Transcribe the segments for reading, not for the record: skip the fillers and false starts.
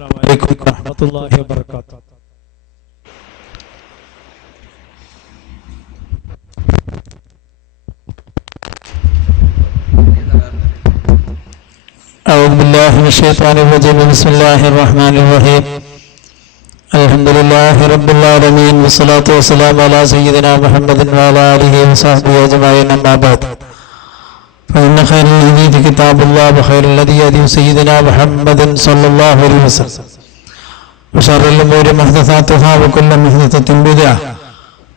السلام عليكم ورحمة الله وبركاته. أعوذ بالله من الشيطان الرجيم. بسم الله الرحمن الرحيم. الحمد لله رب العالمين والصلاة والسلام على سيدنا محمد وعلى آله وصحبه أجمعين. أما بعد فإن خير الحديث كتاب الله وخير الهدي هدي سيدنا محمد صلى الله عليه وسلم وشر الأمور محدثاتها وكل محدثة بدعة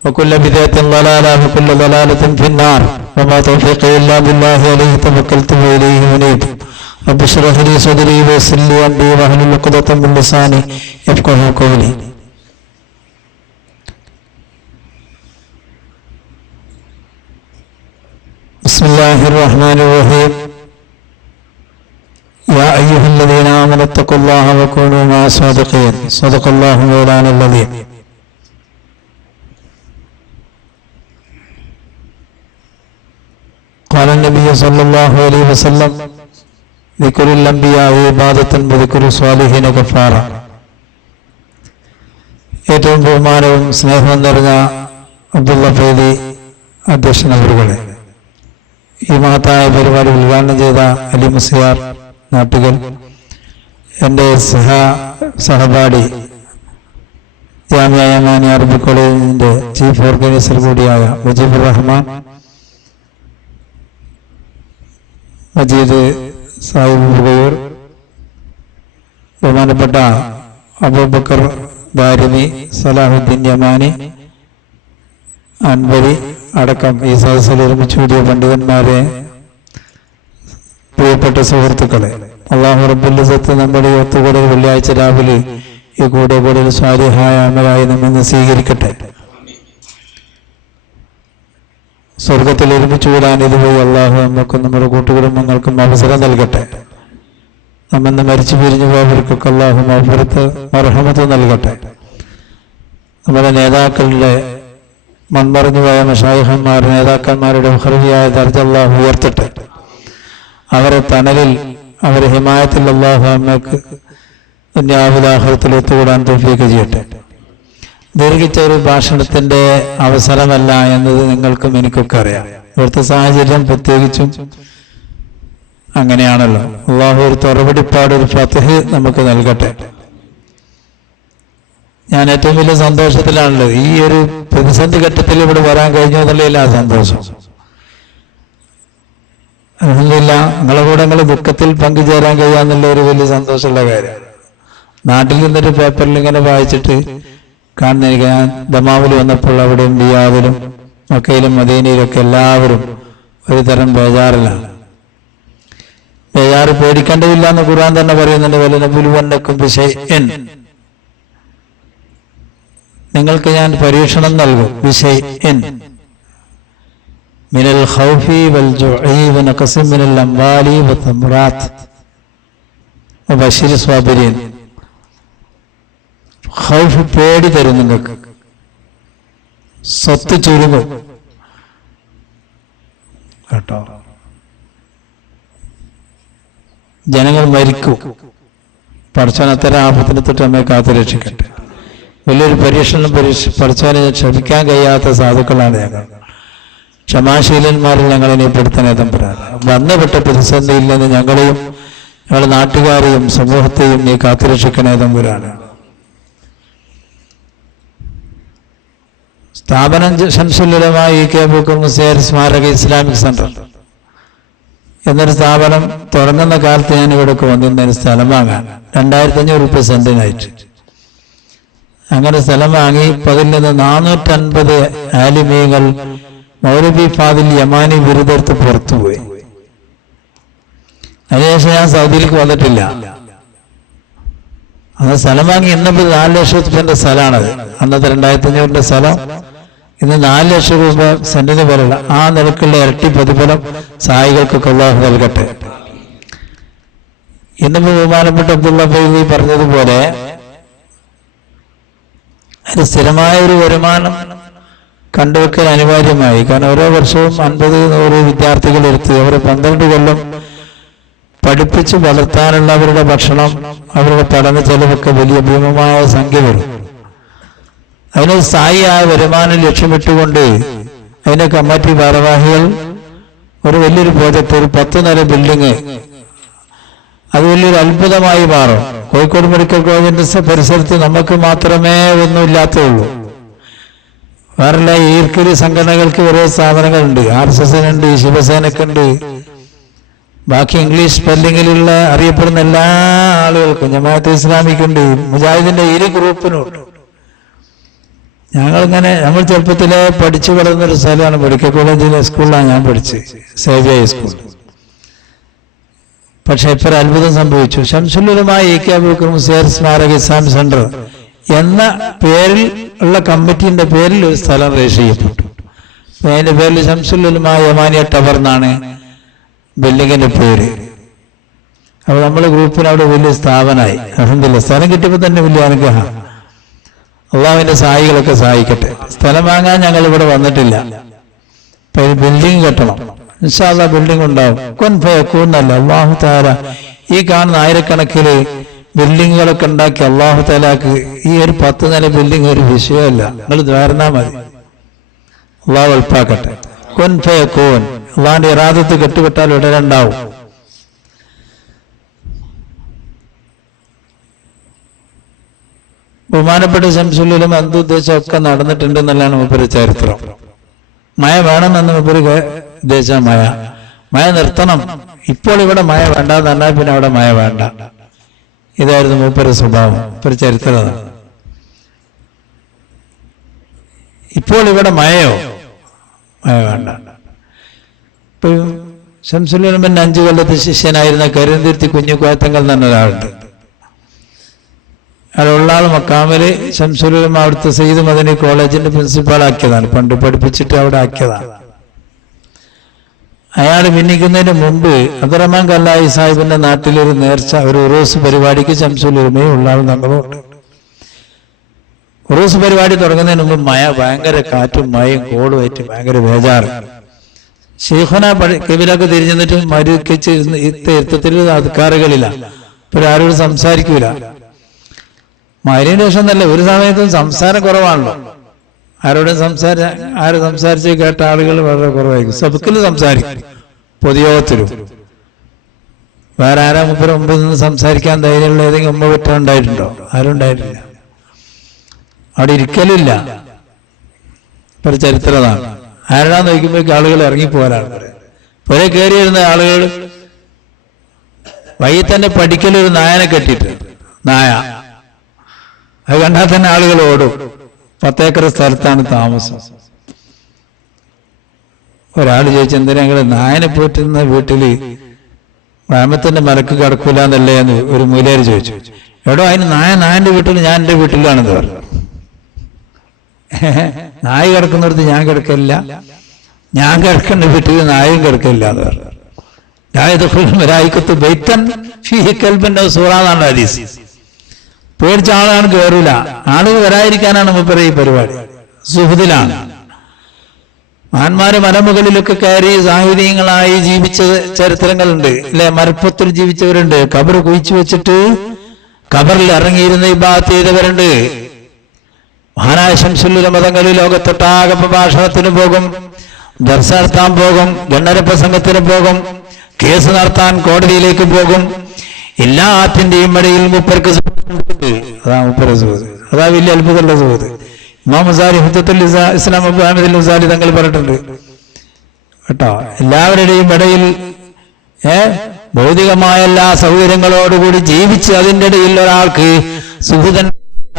وكل بدعة ضلالة وكل ضلالة في النار. وما توفيقي إلا بالله عليه توكلت وإليه أنيب. رب اشرح لي صدري ويسر لي أمري واحلل عقدة من لساني يفقهوا قولي. بسم الله الرحمن الرحيم. يا أيها الذين آمنوا اتقوا الله وكونوا مع الصادقين. صدق الله مولانا العظيم. قال النبي صلى الله عليه وسلم ذكر الأنبياء عبادة وذكر الصالحين كفارة. ഏറ്റവും ബഹുമാനവും സ്നേഹവും നിറഞ്ഞ അബ്ദുള്ള ഫൈദി അധ്യക്ഷൻ അവരുകളെ, ഈ മഹത്തായ പരിപാടി ഉദ്ഘാടനം ചെയ്ത അലി മുസ്ലിയാർ നാട്ടുകൾ, എൻ്റെ സഹപാഠി ജാമിഅ യമാനി അറബി കോളേജിൻ്റെ ചീഫ് ഓർഗനൈസർ കൂടിയായ മുജീബുർ റഹ്മാൻ, മജീദ് സാഹിബ് ബുഗയൂർ, ബഹുമാനപ്പെട്ട അബൂബക്കർ ദാരിമി, സലാഹുദ്ദീൻ യമാനി, അൻവരി അടക്കം ഈ സദസ്സിൽ ഒരുമിച്ച് കൂടിയ പണ്ഡിതന്മാരെ, പ്രിയപ്പെട്ട സുഹൃത്തുക്കളെ, അല്ലാഹു റബ്ബുൽ ഇസ്സത്ത് നമ്മുടെ ഒത്തുകൂടൽ വെള്ളിയാഴ്ച രാവിലെ ഈ കൂടൽ സ്വാലിഹായ അമലായി നമ്മെ സ്വീകരിക്കട്ടെ. സ്വർഗത്തിൽ ഒരുമിച്ച് കൂടാൻ ഇതുവഴി അള്ളാഹു നമുക്കും നമ്മുടെ കൂട്ടുകുടുംബങ്ങൾക്കും അവസരം നൽകട്ടെ. നമ്മെന്ന് മരിച്ചു പിരിഞ്ഞു പോയവർക്കൊക്കെ അള്ളാഹു മഗ്ഫിറത്ത് മർഹമത്ത് നൽകട്ടെ. നമ്മുടെ നേതാക്കളുടെ മൺമറഞ്ഞുപോയ മശായിഖന്മാർ, നേതാക്കന്മാരുടെ ഉഖ്റവിയായ ദർജ അള്ളാഹു ഉയർത്തട്ടെ. അവരെ തണലിൽ, അവരെ ഹിമായത്തിൽ അള്ളാഹു നമ്മൾക്ക് ദുനിയാവിൽ ഒത്തുകൂടാൻ തൗഫീഖ് ചെയ്യട്ടെ. ദീർഘിച്ച ഒരു ഭാഷണത്തിന്റെ അവസരമല്ല എന്നത് നിങ്ങൾക്കും എനിക്കൊക്കെ അറിയാം. ഇവിടുത്തെ സാഹചര്യം പ്രത്യേകിച്ചും അങ്ങനെയാണല്ലോ. അള്ളാഹു ഒരു തുറവടിപ്പാട്, ഒരു ഫത്ഹ് നമുക്ക് നൽകട്ടെ. ഞാൻ ഏറ്റവും വലിയ സന്തോഷത്തിലാണല്ലോ. ഈ ഒരു പ്രതിസന്ധി ഘട്ടത്തിൽ ഇവിടെ വരാൻ കഴിഞ്ഞതല്ല സന്തോഷം. അൽഹംദുലില്ലാഹ്, നിങ്ങളെ കൂടെ നിങ്ങൾ ദുഃഖത്തിൽ പങ്കുചേരാൻ കഴിയാന്നുള്ള ഒരു വലിയ സന്തോഷമുള്ള കാര്യമാണ്. നാട്ടിൽ നിന്നൊരു പേപ്പറിൽ ഇങ്ങനെ വായിച്ചിട്ട് കാണുന്ന എനിക്ക്, ഞാൻ ദമാവിൽ വന്നപ്പോൾ അവിടെയും റിയാദിലും മക്കയിലും മദീനയിലും ഒക്കെ എല്ലാവരും ഒരു തരം ബേജാറിലാണ്. ബേജാറ് പേടിക്കേണ്ടതില്ല എന്ന് ഖുർആൻ തന്നെ പറയുന്നുണ്ട്. വലനബുലുവന്നക്കും ബിശൈഇൻ, നിങ്ങൾക്ക് ഞാൻ പരീക്ഷണം നൽകും. ബിശൈഇൻ മിനൽ ഖൗഫി വൽ ജുഇ വനഖസിൻ മിനൽ അംവാലി വതമറാത്ത് വബശിരി സ്വാബിരീൻ. ഖൗഫ് പേടി തരും നിങ്ങൾക്ക്, സ്വത്ത് ചുരുങ്ങും കേട്ടോ, ജനങ്ങൾ മരിക്കും. പടച്ചവൻ അത്തരം ആപത്തിനെ തൊട്ട് നമ്മെ കാത്തു രക്ഷിക്കട്ടെ. വലിയൊരു പരീക്ഷണം പഠിച്ചവനെ ക്ഷമിക്കാൻ കഴിയാത്ത സാധുക്കളാണ് ഞങ്ങൾ. ക്ഷമാശീലന്മാരിൽ ഞങ്ങളെ പെടുത്താൻ തമ്പുരാൻ. വന്നുപെട്ട പ്രതിസന്ധിയിൽ നിന്ന് ഞങ്ങളെയും ഞങ്ങളുടെ നാട്ടുകാരെയും സമൂഹത്തെയും നീ കാത്തുരക്ഷിക്കണേ തമ്പുരാൻ. സ്ഥാപനം ശംസുൽ ഉലമ കെ അബൂബക്കർ മുസ്ലിയാർ സ്മാരക ഇസ്ലാമിക് സെന്റർ എന്നൊരു സ്ഥാപനം തുടങ്ങുന്ന കാലത്ത് ഞാൻ ഇവിടെയൊക്കെ വന്നിരുന്ന സ്ഥലം വാങ്ങാൻ 2500 രൂപ സെന്റിനായിട്ട്. അങ്ങനെ സ്ഥലം വാങ്ങി അതിൽ നിന്ന് 450 ആലിമീങ്ങൾ മൗലവി ഫാദിൽ യമാനി ബിരുദെടുത്ത് പുറത്തുപോയി. അതിനുശേഷം ഞാൻ സൗദിയിലേക്ക് വന്നിട്ടില്ല. അന്ന് സ്ഥലം വാങ്ങി, ഇന്നിപ്പോൾ 4 ലക്ഷം രൂപന്റെ സ്ഥലമാണത്. അന്നത്തെ 2500 സ്ഥലം ഇന്ന് 4 ലക്ഷം രൂപ സെന്റിന് പോലുള്ള ആ നിലക്കുള്ള ഇരട്ടി പ്രതിഫലം സഹായികൾക്കൊക്കെ അല്ലാഹു നൽകട്ടെ. ഇന്നിപ്പോൾ ബഹുമാനപ്പെട്ട അബ്ദുള്ള ഫൈദി പറഞ്ഞതുപോലെ അതിന് സ്ഥിരമായ ഒരു വരുമാനം കണ്ടുവെക്കൽ അനിവാര്യമായി. കാരണം ഓരോ വർഷവും 50-100 വിദ്യാർത്ഥികൾ എടുത്ത് അവരെ 12 കൊല്ലം പഠിപ്പിച്ച് വളർത്താനുള്ള അവരുടെ ഭക്ഷണം, അവരുടെ പഠന ചെലവൊക്കെ വലിയ ഭീമമായ സംഖ്യ വരും. അതിന് സ്ഥായിയായ വരുമാനം ലക്ഷ്യമിട്ടുകൊണ്ട് അതിന്റെ കമ്മിറ്റി ഭാരവാഹികൾ ഒരു വലിയൊരു പ്രോജക്റ്റ്, ഒരു 10 നില ബിൽഡിങ്, അത് വലിയൊരു അത്ഭുതമായി മാറും. കോഴിക്കോട് മെഡിക്കൽ കോളേജിന്റെ പരിസരത്ത് നമുക്ക് മാത്രമേ ഒന്നുമില്ലാത്തുള്ളൂ. വേറെല്ല ഈർക്കിരി സംഘടനകൾക്ക് ഓരോ സ്ഥാപനങ്ങളുണ്ട്. RSSനുണ്ട്, ശിവസേനക്കുണ്ട്, ബാക്കി ഇംഗ്ലീഷ് സ്പെല്ലിങ്ങിലുള്ള അറിയപ്പെടുന്ന എല്ലാ ആളുകൾക്കും, ജമാഅത്തെ ഇസ്ലാമിക്കുണ്ട്, മുജാഹിദിന്റെ ഇരു ഗ്രൂപ്പിനുണ്ട്. നമ്മൾ ചെറുപ്പത്തിലെ പഠിച്ചു വളർന്നൊരു സ്ഥലമാണ് മെഡിക്കൽ കോളേജിലെ സ്കൂളിലാണ് ഞാൻ പഠിച്ചത്, സേവ്യ സ്കൂൾ. പക്ഷെ ഇപ്പൊ അത്ഭുതം സംഭവിച്ചു. ശംസുൽ ഉലമ AK അബൂബക്കർ മുസ്ലിയാർ സ്മാരക ഇസ്ലാം സെന്റർ എന്ന പേരിൽ ഉള്ള കമ്മിറ്റിന്റെ പേരിൽ ഒരു സ്ഥലം രജിസ്റ്റർ ചെയ്യപ്പെട്ടു. അതിന്റെ പേരിൽ ശംസുൽ ഉലമ യമാനിയ ടവർ എന്നാണ് ബിൽഡിങ്ങിന്റെ പേര്. അപ്പൊ നമ്മളെ ഗ്രൂപ്പിന് അവിടെ വലിയ സ്ഥാപനമായി. അൽഹംദുലില്ലാഹ് സ്ഥലം കിട്ടിയപ്പോ തന്നെ വലിയ അനുഗ്രഹം. അള്ളാഹുവിന്റെ സഹായികളൊക്കെ സഹായിക്കട്ടെ. സ്ഥലം വാങ്ങാൻ ഞങ്ങൾ ഇവിടെ വന്നിട്ടില്ല. ബിൽഡിംഗ് കെട്ടണം. ഇൻഷാ അല്ലാഹ് ബിൽഡിംഗ് ഉണ്ടാവും. കുൻ ഫയകൂന്നല്ല. അല്ലാഹു തആല ഈ കാണുന്ന ആയിരക്കണക്കിന് ബിൽഡിങ്ങുകളൊക്കെ ഉണ്ടാക്കി അല്ലാഹു തആലാക്ക് ഈ ഒരു 10 നില ബിൽഡിംഗ് ഒരു വിഷയമല്ല. നിങ്ങൾ ദ്വാരന്നാ മതി. അള്ളാഹു എളുപ്പാക്കട്ടെ. കുൻ ഫയകൂൻ. അള്ളാഹിന്റെ ഇറാദത്ത് കെട്ടുകെട്ടാൽ ഉടനെ ഉണ്ടാവും. ബഹുമാനപ്പെട്ട ശംസുൽ ഉലമ എന്തുദ്ദേശമൊക്കെ നടന്നിട്ടുണ്ടെന്നുള്ളതാണ് മൂപ്പര് ചരിത്രം. മഴ വേണമെന്ന് മൂപ്പര് ഉദ്ദേശിച്ച മഴ നിർത്തണം. ഇപ്പോൾ ഇവിടെ മഴ വേണ്ടെന്ന് പറഞ്ഞാൽ പിന്നെ അവിടെ മഴ വേണ്ട. ഇതായിരുന്നു മൂപ്പര് സ്വഭാവം, മൂപ്പര് ചരിത്രം. ഇപ്പോൾ ഇവിടെ മഴ വേണ്ട. ഇപ്പൊ ശംസുൽ ഉലമന്റെ 5 കൊല്ലത്തെ ശിഷ്യനായിരുന്ന കരിന്തിരുത്തി കുഞ്ഞുകുഴത്തങ്ങൾ എന്ന് ഒരാളുണ്ട്. അതിലുള്ള ആൾ മക്കാമില് ശംസുൽ ഉലമ അവിടുത്തെ സയ്യിദ് മദനി കോളേജിന്റെ പ്രിൻസിപ്പാൾ ആക്കിയതാണ്. പണ്ട് പഠിപ്പിച്ചിട്ട് അവിടെ ആക്കിയതാണ്. അയാൾ ഭിന്നിക്കുന്നതിന് മുമ്പ് അബ്ദുറഹ്മാൻ കല്ലായി സാഹിബിന്റെ നാട്ടിലൊരു നേർച്ച, ഒരു ഉറൂസ് പരിപാടിക്ക് ശംസുൽ ഉലമയും ഉള്ള ആൾ നമ്മളുണ്ട്. ഉറൂസ് പരിപാടി തുടങ്ങുന്നതിന് മുമ്പ് ഭയങ്കര കാറ്റും മഴയും കോളുമായിട്ട് ഭയങ്കര ബേജാറ്. ശൈഖുന കബിലൊക്കെ തിരിഞ്ഞു നിന്നിട്ട് മരുക്കിച്ച് ഇരുത്തത്തിൽ അധികാറുകളില്ല. ഇപ്പോൾ ആരോട് സംസാരിക്കൂല. മഴയുടെ ശേഷം തന്നെ ഒരു സമയത്തും സംസാരം കുറവാണല്ലോ. ആരോടും സംസാരിച്ച് കേട്ട ആളുകൾ വളരെ കുറവായിരിക്കും. സബക്കിൽ സംസാരിക്കും, പൊതുയോഗത്തിലും. വേറെ ആരാ മുമ്പിൽ നിന്ന് സംസാരിക്കാൻ ധൈര്യമുള്ള ഏതെങ്കിലും ഉമ്മ പറ്റ ഉണ്ടായിട്ടുണ്ടോ? ആരും ഉണ്ടായിട്ടില്ല. അവിടെ ഇരിക്കലില്ല. ഒരു ചരിത്രമാണ്. ആരാന്ന് നോക്കുമ്പോഴേക്ക് ആളുകൾ ഇറങ്ങിപ്പോരാണ്. പുറേ കയറി വരുന്ന ആളുകൾ വഴി തന്നെ പഠിക്കലൊരു നായനെ കെട്ടിയിട്ട്, നായ അത് കണ്ടാൽ തന്നെ ആളുകൾ ഓടും. 10 ഏക്കർ സ്ഥലത്താണ് താമസം. ഒരാൾ ചോദിച്ചു, എന്തിനാ ഞങ്ങൾ നായനെ പോറ്റുന്ന വീട്ടില് റാമത്തിന്റെ മലക്ക് കിടക്കൂല എന്നല്ലേ എന്ന് ഒരു മൂലയർ ചോദിച്ചു. എടോ അതിന് നായന്റെ വീട്ടിൽ, ഞാൻ എൻ്റെ വീട്ടിലാണെന്ന് പറഞ്ഞു. നായ കിടക്കുന്നിടത്ത് ഞാൻ കിടക്കില്ല, ഞാൻ കിടക്കേണ്ട വീട്ടിൽ നായും കിടക്കില്ല എന്ന് പറഞ്ഞു. സൂറാന്നാണ് ഹദീസ്. പേടിച്ച ആളാണ് കയറൂല. ആളുകൾ വരാതിരിക്കാനാണ് മൂപ്പര് ഈ പരിപാടി. സുഹൃത്തിലാണ്. മഹാന്മാര് മലമുകളിലൊക്കെ കയറി സാഹിത്യങ്ങളായി ജീവിച്ച ചരിത്രങ്ങളുണ്ട് അല്ലെ. മരപ്പത്തിൽ ജീവിച്ചവരുണ്ട്. ഖബർ കുഴിച്ചു വെച്ചിട്ട് ഖബറിൽ ഇറങ്ങിയിരുന്ന ഇബാദത്ത് ചെയ്തവരുണ്ട്. മഹാനായ ശംസുൽ ഉലമ തങ്ങൾ ലോകത്തൊട്ടാകെ പ്രഭാഷണത്തിന് പോകും, ദർസ നടത്താൻ പോകും, ഗണ്ണര പ്രസംഗത്തിന് പോകും, കേസ് നടത്താൻ കോടതിയിലേക്ക് പോകും. എല്ലാത്തിന്റെയും ഇടയിൽ മൂപ്പർക്ക് അതാ മൂപ്പര് സുഹൃത്ത്. അതാ വലിയ അത്ഭുതമുള്ള സുഹൃത്ത്. ഇമാം ഗസാലി ഹുജ്ജത്തുൽ ഇസ്ലാം അബൂ ഹമീദ് ഗസാലി തങ്ങൾ പറഞ്ഞിട്ടുണ്ട് കേട്ടോ. എല്ലാവരുടെയും ഇടയിൽ ഭൗതികമായ എല്ലാ സൗകര്യങ്ങളോടുകൂടി ജീവിച്ച് അതിൻ്റെ ഇടയിൽ ഒരാൾക്ക് സുഹൃതൻ,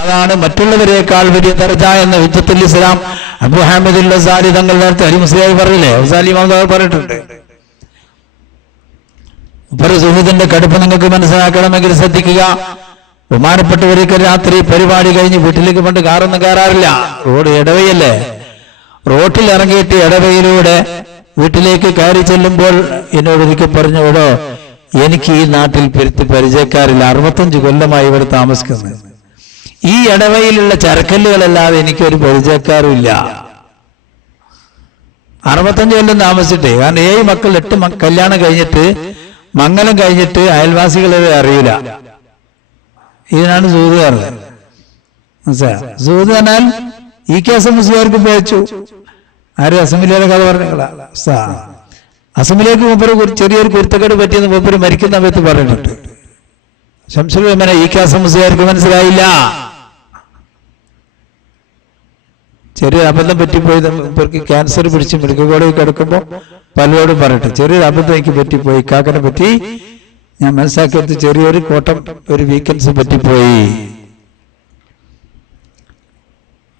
അതാണ് മറ്റുള്ളവരെക്കാൾ വലിയ ദർജ എന്ന ഹുജ്ജത്തുൽ ഇസ്ലാം അബൂ ഹമീദ് ഗസാലി തങ്ങൾ നേരത്തെ അലി മുസ്ലിയായി പറഞ്ഞില്ലേ, ഗസാലി ഇമാം പറഞ്ഞിട്ടുണ്ട്. സുഹൃത്തിന്റെ കടുപ്പ് നിങ്ങൾക്ക് മനസ്സിലാക്കണമെങ്കിൽ ശ്രദ്ധിക്കുക. ബഹുമാനപ്പെട്ടവർക്ക് രാത്രി പരിപാടി കഴിഞ്ഞ് വീട്ടിലേക്ക് പണ്ട് കാറൊന്നും കയറാറില്ല. റോഡ് ഇടവയല്ലേ. റോട്ടിൽ ഇറങ്ങിയിട്ട് ഇടവയിലൂടെ വീട്ടിലേക്ക് കയറി ചെല്ലുമ്പോൾ എന്നോട് ഒരിക്കൽ പറഞ്ഞോടോ, എനിക്ക് ഈ നാട്ടിൽ പരിചയക്കാരില്ല, 65 കൊല്ലമായി ഇവിടെ താമസിക്കുന്നത്. ഈ ഇടവയിലുള്ള ചരക്കല്ലുകളല്ലാതെ എനിക്കൊരു പരിചയക്കാരുമില്ല. 65 കൊല്ലം താമസിച്ചിട്ടേ. കാരണം 7 മക്കൾ 8 കല്യാണം കഴിഞ്ഞിട്ട് മംഗലം കഴിഞ്ഞിട്ട് അയൽവാസികളെ അറിയില്ല. ഇതിനാണ് സൂത് പറഞ്ഞത്. മനസ്സിലായോ? സൂത് പറഞ്ഞാൽ ഈ കേസ് മുസ്ലിയാർക്ക് പേച്ചു. ആരും അസംബ്ലിയിലെ കഥ പറഞ്ഞ അസംബ്ലിയിലേക്ക് മൂപ്പര് ചെറിയൊരു കുരുത്തക്കേട് പറ്റിയെന്ന് മൂപ്പര് മരിക്കുന്ന സമയത്ത് പറഞ്ഞിട്ടുണ്ട്. ശംസുൽ ഉലമ ഈ കേസ് മുസ്ലിയാർക്ക് മനസ്സിലായില്ല. ചെറിയൊരു അബദ്ധം പറ്റിപ്പോയി. ഇവർക്ക് ക്യാൻസർ പിടിച്ച് മെഡിക്കൽ കോളേജിൽ കിടക്കുമ്പോൾ പലരോടും പറഞ്ഞിട്ട് ചെറിയൊരു അബദ്ധം എനിക്ക് പറ്റിപ്പോയി, കാക്കനെ പറ്റി ഞാൻ മനസ്സിലാക്കിയത് ചെറിയൊരു കോട്ടം ഒരു വീക്കൻസ് പറ്റിപ്പോയി.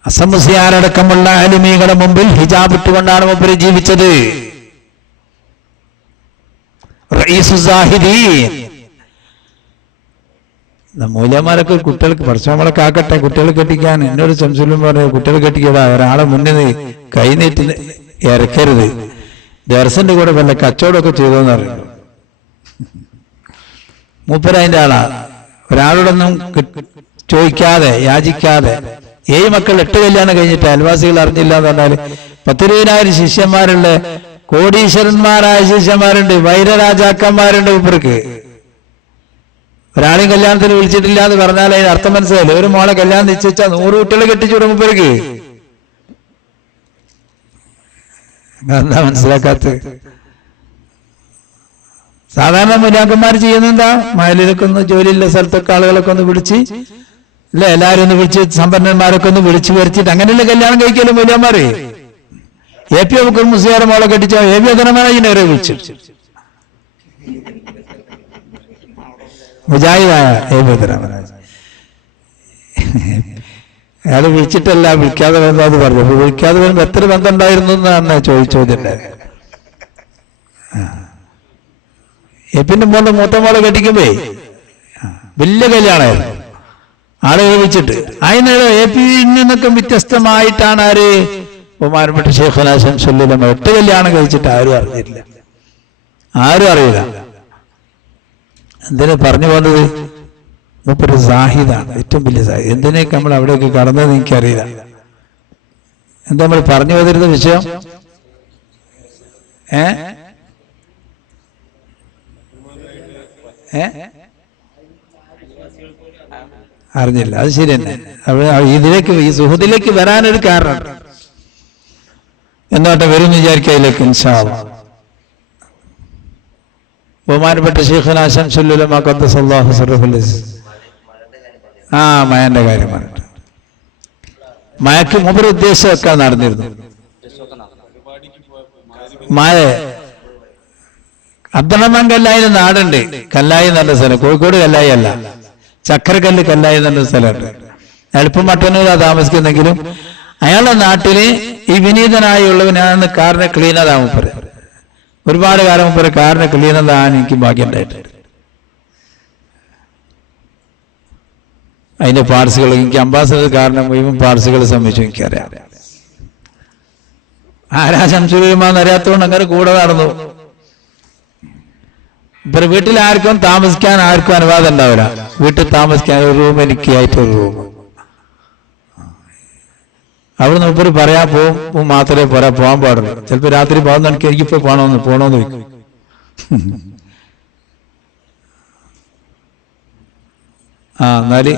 അസംമുസ്ലിയാരടക്കമുള്ള ആലിമീകളുടെ മുമ്പിൽ ഹിജാബ് ഇട്ടുകൊണ്ടാണ് മൂപ്പര് ജീവിച്ചത്. മൂല്യന്മാരൊക്കെ കുട്ടികൾക്ക് പഠിച്ചവളൊക്കെ ആക്കട്ടെ, കുട്ടികൾ കെട്ടിക്കാൻ. എന്നോട് ശംസുലും പറഞ്ഞു കുട്ടികൾ കെട്ടിക്കടാ, ഒരാളെ മുന്നിൽ കൈ നീട്ടി ഇറക്കരുത്, ദർശന്റെ കൂടെ വല്ല കച്ചവടമൊക്കെ ചെയ്തോന്ന് അറിയുന്നു. മൂപ്പര് അതിന്റെ ആളാ. ഒരാളോടൊന്നും ചോദിക്കാതെ യാചിക്കാതെ 7 മക്കൾ 8 കല്യാണം കഴിഞ്ഞിട്ട് അയൽവാസികൾ അറിഞ്ഞില്ല എന്ന് പറഞ്ഞാല് 10,000 ശിഷ്യന്മാരുണ്ട്, കോടീശ്വരന്മാരായ ശിഷ്യന്മാരുണ്ട്, വൈരരാജാക്കന്മാരുണ്ട്. മൂപ്പർക്ക് ഒരാളെയും കല്യാണത്തിന് വിളിച്ചിട്ടില്ല എന്ന് പറഞ്ഞാൽ അതിന് അർത്ഥം മനസ്സിലായില്ലേ? ഒരു മോളെ കല്യാണം നിശ്ചയിച്ചാൽ 100 കുട്ടികളെ കെട്ടിച്ചു മൂപ്പർക്ക്. എന്താ മനസ്സിലാക്കാത്ത? സാധാരണ മുലാക്കന്മാർ ചെയ്യുന്നെന്താ? മയലിലൊക്കെ ഒന്ന് ജോലിയുള്ള സ്ഥലത്തൊക്കെ ആളുകളൊക്കെ ഒന്ന് വിളിച്ച് അല്ലെ, എല്ലാവരും ഒന്ന് വിളിച്ച് സമ്പന്നന്മാരൊക്കെ ഒന്ന് വിളിച്ചു വരുത്തിയിട്ട് അങ്ങനെയല്ലേ കല്യാണം കഴിക്കല്ലോ മൂല്യന്മാര്. AP അബൂബക്കർ മുസ്ലിയാർ മോളെ കെട്ടിച്ചോ AP അബ്ദുറഹ്മാനെ വിളിച്ചു. മുജാഹിദായ AP അബ്ദുറഹ്മാൻ അയാൾ വിളിച്ചിട്ടല്ല, വിളിക്കാതെ വരുന്നത് പറഞ്ഞു. അപ്പൊ വിളിക്കാതെ വരുമ്പോ എത്ര ബന്ധം ഉണ്ടായിരുന്നു എന്നാണ് ചോദിച്ചോദിന്റെ. ഏപ്പിന്റെ മൂത്ത മോളെ കെട്ടിക്കുമ്പേ വലിയ കല്യാണമായിരുന്നു, ആളുകൾ വിളിച്ചിട്ട്. അതിനുള്ള AP നിന്നൊക്കെ വ്യത്യസ്തമായിട്ടാണ് ആര് ബഹുമാനപ്പെട്ട ശൈഖുനാ ശംസുൽ ഉലമ 8 കല്യാണം കഴിച്ചിട്ട് ആരും അറിഞ്ഞില്ല, ആരും അറിയില്ല. എന്തിനാ പറഞ്ഞു പോകുന്നത്? മൂപ്പര് സാഹിദാണ്, ഏറ്റവും വലിയ സാഹിദ്. എന്തിനേക്ക് നമ്മൾ അവിടെയൊക്കെ കടന്നതെന്ന് എനിക്കറിയില്ല. എന്താ നമ്മൾ പറഞ്ഞു പോതിരുന്ന വിഷയം? അറിഞ്ഞില്ല. അത് ശരി തന്നെ. ഇതിലേക്ക് ഈ സുഹൃത്തിലേക്ക് വരാനൊരു കാരണം എന്നോട്ടെ വരും വിചാരിക്കയിലേക്ക് ഇൻഷാ അല്ലാഹ്. ബഹുമാനപ്പെട്ട ശൈഖുനാ ശംസുൽ ഉലമ ഖദ്ദസല്ലാഹു സിർറഹുൽ അസീസ് മയന്റെ കാര്യം പറഞ്ഞിട്ട് മയക്ക് മൂപ്പര് ഉദ്ദേശമൊക്കെ നടന്നിരുന്നു. മയ അബ്ദുറഹ്മാൻ കല്ലായി നാടുണ്ട്. കല്ലായി എന്ന് പറഞ്ഞ സ്ഥലം കോഴിക്കോട് കല്ലായി അല്ല, ചക്കരക്കല്ല് കല്ലായി എന്ന് പറഞ്ഞ സ്ഥലമുണ്ട്. എളുപ്പം മട്ടന്നൂരാ താമസിക്കുന്നെങ്കിലും അയാളുടെ നാട്ടില് ഈ വിനീതനായുള്ളവനാണ് കാറിനെ ക്ലീനറാ മൂപ്പര്. ഒരുപാട് കാലം മൂപ്പര് കാറിനെ ക്ലീനറാണ് എനിക്ക് ഭാഗ്യം ഉണ്ടായിട്ടുണ്ട്. അതിന്റെ പാർട്സുകൾ എനിക്ക് അംബാസഡർ കാരണം മുഴുവൻ പാർട്സുകൾ സംബന്ധിച്ചു എനിക്കറിയാം. ആരാ ശംസുൽ ഉലമ അറിയാത്തതുകൊണ്ട് അങ്ങനെ കൂടെ നടന്നു. ഇവര് വീട്ടിൽ ആർക്കും താമസിക്കാൻ ആർക്കും അനുവാദം ഉണ്ടാവില്ല. വീട്ടിൽ താമസിക്കാൻ ഒരു റൂം, എനിക്കായിട്ട് ഒരു റൂം. അവിടെ നിന്ന് ഇവര് പറയാൻ പോകും മാത്രമേ പോകാൻ പാടുള്ളൂ. ചിലപ്പോ രാത്രി പോകുന്ന എനിക്കിപ്പോ പോണോന്ന് വയ്ക്കും. എന്നാല്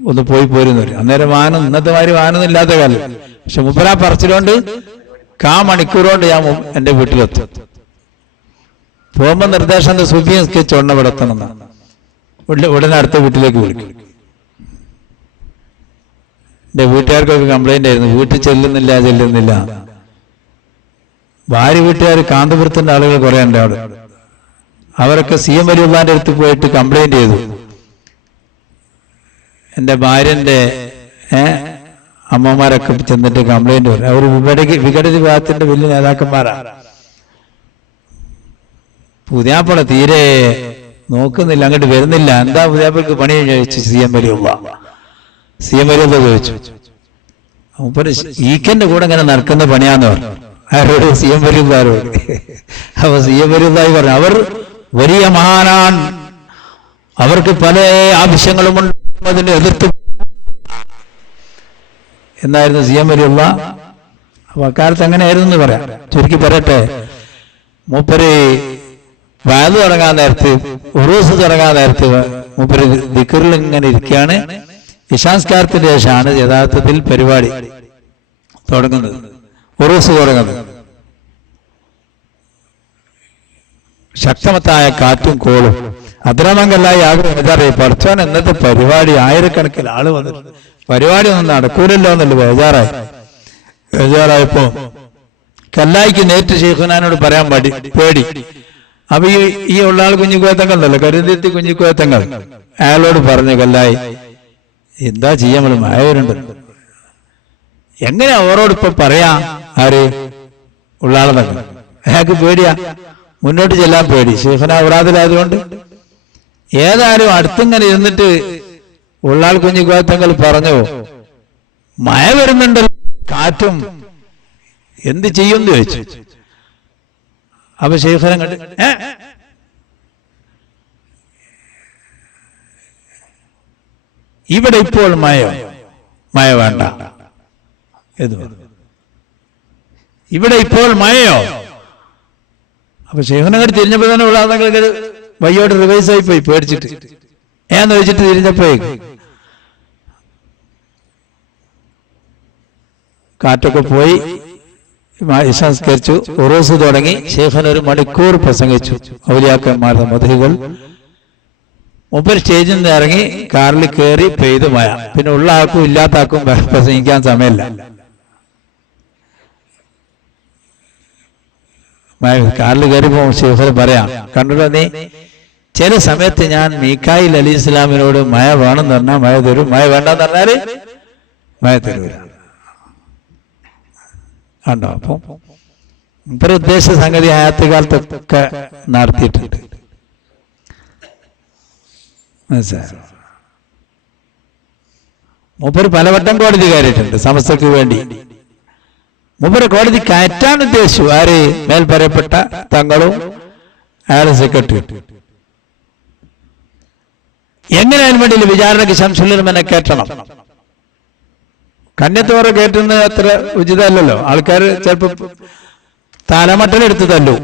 ഒന്ന് പോരുന്നു. അന്നേരം വാഹനം ഇന്നത്തെ മാതിരി വാഹനം ഇല്ലാത്ത കാലം. പക്ഷെ മുപ്പരാ പറച്ചിലുകൊണ്ട് മണിക്കൂറുകൊണ്ട് ഞാൻ എന്റെ വീട്ടിലെത്തും. പോകുമ്പോ നിർദ്ദേശം സുഫിയും സ്കെച്ച് ഇവിടെ ഉടനെ അടുത്ത വീട്ടിലേക്ക് വിളിക്കും. എന്റെ വീട്ടുകാർക്കൊക്കെ കംപ്ലൈന്റ് ആയിരുന്നു, വീട്ടിൽ ചെല്ലുന്നില്ല. ഭാര്യ വീട്ടുകാർ കാന്തപുരത്തിന്റെ ആളുകൾ കുറെ ഉണ്ട് അവിടെ. അവരൊക്കെ CM വലിയുള്ളാന്റെ അടുത്ത് പോയിട്ട് കംപ്ലൈന്റ് ചെയ്തു. എന്റെ ഭാര്യന്റെ അമ്മമാരൊക്കെ ചെന്നിട്ട് കംപ്ലൈന്റ് പറയും. അവർ വിഘടിത വിഭാഗത്തിന്റെ വലിയ നേതാക്കന്മാരാണ്. പുതിയാപ്പള തീരെ നോക്കുന്നില്ല, അങ്ങോട്ട് വരുന്നില്ല. എന്താ പുതിയാപ്പൾക്ക് പണി ചോദിച്ചു CM വലിയുള്ള ചോദിച്ചു. മൂപ്പര് ഈക്കന്റെ കൂടെ ഇങ്ങനെ നടക്കുന്ന പണിയാന്ന് പറഞ്ഞു. ആരോട്? CM വലിയുള്ളാരോട്. അപ്പൊ CM വലിയുള്ളായി പറഞ്ഞു, അവർ വലിയ മഹാനാണ്, അവർക്ക് പല ആവശ്യങ്ങളുമുണ്ട്, അതിനെ എതിർത്ത് എന്നായിരുന്നു CM വലിയുള്ള. അപ്പൊ അക്കാലത്ത് അങ്ങനെയായിരുന്നു എന്ന് പറയാം. ചുരുക്കി പറയട്ടെ, മൂപ്പര് വഅദ് തുടങ്ങാൻ നേരത്ത്, ഉറൂസ് തുടങ്ങാൻ നേരത്ത് മൂപ്പര് ദിക്റിൽ ഇങ്ങനെ ഇരിക്കുകയാണ്. ഇശാസ്കാരത്തിന്റെ ശേഷമാണ് യഥാർത്ഥത്തിൽ പരിപാടി തുടങ്ങുന്നത്, ഉറൂസ് തുടങ്ങുന്നത്. ശക്തമത്തായ കാറ്റും കോളും അദ്രമംഗലായി ആഗ്രഹം. എന്താ പറയുക, പഠിച്ചോൻ എന്നത്തെ പരിപാടി, ആയിരക്കണക്കിന് ആള് വന്നിട്ട് പരിപാടി ഒന്നും നടക്കൂലല്ലോ എന്നല്ല ബേജാറായപ്പോ കല്ലായിക്ക് നേരിട്ട് ശൈഖുനാനോട് പറയാൻ പേടി. അപ്പൊ ഈ ഉള്ള ആൾ കുഞ്ഞിക്കോയത്തങ്ങൾ ഉണ്ടല്ലോ, കരുതിരുത്തി കുഞ്ഞിക്കോയത്തങ്ങൾ, അയാളോട് പറഞ്ഞു, കല്ലായി എന്താ ചെയ്യാൻ, നമ്മൾ മഴ വരുന്നുണ്ട്, എങ്ങനെ അവരോട് ഇപ്പൊ പറയാ? ആര്? ഉള്ള ആളെന്നൊക്കെ. അയാൾക്ക് പേടിയാ, മുന്നോട്ട് ചെല്ലാൻ പേടി. ശൈഖുന ഔറാദിലായതുകൊണ്ട് ഏതായാലും അടുത്തിങ്ങനെ ഇരുന്നിട്ട് ഉള്ളാൾ കുഞ്ഞിക്കോയത്തങ്ങൾ പറഞ്ഞു, മഴ വരുന്നുണ്ടല്ലോ, കാറ്റും, എന്ത് ചെയ്യുമെന്ന് ചോദിച്ചു. അപ്പൊ ശൈഖുന കണ്ട് ഇവിടെ ഇപ്പോൾ മഴ വേണ്ട, ഇവിടെ ഇപ്പോൾ മഴയോ? അപ്പൊ ശൈഖുനങ്ങട് തിരിഞ്ഞപ്പോ തന്നെ ഉള്ളാൾ വയ്യോട് റിവൈസ് ആയി പോയി പേടിച്ചിട്ട്. ഏന്ന് വെച്ചിട്ട് തിരിഞ്ഞപ്പോ കാറ്റൊക്കെ പോയി, സംസ്കരിച്ചു, ഉറൂസ് തുടങ്ങി. ശൈഖുന 1 മണിക്കൂർ പ്രസംഗിച്ചു, ഔലിയാക്കന്മാരുടെ മദ്ഹുകൾ. മൂപ്പര് സ്റ്റേജിൽ നിന്ന് ഇറങ്ങി കാറിൽ കയറി, പെയ്ത് മഴ. പിന്നെ ഉള്ള ആൾക്കും ഇല്ലാത്ത ആൾക്കും പ്രസംഗിക്കാൻ സമയമില്ല. കാറിൽ കയറി പോകും. ശൈഖുന പറയാം, കണ്ടല്ലോ നീ, ചില സമയത്ത് ഞാൻ മീക്കായിൽ അലി ഇസ്ലാമിനോട് മഴ വേണമെന്ന് പറഞ്ഞാൽ മഴ തരും, മഴ വേണ്ടെന്ന് പറഞ്ഞാല് മഴ തരൂല. കണ്ടോ? അപ്പൊ ഇവരുടെ ഉദ്ദേശ സംഗതി ആയത്ത് കാലത്തൊക്കെ നടത്തിയിട്ടുണ്ട്. മനസ്സിലായോ? മൂപ്പര് പലവട്ടം കോടതി കയറിയിട്ടുണ്ട് സമസ്തക്ക് വേണ്ടി. മൂപ്പര് കോടതി കയറ്റാൻ ഉദ്ദേശിച്ചു. ആര്? മേൽ പറയപ്പെട്ട തങ്ങളും അയാളെ സെക്രട്ടറി. എങ്ങനെ അതിന് വേണ്ടി വിചാരണയ്ക്ക് ശംസുല്ലമനെ കയറ്റണം. കന്യത്തോറ കയറ്റുന്നത് അത്ര ഉചിതമല്ലല്ലോ. ആൾക്കാർ ചിലപ്പോ തലമട്ടലെടുത്ത് തല്ലു.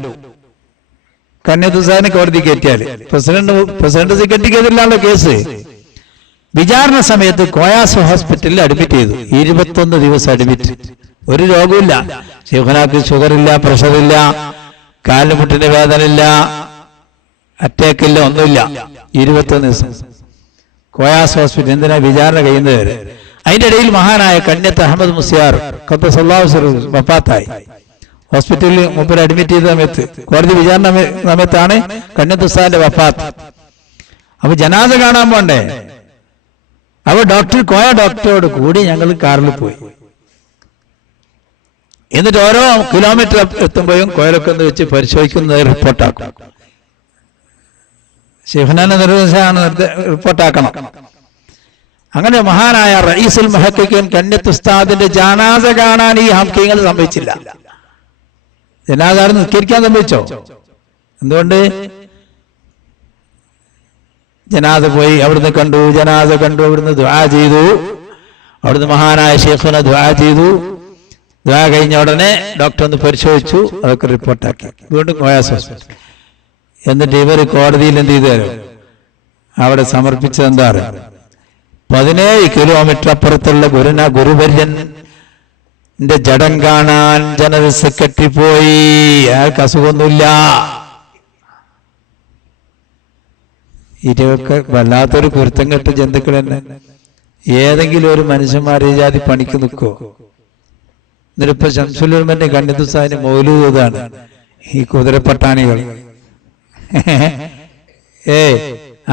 കന്യത്തുസാനെ കോടതി കയറ്റിയാല് പ്രസിഡന്റ് സെക്രട്ടറിക്കെതിരിലാണല്ലോ കേസ്. വിചാരണ സമയത്ത് കോയാസ് ഹോസ്പിറ്റലിൽ അഡ്മിറ്റ് ചെയ്തു. 21 ദിവസം അഡ്മിറ്റ്. ഒരു രോഗമില്ല. ശൈഖുനാക്ക് ഷുഗറില്ല, പ്രഷറില്ല, കാലുമുട്ടിന് വേദനയില്ല, അറ്റാക്കില്ല, ഒന്നുമില്ല. 21 ദിവസം കോയാസ് ഹോസ്പിറ്റൽ. എന്തിനാ? വിചാരണ കഴിയുന്നത് വരെ. അതിന്റെ ഇടയിൽ മഹാനായ കന്യത്ത് അഹമ്മദ് മുസ്യാർ വഫാത്തായി. ഹോസ്പിറ്റലിൽ മൂപ്പര് അഡ്മിറ്റ് ചെയ്ത സമയത്ത്, കോടതി വിചാരണ സമയത്താണ് കന്യത്ത് ഉസ്താദിന്റെ വഫാത്ത്. അപ്പൊ ജനാസ കാണാൻ പോണ്ടേ? അപ്പൊ കോയ ഡോക്ടറോട് കൂടി ഞങ്ങൾ കാറിൽ പോയി. എന്നിട്ട് ഓരോ കിലോമീറ്റർ എത്തുമ്പോഴും കോയലൊക്കെ ഒന്ന് വെച്ച് പരിശോധിക്കുന്നത് റിപ്പോർട്ടാക്കും. ശൈഖുനാന്റെ നിർദ്ദേശമാണ് റിപ്പോർട്ടാക്കണം. അങ്ങനെ മഹാനായ റഈസുൽ മുഹഖഖീൻ കന്യത്ത് ഉസ്താദിന്റെ ജനാസ കാണാൻ ഈ ഹംകീങ്ങൾ സംഭവിച്ചില്ല. ജനാസ നിസ്കരിക്കാൻ സംഭവിച്ചോ? എന്തുകൊണ്ട്? ജനാസ പോയി, അവിടുന്ന് കണ്ടു, ജനാസ കണ്ടു, അവിടുന്ന് ദുആ ചെയ്തു. അവിടുന്ന് മഹാനായ ശൈഖുന ദുആ ചെയ്തു. ദുആ കഴിഞ്ഞ ഉടനെ ഡോക്ടർ ഒന്ന് പരിശോധിച്ചു, അതൊക്കെ റിപ്പോർട്ടാക്കി. വീണ്ടും കോയാസ് ഹോസ്പിറ്റൽ. എന്നിട്ട് ഇവർ കോടതിയിൽ എന്ത് ചെയ്തു തരും? അവിടെ സമർപ്പിച്ചത് എന്താ? 17 കിലോമീറ്റർ അപ്പുറത്തുള്ള ഗുരുവര്യന്റെ ജഡം കാണാൻ ജനറൽ സെക്രട്ടറി പോയി. അയാൾക്ക് അസുഖമൊന്നുമില്ല. ഇതൊക്കെ വല്ലാത്തൊരു കുരുത്തം കെട്ട ജന്തുക്കൾ തന്നെ. ഏതെങ്കിലും ഒരു മനുഷ്യന്മാരെ ജാതി പണിക്ക് നിൽക്കോ? എന്നിട്ടിപ്പോ ശംസുലുൽമന്റെ കണ്ണിത്തുസാദിന് മൗലൂദാണ് ഈ കുതിരപ്പട്ടാണികൾ.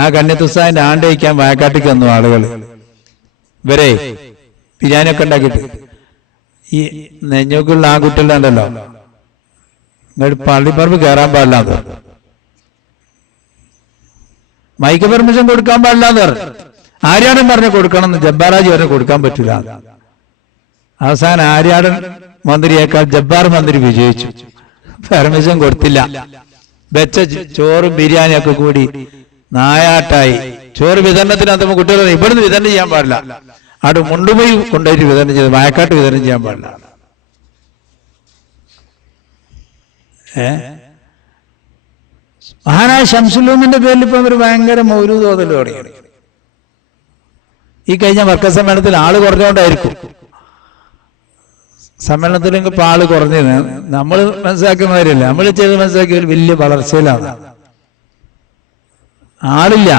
ആ കന്യത്തുസാദിന്റെ ആണ്ട് വയ്ക്കാൻ വയക്കാട്ടിക്ക് വന്നു ആളുകൾ. ഇവരെ ബിരിയാണിയൊക്കെ ഉണ്ടാക്കിയിട്ട് ഈ നെഞ്ഞോക്കുള്ള ആൺകുട്ടികളുണ്ടല്ലോ, ഇങ്ങോട്ട് പള്ളിപ്പറമ്പ് കയറാൻ പാടില്ലാന്ന്, മൈക്ക് പെർമിഷൻ കൊടുക്കാൻ പാടില്ലാന്ന് പറഞ്ഞു. ആര്യാടൻ പറഞ്ഞു കൊടുക്കണം എന്ന്, ജബ്ബാറാജി പറഞ്ഞു കൊടുക്കാൻ പറ്റില്ല. അവസാനം ആര്യാടൻ മന്ത്രിയേക്കാൾ ജബ്ബാർ മന്ത്രി വിജയിച്ചു. പെർമിഷൻ കൊടുത്തില്ല. വെച്ച ചോറും ബിരിയാണിയൊക്കെ കൂടി നായാട്ടായി. ചോറ് വിതരണത്തിന് അന്തം കുട്ടികൾ ഇവിടുന്ന് വിതരണം ചെയ്യാൻ പാടില്ല, അവിടെ മുണ്ടുപോയി കൊണ്ടുപോയിട്ട് വിതരണം ചെയ്ത് വയക്കാട്ട് വിതരണം ചെയ്യാൻ പാടില്ല. മഹാനായ ശംസുലൂമിന്റെ പേരിൽ ഇപ്പൊ അവർ ഭയങ്കര മൗലൂദ് ഓതൽ തുടങ്ങി. ഈ കഴിഞ്ഞ വർക്ക സമ്മേളനത്തിൽ ആള് കുറഞ്ഞുകൊണ്ടായിരിക്കും. സമ്മേളനത്തിലെങ്കിൽ ഇപ്പൊ ആള് കുറഞ്ഞത് നമ്മൾ മനസ്സിലാക്കുന്നവരല്ല, നമ്മൾ ചെയ്ത് മനസ്സിലാക്കിയ ഒരു വലിയ വളർച്ചയിലാണ്. ആളില്ല.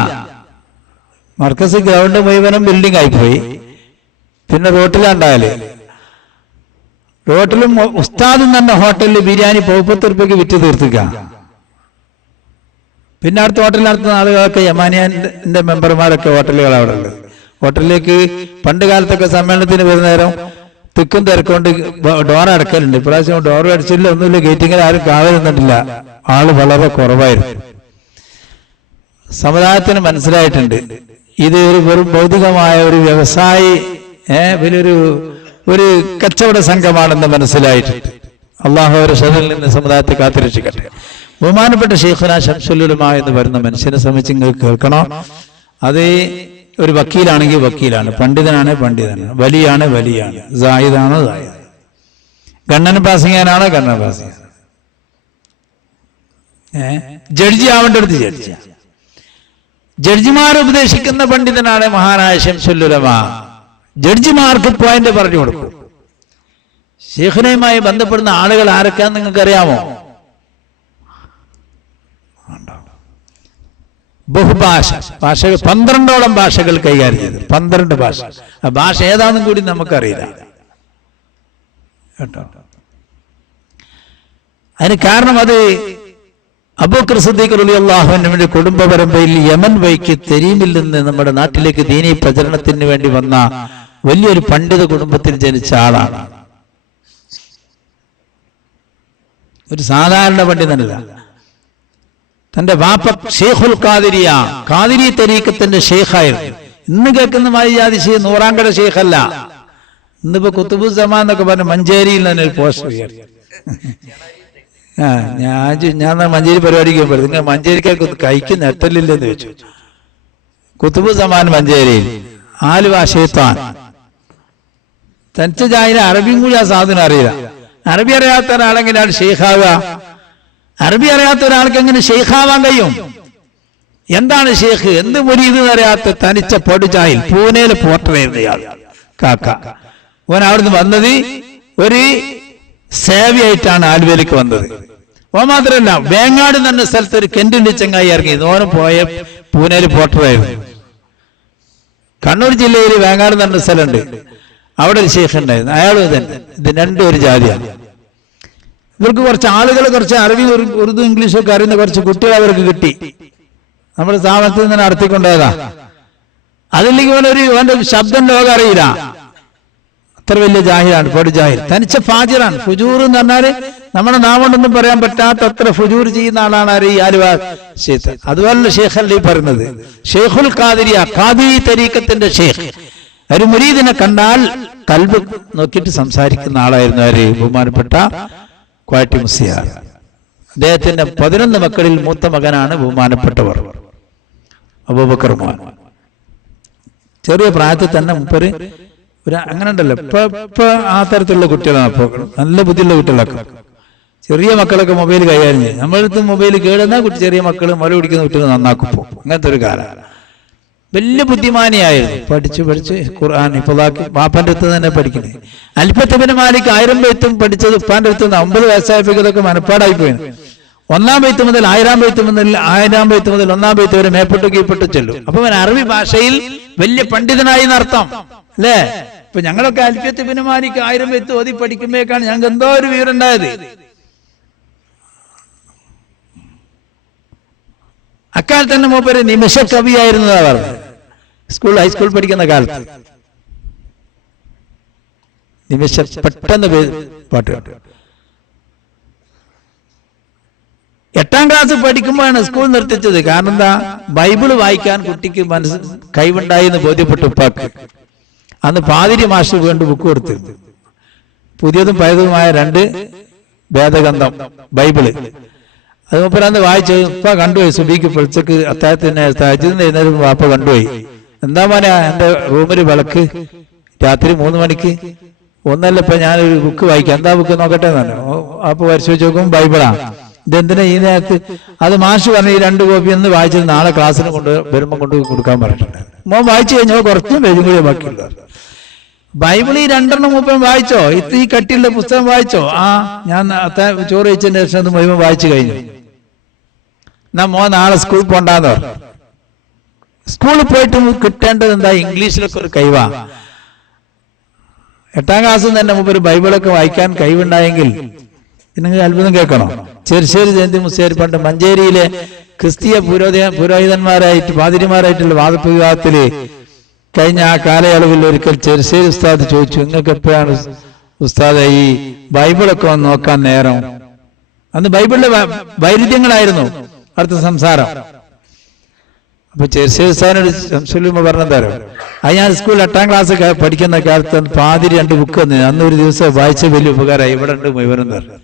മർക്കസ് ഗ്രൗണ്ട് മുഴുവനും ബിൽഡിംഗ് ആയിപ്പോയി. പിന്നെ റോട്ടിലുണ്ടായാല് റോട്ടിലും ഉസ്താദും തന്നെ ഹോട്ടലിൽ ബിരിയാണി 40 രൂപയ്ക്ക് വിറ്റ് തീർത്തുക. പിന്നെ അടുത്ത ഹോട്ടലിൽ നടത്തുന്ന ആളുകളൊക്കെ യമാനിയന്റെ മെമ്പർമാരൊക്കെ ഹോട്ടലുകൾ അവിടെ ഉള്ളത്. ഹോട്ടലിലേക്ക് പണ്ട് കാലത്തൊക്കെ സമ്മേളനത്തിന് വരുന്ന നേരം തിക്കും തിരക്കൊണ്ട് ഡോർ അടക്കലുണ്ട്. ഇപ്രാവശ്യം ഡോർ അടിച്ചില്ല, ഒന്നുമില്ല, ഗേറ്റിങ്ങിൽ ആരും കാവലുന്നിട്ടില്ല. ആള് വളരെ കുറവായിരുന്നു. സമുദായത്തിന് മനസ്സിലായിട്ടുണ്ട് ഇത് ഒരു വെറും ഭൗതികമായ ഒരു വ്യവസായി ഒരു കച്ചവട സംഘമാണെന്ന് മനസ്സിലായിട്ടുണ്ട്. അള്ളാഹു അവരുടെ ഷറിൽ നിന്ന് സമുദായത്തെ കാത്തിരക്ഷിക്കട്ടെ. ബഹുമാനപ്പെട്ട ശൈഖുന ശംസുൽ ഉലമ എന്ന് പറയുന്ന മനുഷ്യനെ സംബന്ധിച്ച് നിങ്ങൾക്ക് കേൾക്കണോ? അത് ഒരു വക്കീലാണെങ്കിൽ വക്കീലാണ്, പണ്ഡിതനാണ് പണ്ഡിതനാണ്, വലിയാണ് വലിയാണ്, സായിദാണോ സായിദ്, ഗണ്ണൻ പാസിങ്ങാനാണോ ഗണ്ണൻ പാസിങ്ങാൻ, ജഡ്ജി ആവേണ്ട അടുത്ത് ജഡ്ജി. ജഡ്ജിമാർ ഉപദേശിക്കുന്ന പണ്ഡിതനാണ് മഹാനായ ശംസുൽ ഉലമ. ജഡ്ജിമാർക്ക് പോയിന്റ് പറഞ്ഞു കൊടുക്കും. ശൈഖുനയുമായി ബന്ധപ്പെടുന്ന ആളുകൾ ആരൊക്കെയാന്ന് നിങ്ങൾക്കറിയാമോ? ബഹുഭാഷ ഭാഷകൾ, 12ഓളം ഭാഷകൾ കൈകാര്യം ചെയ്തു. 12 ഭാഷ. ആ ഭാഷ ഏതാണെന്നും കൂടി നമുക്കറിയില്ല കേട്ടോ. അതിന് കാരണം അത് അബൂബക്കർ സിദ്ദീഖ് റളിയല്ലാഹു അൻഹുവിന്റെ കുടുംബ പരമ്പരയിൽ യമൻ വഴിക്ക് തെരീമിൽ നിന്ന് നമ്മുടെ നാട്ടിലേക്ക് ദീനീ പ്രചരണത്തിന് വേണ്ടി വന്ന വലിയൊരു പണ്ഡിത കുടുംബത്തിൽ ജനിച്ച ആളാണ്. ഒരു സാധാരണ പണ്ഡിതനല്ല. തന്റെ വാപ്പ ഷെയ്ഖുൽ ഖാദിരിയ, ഖാദിരി തരീഖത്തിന്റെ ഷെയ്ഖായിരുന്നു. ഇന്ന് കേൾക്കുന്ന മാതിരി ഷെയ്ഖ് നൂറാങ്കട ഷെയ്ഖല്ല. ഇന്നിപ്പോ കുത്തുബുസ്സമാൻ എന്നൊക്കെ പറഞ്ഞ മഞ്ചേരിയിൽ തന്നെ ഒരു പോസ്റ്റർ ഉയർത്തി. ഞാൻ മഞ്ചേരി പരിപാടിക്ക് പോയി, നിങ്ങൾ മഞ്ചേരിക്കൊക്കെ കഴിക്കുന്ന എത്തലില്ലെന്ന് ചോദിച്ചു. കുത്തുബുസ്സമാൻ മഞ്ചേരിയിൽ, ആലുവ ഷെയ്ത്താൻ. തനിച്ച ജാഹില അറബിയും കൂടി ആ സാധനം അറിയില്ല. അറബി അറിയാത്ത ഒരാളെങ്ങനെയാണ് ഷെയ്ഖാവുക? അറബി അറിയാത്ത ഒരാൾക്ക് എങ്ങനെ ഷെയ്ഖാവാൻ കഴിയും? എന്താണ് ഷെയ്ഖ്, എന്ത് മുരീദ് എന്നറിയാത്ത തനിച്ച പൊടുചായിൽ പൂനെയിലെ പോർട്ടറായിരുന്നു ഇയാൾ കാക്ക. ഓൻ അവിടുന്ന് വന്നത് ഒരു സേവയായിട്ടാണ് ആലുവയിലേക്ക് വന്നത്. ഓ മാത്രമല്ല, വേങ്ങാട് എന്ന സ്ഥലത്ത് ഒരു കെന്റിന്റെ ചങ്ങായി ഇറങ്ങി. ഓനും പോയ പൂനെയിൽ പോർട്ടറായിരുന്നു. കണ്ണൂർ ജില്ലയിൽ വേങ്ങാട് എന്ന സ്ഥലമുണ്ട്, അവിടെ ഒരു ഷെയ്ഖ് ഉണ്ടായിരുന്നു. അയാളും തന്നെ. ഇത് രണ്ടും ഒരു ജാതിയാണ്. ഇവർക്ക് കുറച്ച് ആളുകൾ, കുറച്ച് അറബി ഉറുദു ഇംഗ്ലീഷൊക്കെ അറിയുന്ന കുറച്ച് കുട്ടികൾ അവർക്ക് കിട്ടി. നമ്മുടെ സ്ഥാപനത്തിൽ നിന്ന് നടത്തിക്കൊണ്ടേതാ. അതില്ലെങ്കിൽ ഓന്റെ ശബ്ദം ലോകം അറിയില്ല. അത്ര വലിയ ജാഹിലാണ്, പൊടി ജാഹിൽ, തനിച്ച ഫാജിറാണ്. ഫുജൂർ എന്ന് പറഞ്ഞാല് നമ്മുടെ നാമൊണ്ടൊന്നും പറയാൻ പറ്റാത്ത അത്ര ഫുജൂർ ചെയ്യുന്ന ആളാണ് ആര്? ഈ ആലുവ ഷെയ്ഖ്. അതുപോലെ ഷെയ്ഖ് അല്ലേ പറയുന്നത്, ഷെയ്ഖുൽ ഖാദിരിയ, ഖാദിരി തരീഖത്തിന്റെ ഷെയ്ഖ്. ഒരു മുരീദിനെ കണ്ടാൽ കൽബ് നോക്കിയിട്ട് സംസാരിക്കുന്ന ആളായിരുന്നു ആര്? ബഹുമാനപ്പെട്ട ക്വാറ്റി മുസ്ലിയാർ. അദ്ദേഹത്തിന്റെ 11 മക്കളിൽ മൂത്ത മകനാണ് ബഹുമാനപ്പെട്ടവർ അബൂബക്കർ മോൻ. ചെറിയ പ്രായത്തിൽ തന്നെ മുപ്പര് അങ്ങനെ ഉണ്ടല്ലോ. ഇപ്പൊ ആ തരത്തിലുള്ള കുട്ടികളാണ്. അപ്പൊ നല്ല ബുദ്ധിയുള്ള കുട്ടികളൊക്കെ, ചെറിയ മക്കളൊക്കെ മൊബൈൽ കൈകാര്യം ചെയ്യും. നമ്മളടുത്ത് മൊബൈൽ കേടുന്ന ചെറിയ മക്കൾ മുല കുടിക്കുന്ന കുട്ടികൾ നന്നാക്കുമ്പോ അങ്ങനത്തെ ഒരു കാലമാണ്. വലിയ ബുദ്ധിമാനിയായിരുന്നു. പഠിച്ച് ഖുർആൻ ഇപ്പതാക്കി വാപ്പന്റെ അടുത്ത് തന്നെ പഠിക്കുന്നത്. അൽഫത്ത് മാലിക് 1000 ബൈത്തും പഠിച്ചത് ഉപ്പാന്റെ അടുത്ത് 9 വയസ്സായപ്പോഴേക്കും ഇതൊക്കെ മനപ്പാടായി പോയി. 1-ാം ബൈത്ത് മുതൽ 1000-ാം ബൈത്ത് മുതൽ 1-ാം ബൈത്ത് വരെ മേപ്പെട്ട് കീഴ്പ്പെട്ട് ചെല്ലും. അപ്പൊ അവൻ അറബി ഭാഷയിൽ വലിയ പണ്ഡിതനായി എന്നർത്ഥം അല്ലേ? ഇപ്പൊ ഞങ്ങളൊക്കെ അൽഫത്ത് മാലിക് 1000 ബൈത്ത് ഓതി പഠിക്കുമ്പോഴേക്കാണ് ഞങ്ങൾക്ക് എന്തോ ഒരു വീടുണ്ടായത്. അക്കാലത്ത് തന്നെ മൂപ്പര് നിമിഷ കവിയായിരുന്നതാ പറഞ്ഞത്. ഹൈസ്കൂൾ പഠിക്കുന്ന കാലത്ത് നിമിഷ പെട്ടെന്ന് പാട്ട് കേട്ടു. 8-ാം ക്ലാസ് പഠിക്കുമ്പോഴാണ് സ്കൂൾ നിർത്തിച്ചത്. കാരണം എന്താ? ബൈബിള് വായിക്കാൻ കുട്ടിക്ക് കഴിവുണ്ടായി എന്ന് ബോധ്യപ്പെട്ടു ഉപ്പാക്ക്. അന്ന് പാതിരി മാഷ് വേണ്ടി ബുക്ക് കൊടുത്തിരുന്നു. പുതിയതും പഴയതുമായ 2 വേദഗ്രന്ഥം ബൈബിള്. അത് മുപ്പരാന്ന് വായിച്ചു. ഇപ്പ കണ്ടുപോയി. സുബിക്ക് പൊളിച്ചക്ക് അത്താഴത്തിന് വാപ്പ കണ്ടുപോയി. എന്താ മോനെ, എന്റെ റൂമിൽ വിളക്ക് രാത്രി 3 മണിക്ക്? ഒന്നല്ല, ഇപ്പൊ ഞാനൊരു ബുക്ക് വായിക്കാം. എന്താ ബുക്ക് നോക്കട്ടെ എന്ന് പറഞ്ഞു. അപ്പൊ വരച്ചു വെച്ച് നോക്കും ബൈബിളാ. ഇതെന്തിനാ ഈ നേരത്ത്? അത് മാഷ് പറഞ്ഞ ഈ 2 കോപ്പി ഒന്ന് വായിച്ചത് നാളെ ക്ലാസ്സിന് വരുമ്പോൾ കൊണ്ട് കൊടുക്കാൻ പറഞ്ഞിട്ടുണ്ട്. മോൻ വായിച്ചു കഴിഞ്ഞാൽ കുറച്ചും പേരും കൂടി ബാക്കിയുള്ളത്. ബൈബിൾ ഈ 2 മൂപ്പൻ വായിച്ചോ? ഈ കട്ടിയുള്ള പുസ്തകം വായിച്ചോ? ഞാൻ ചോറ് വെച്ചതിന് ശേഷം അത് മുഴുവൻ വായിച്ചു കഴിഞ്ഞു. എന്നാ മോൻ നാളെ സ്കൂളിൽ പോണ്ടാന്ന് പറഞ്ഞു. സ്കൂളിൽ പോയിട്ട് കിട്ടേണ്ടത് എന്താ? ഇംഗ്ലീഷിലൊക്കെ ഒരു കഴിവാ. 8ാം ക്ലാസ്സിൽ തന്നെ മുമ്പ് ബൈബിളൊക്കെ വായിക്കാൻ കഴിവുണ്ടായെങ്കിൽ നിങ്ങൾക്ക് അത്ഭുതം കേൾക്കണം. ചെറുശ്ശേരി ജയന്തി മുസ്ലിയാർ പണ്ട് മഞ്ചേരിയിലെ ക്രിസ്തീയ പുരോഹിതന്മാരായിട്ട് പാതിരിമാരായിട്ടുള്ള വാദപ്രതിവാദത്തില് കഴിഞ്ഞ ആ കാലയളവിൽ ഒരിക്കൽ ചെറുശ്ശേരി ഉസ്താദ് ചോദിച്ചു, നിങ്ങൾക്ക് എപ്പോഴാണ് ഉസ്താദ് ഈ ബൈബിളൊക്കെ വന്ന് നോക്കാൻ നേരം? അന്ന് ബൈബിളിലെ വൈരുദ്ധ്യങ്ങളായിരുന്നു അടുത്ത സംസാരം. അപ്പൊ ചെറുശ്ശേരി ഉസ്താദിനോട് ശംസുലുമ്മ പറഞ്ഞെന്താരോ, ഞാൻ സ്കൂളിൽ 8ാം ക്ലാസ് പഠിക്കുന്ന കാലത്ത് പാതിരി 2 ബുക്ക് വന്നു. അന്ന് ഒരു ദിവസം വായിച്ച വലിയ ഉപകാരമായി. ഇവിടെ ഉണ്ട് മുഴുവനും തരണം.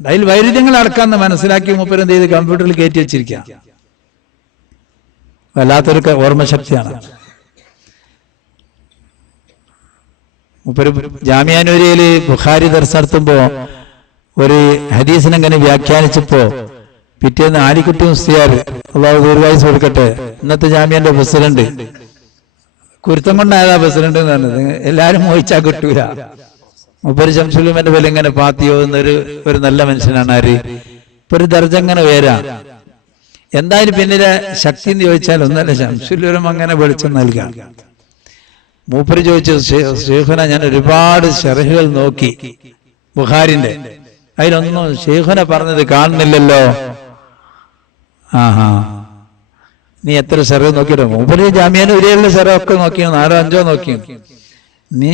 അതിൽ വൈരുദ്ധ്യങ്ങൾ അടക്കാന്ന് മനസ്സിലാക്കി മൂപ്പരെന്ത് ചെയ്ത് കമ്പ്യൂട്ടറിൽ കയറ്റി വെച്ചിരിക്കുക. വല്ലാത്തൊരു ഓർമ്മശക്തിയാണ്. മൂപ്പര് ജാമിയാനൂരിയില് ബുഖാരി ദർസ് നടത്തുമ്പോ ഒരു ഹദീസിനെങ്ങനെ വ്യാഖ്യാനിച്ചപ്പോ പിറ്റേന്ന് ആലിക്കുട്ടി മുസ്ലിയാർ, അള്ളാഹു ദീർഘായുസ് കൊടുക്കട്ടെ, ഇന്നത്തെ ജാമ്യന്റെ പ്രസിഡന്റ്, കുരുത്തം കൊണ്ടായതാ പ്രസിഡന്റ് എന്ന് പറഞ്ഞത്. എല്ലാരും മോഹിച്ചാ കിട്ടൂല. മൂപ്പര് ശംസുലുമ്മന്റെ പോലെ ഇങ്ങനെ പാത്തിയോ എന്നൊരു നല്ല മനുഷ്യനാണ്. ആര് ഇപ്പൊ ഒരു ദർജങ്ങനെ ഉയരാ. എന്തായാലും പിന്നിലെ ശക്തി എന്ന് ചോദിച്ചാൽ ഒന്നല്ല, ശംസുലുലം അങ്ങനെ വെളിച്ചം നൽകാം. മൂപ്പര് ചോദിച്ചു, ഷെയ്ഖുന ഞാൻ ഒരുപാട് ഷർഹുകൾ നോക്കി ബുഖാരിന്റെ, അതിലൊന്നും ഷെയ്ഖുന പറഞ്ഞത് കാണുന്നില്ലല്ലോ. നീ എത്ര ഷർഹ് നോക്കിയോ? മൂപ്പര് ജാമ്യാന് ഉരിയുള്ള ഷർഹൊക്കെ നോക്കിയോ? 4 or 5 നോക്കിയോ? നീ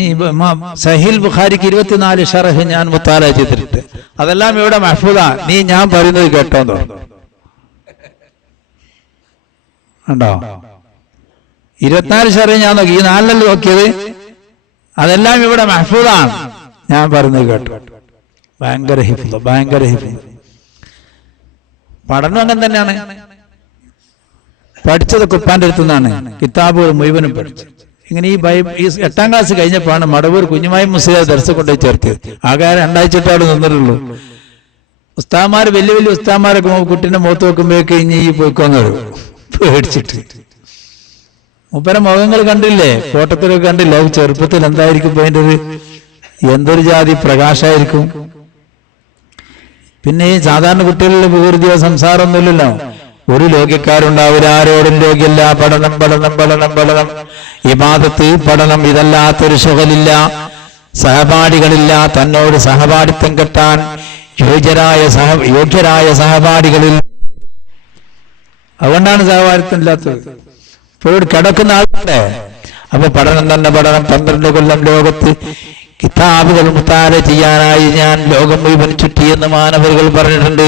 സഹീൽ ബുഖാരിക്ക് 24 ഷർഹ് ഞാൻ മുത്താല ചെയ്തിട്ട് അതെല്ലാം ഇവിടെ മഹ്ഫൂദ, നീ ഞാൻ പറയുന്നത് കേട്ടോന്ന് ഉണ്ടോ? 24 ഷർഹ് ഞാൻ നോക്കി, ഈ 4 നോക്കിയത്, അതെല്ലാം ഇവിടെ മഹ്ഫൂദാണ്, ഞാൻ പറയുന്നത് കേട്ടു. ഭയങ്കര ഹിഫ്ള്, ഭയങ്കര ഹിഫ്ള്. പഠനം അങ്ങനെ തന്നെയാണ്. പഠിച്ചതൊക്കെ ഉപ്പാന്റെ അടുത്തു നിന്നാണ്. കിതാബുകൾ മുഴുവനും പഠിച്ചു. ഇങ്ങനെ ഈ 8ാം ക്ലാസ് കഴിഞ്ഞപ്പോഴാണ് മടവൂർ കുഞ്ഞുമായി മുസ്ലിം ദർസ് കൊണ്ടുപോയി ചേർത്തിയത്. ആകെ 2 ആഴ്ചത്തെ അവിടെ നിന്നിട്ടുള്ളൂ. ഉസ്താമാര് വലിയ വലിയ ഉസ്താമാരൊക്കെ കുട്ടീന്റെ മുഖത്ത് വെക്കുമ്പോഴേക്ക് ഇനി ഈ പോയിക്കോന്ന് വരും പേടിച്ചിട്ട്. മൂപ്പരെ മുഖങ്ങൾ കണ്ടില്ലേ, ഫോട്ടത്തിലൊക്കെ കണ്ടില്ലേ? ചെറുപ്പത്തിൽ എന്തായിരിക്കും അതിൻ്റെ എന്തൊരു ജാതി പ്രകാശമായിരിക്കും. പിന്നെ ഈ സാധാരണ കുട്ടികളിൽ വികൃതിയോ സംസാരമൊന്നുമില്ലല്ലോ. ഒരു ലോകിക്കാരുണ്ടാവില്ല, ആരോടും ലോകിയല്ല. പഠനം പഠനം പഠനം പഠനം, ഇബാദത്ത് പഠനം, ഇതല്ലാത്തൊരു ശുഗലില്ല. സഹപാഠികളില്ല, തന്നോട് സഹപാഠിത്വം കെട്ടാൻ യോഗ്യരായ സഹപാഠികളിൽ. അതുകൊണ്ടാണ് സഹപാഠിത്വം ഇല്ലാത്തത്. ഇപ്പോഴും കിടക്കുന്ന ആളുണ്ട്. അപ്പൊ പഠനം തന്നെ പഠനം. 12 കൊല്ലം ലോകത്ത് കിതാബുകൾ മുത്താല ചെയ്യാനായി ഞാൻ ലോകം മുഴുവൻ ചുറ്റിയെന്ന് മാനവരുകൾ പറഞ്ഞിട്ടുണ്ട്.